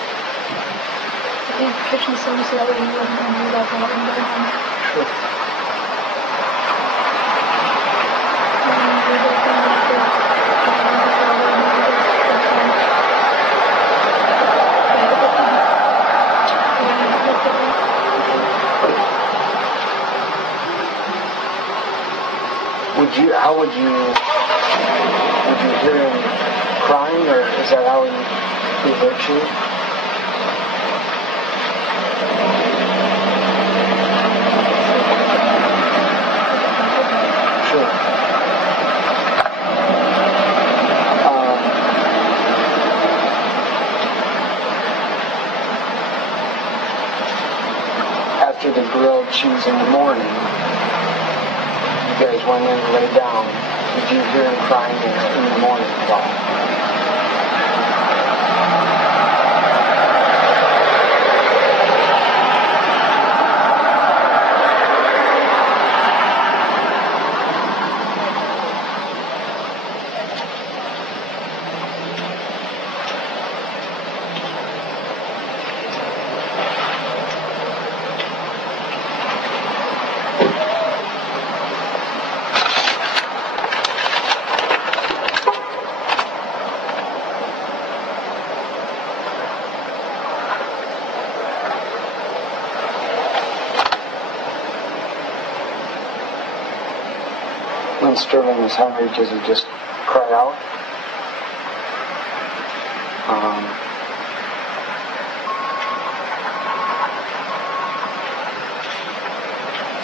the kitchen sink so that way he wouldn't know that I wasn't going home. Sure. How would you hear him crying, or is that how he hurt you? Sure. After the grilled cheese in the morning, went in and laid down, did you hear him crying in the morning at all? When Sterling is hungry, does he just cry out?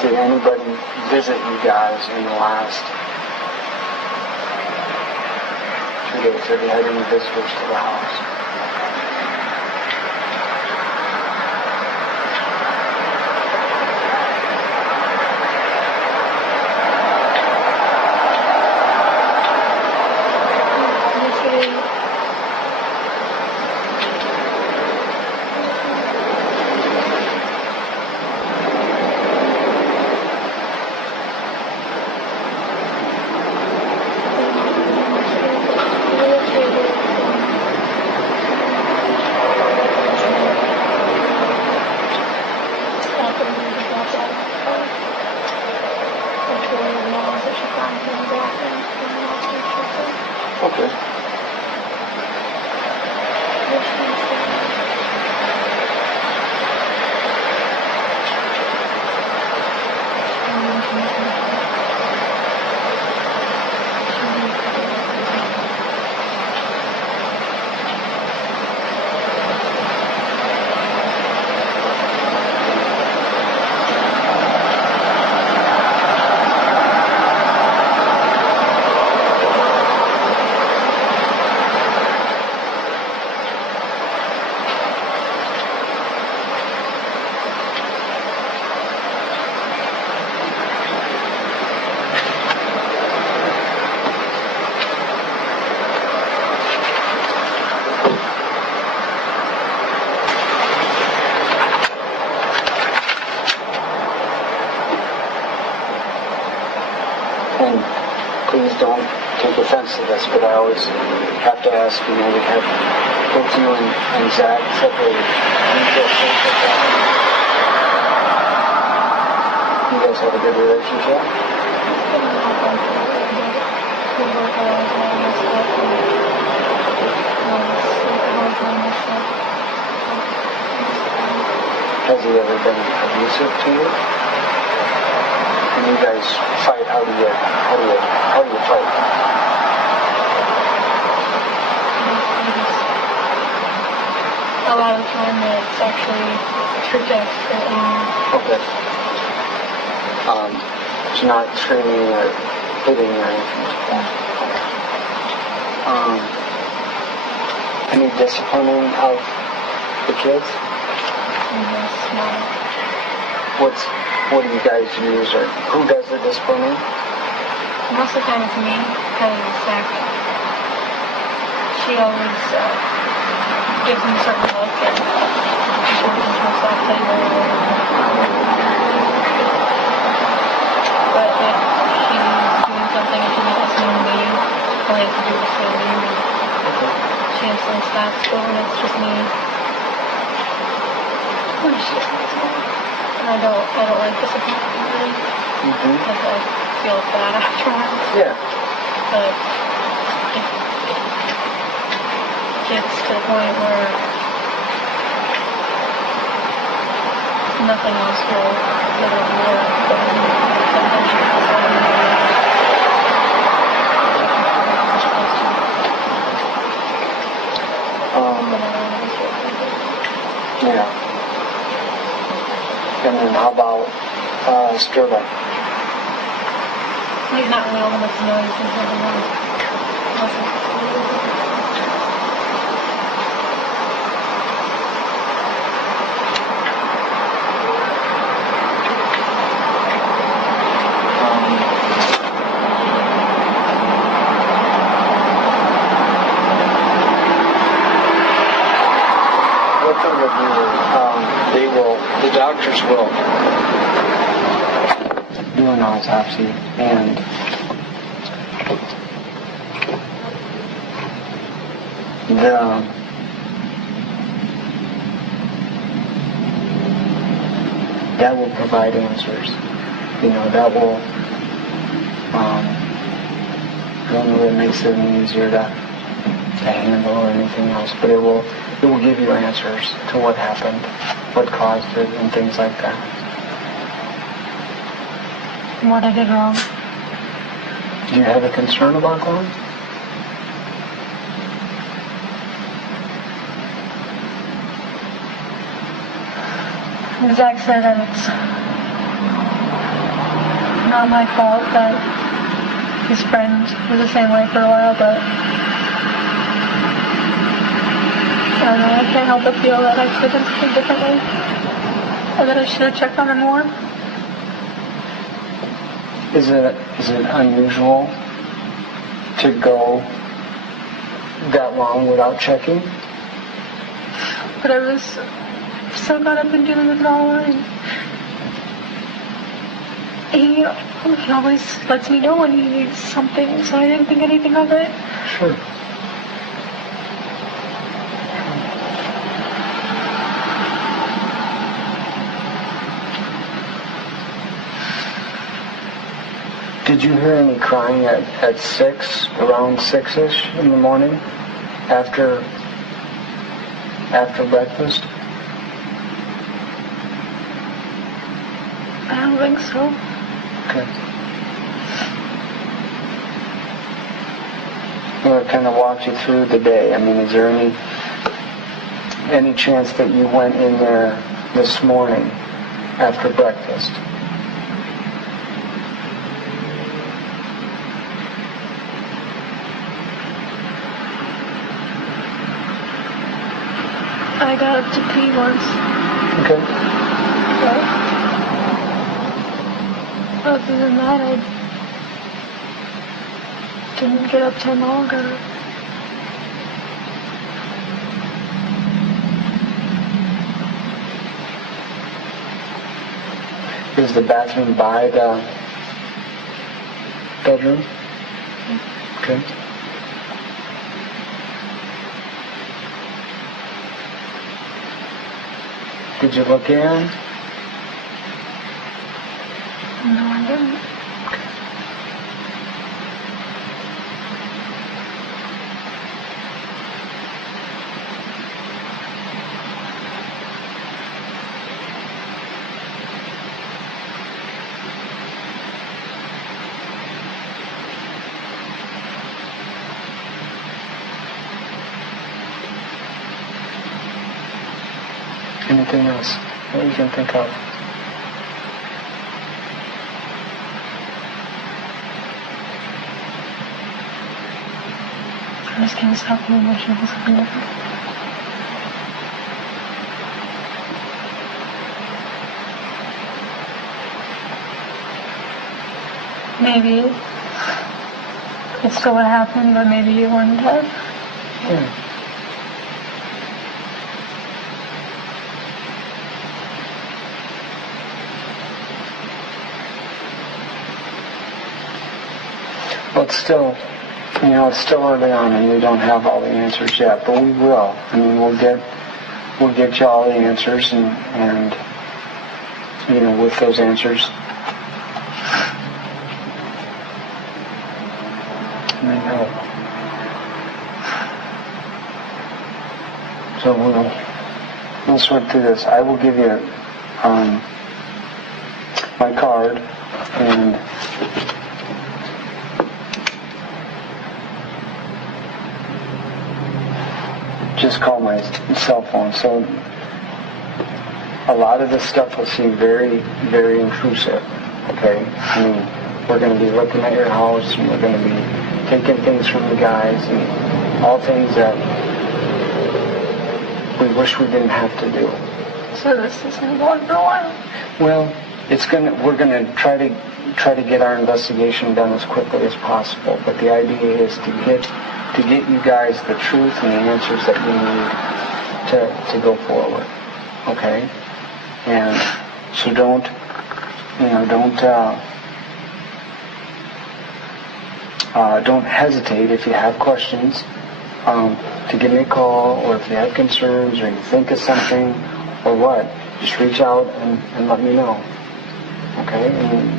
Did anybody visit you guys in the last 2 days? Have you had any visitors to the house? Okay. And please don't take offense to this, but I always have to ask, we have both you and Zach separated. You guys have a good relationship? Has he ever been abusive to you? When you guys fight, how do you fight? A lot of time it's actually protected. Okay. It's not screaming or hitting or anything like that. Any disciplining of the kids? Yes, no. What do you guys use, or who does the disciplining? Most of the time it's me, because she always gives me a certain look and she's working to herself later. But if she's doing something and she doesn't see me, all I have to do is say leave. She instantly stops, but when it's just me, when she just needs me. And I don't like discipline really, because I feel bad afterwards. Yeah. But it gets to the point where nothing else will literally work. Sometimes she has yeah. And then how about Sterling? He's not really old enough to know anything from the mom. doctors will do an autopsy, and that will provide answers. That will, I don't know that it makes it any easier to handle or anything else, but it will give you answers to what happened, what caused it, and things like that. What I did wrong. Do you have a concern about that? Zach said that it's not my fault that his friend was the same way for a while, but I don't know, I can't help but feel that I could have done something differently, or that I should have checked on him more. Is it unusual to go that long without checking? But I was so caught up in dealing with it all, and he always lets me know when he needs something, so I didn't think anything of it. Sure. Did you hear any crying at 6, around 6-ish in the morning, after breakfast? I don't think so. Okay. I'm going to kind of walk you through the day. I mean, is there any chance that you went in there this morning after breakfast? I got up to pee once. Okay. But other than that, I didn't get up till longer. Is the bathroom by the bedroom? Okay. Did you look in? No, I didn't. Anything else that you can think of? I just can't stop feeling like she was something different. Maybe it still would happen, but maybe you wouldn't have. Yeah. Well, it's still early on, and we don't have all the answers yet, but we will. I mean, we'll get you all the answers, and with those answers, may help. So we'll sort through this. I will give you my card, and just call my cell phone. So a lot of this stuff will seem very, very intrusive, okay? I mean, we're going to be looking at your house, and we're going to be taking things from the guys, and all things that we wish we didn't have to do. So this is going to go on for a while. Well, we're going to try to get our investigation done as quickly as possible, but the idea is to get you guys the truth and the answers that you need to go forward, okay? And So don't hesitate if you have questions to give me a call, or if you have concerns or you think of something or what, just reach out and let me know. Okay? And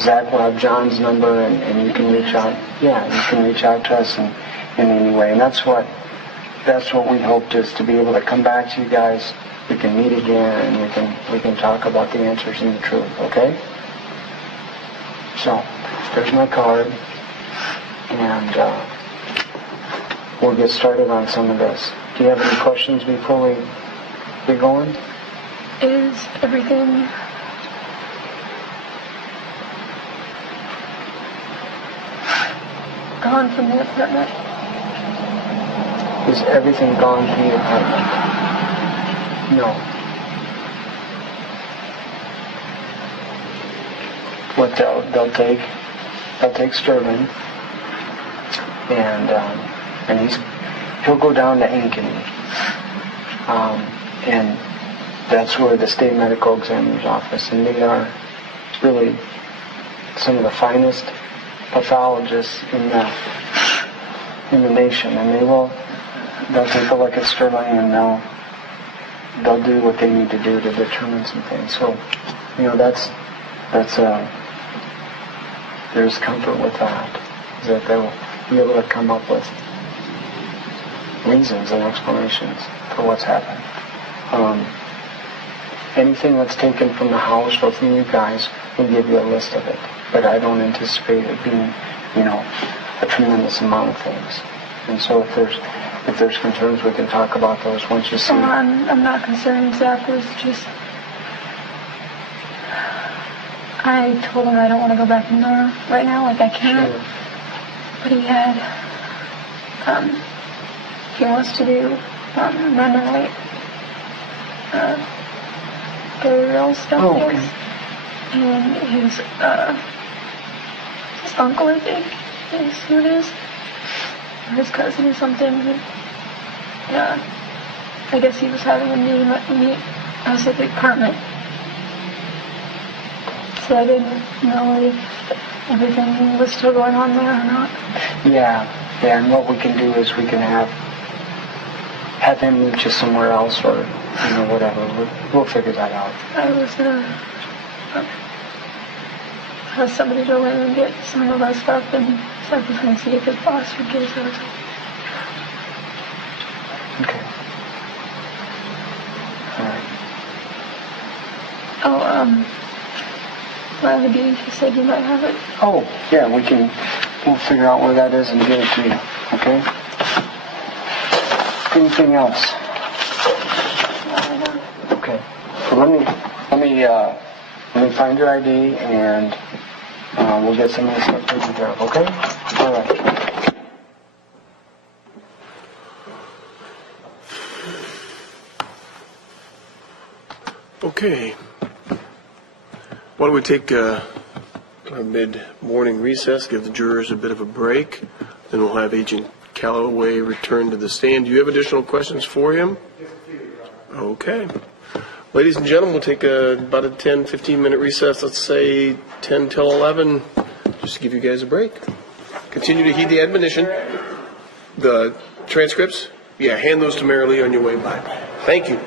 Zach will have John's number, and you can reach out. Yeah, you can reach out to us in any way. And that's what we hoped, is to be able to come back to you guys. We can meet again, and we can talk about the answers and the truth. Okay? So there's my card, and we'll get started on some of this. Do you have any questions before we get going? Is everything gone from the apartment? Is everything gone from the apartment? No. What they'll take Sterling, and he'll go down to Ankeny, and that's where the state medical examiner's office, and they are really some of the finest pathologists in the nation, and they'll take a look at Sterling, and they'll do what they need to do to determine some things. So, there's comfort with that they'll be able to come up with reasons and explanations for what's happened. Anything that's taken from the house or from you guys, we'll give you a list of it. But I don't anticipate it being, a tremendous amount of things. And so if there's concerns, we can talk about those once you see. I'm not concerned. Zach was just. I told him I don't want to go back in there right now. Like, I can't. Sure. But he had. He wants to do Mennonite burial stuff. Oh, okay. And his uncle, I think, is who it is. Or his cousin or something. I guess he was having a meet us at the apartment. So I didn't know if everything was still going on there or not. Yeah, and what we can do is we can have him meet you somewhere else, or whatever. We'll figure that out. I was gonna have somebody go in and get some of our stuff, and so I was gonna see if his boss would get us out. Okay. All right. Oh, my ID, you said you might have it. Oh, yeah, we'll figure out where that is and give it to you. Okay? Anything else? Okay. So let me find your ID, and we'll get some of this stuff taken care of. Okay? All right. Okay. Why don't we take a mid-morning recess, give the jurors a bit of a break, then we'll have Agent Calloway return to the stand. Do you have additional questions for him? Okay. Ladies and gentlemen, we'll take about a 10-15 minute recess, let's say 10 till 11, just to give you guys a break. Continue to heed the admonition. The transcripts, hand those to Mary Lee on your way by. Thank you.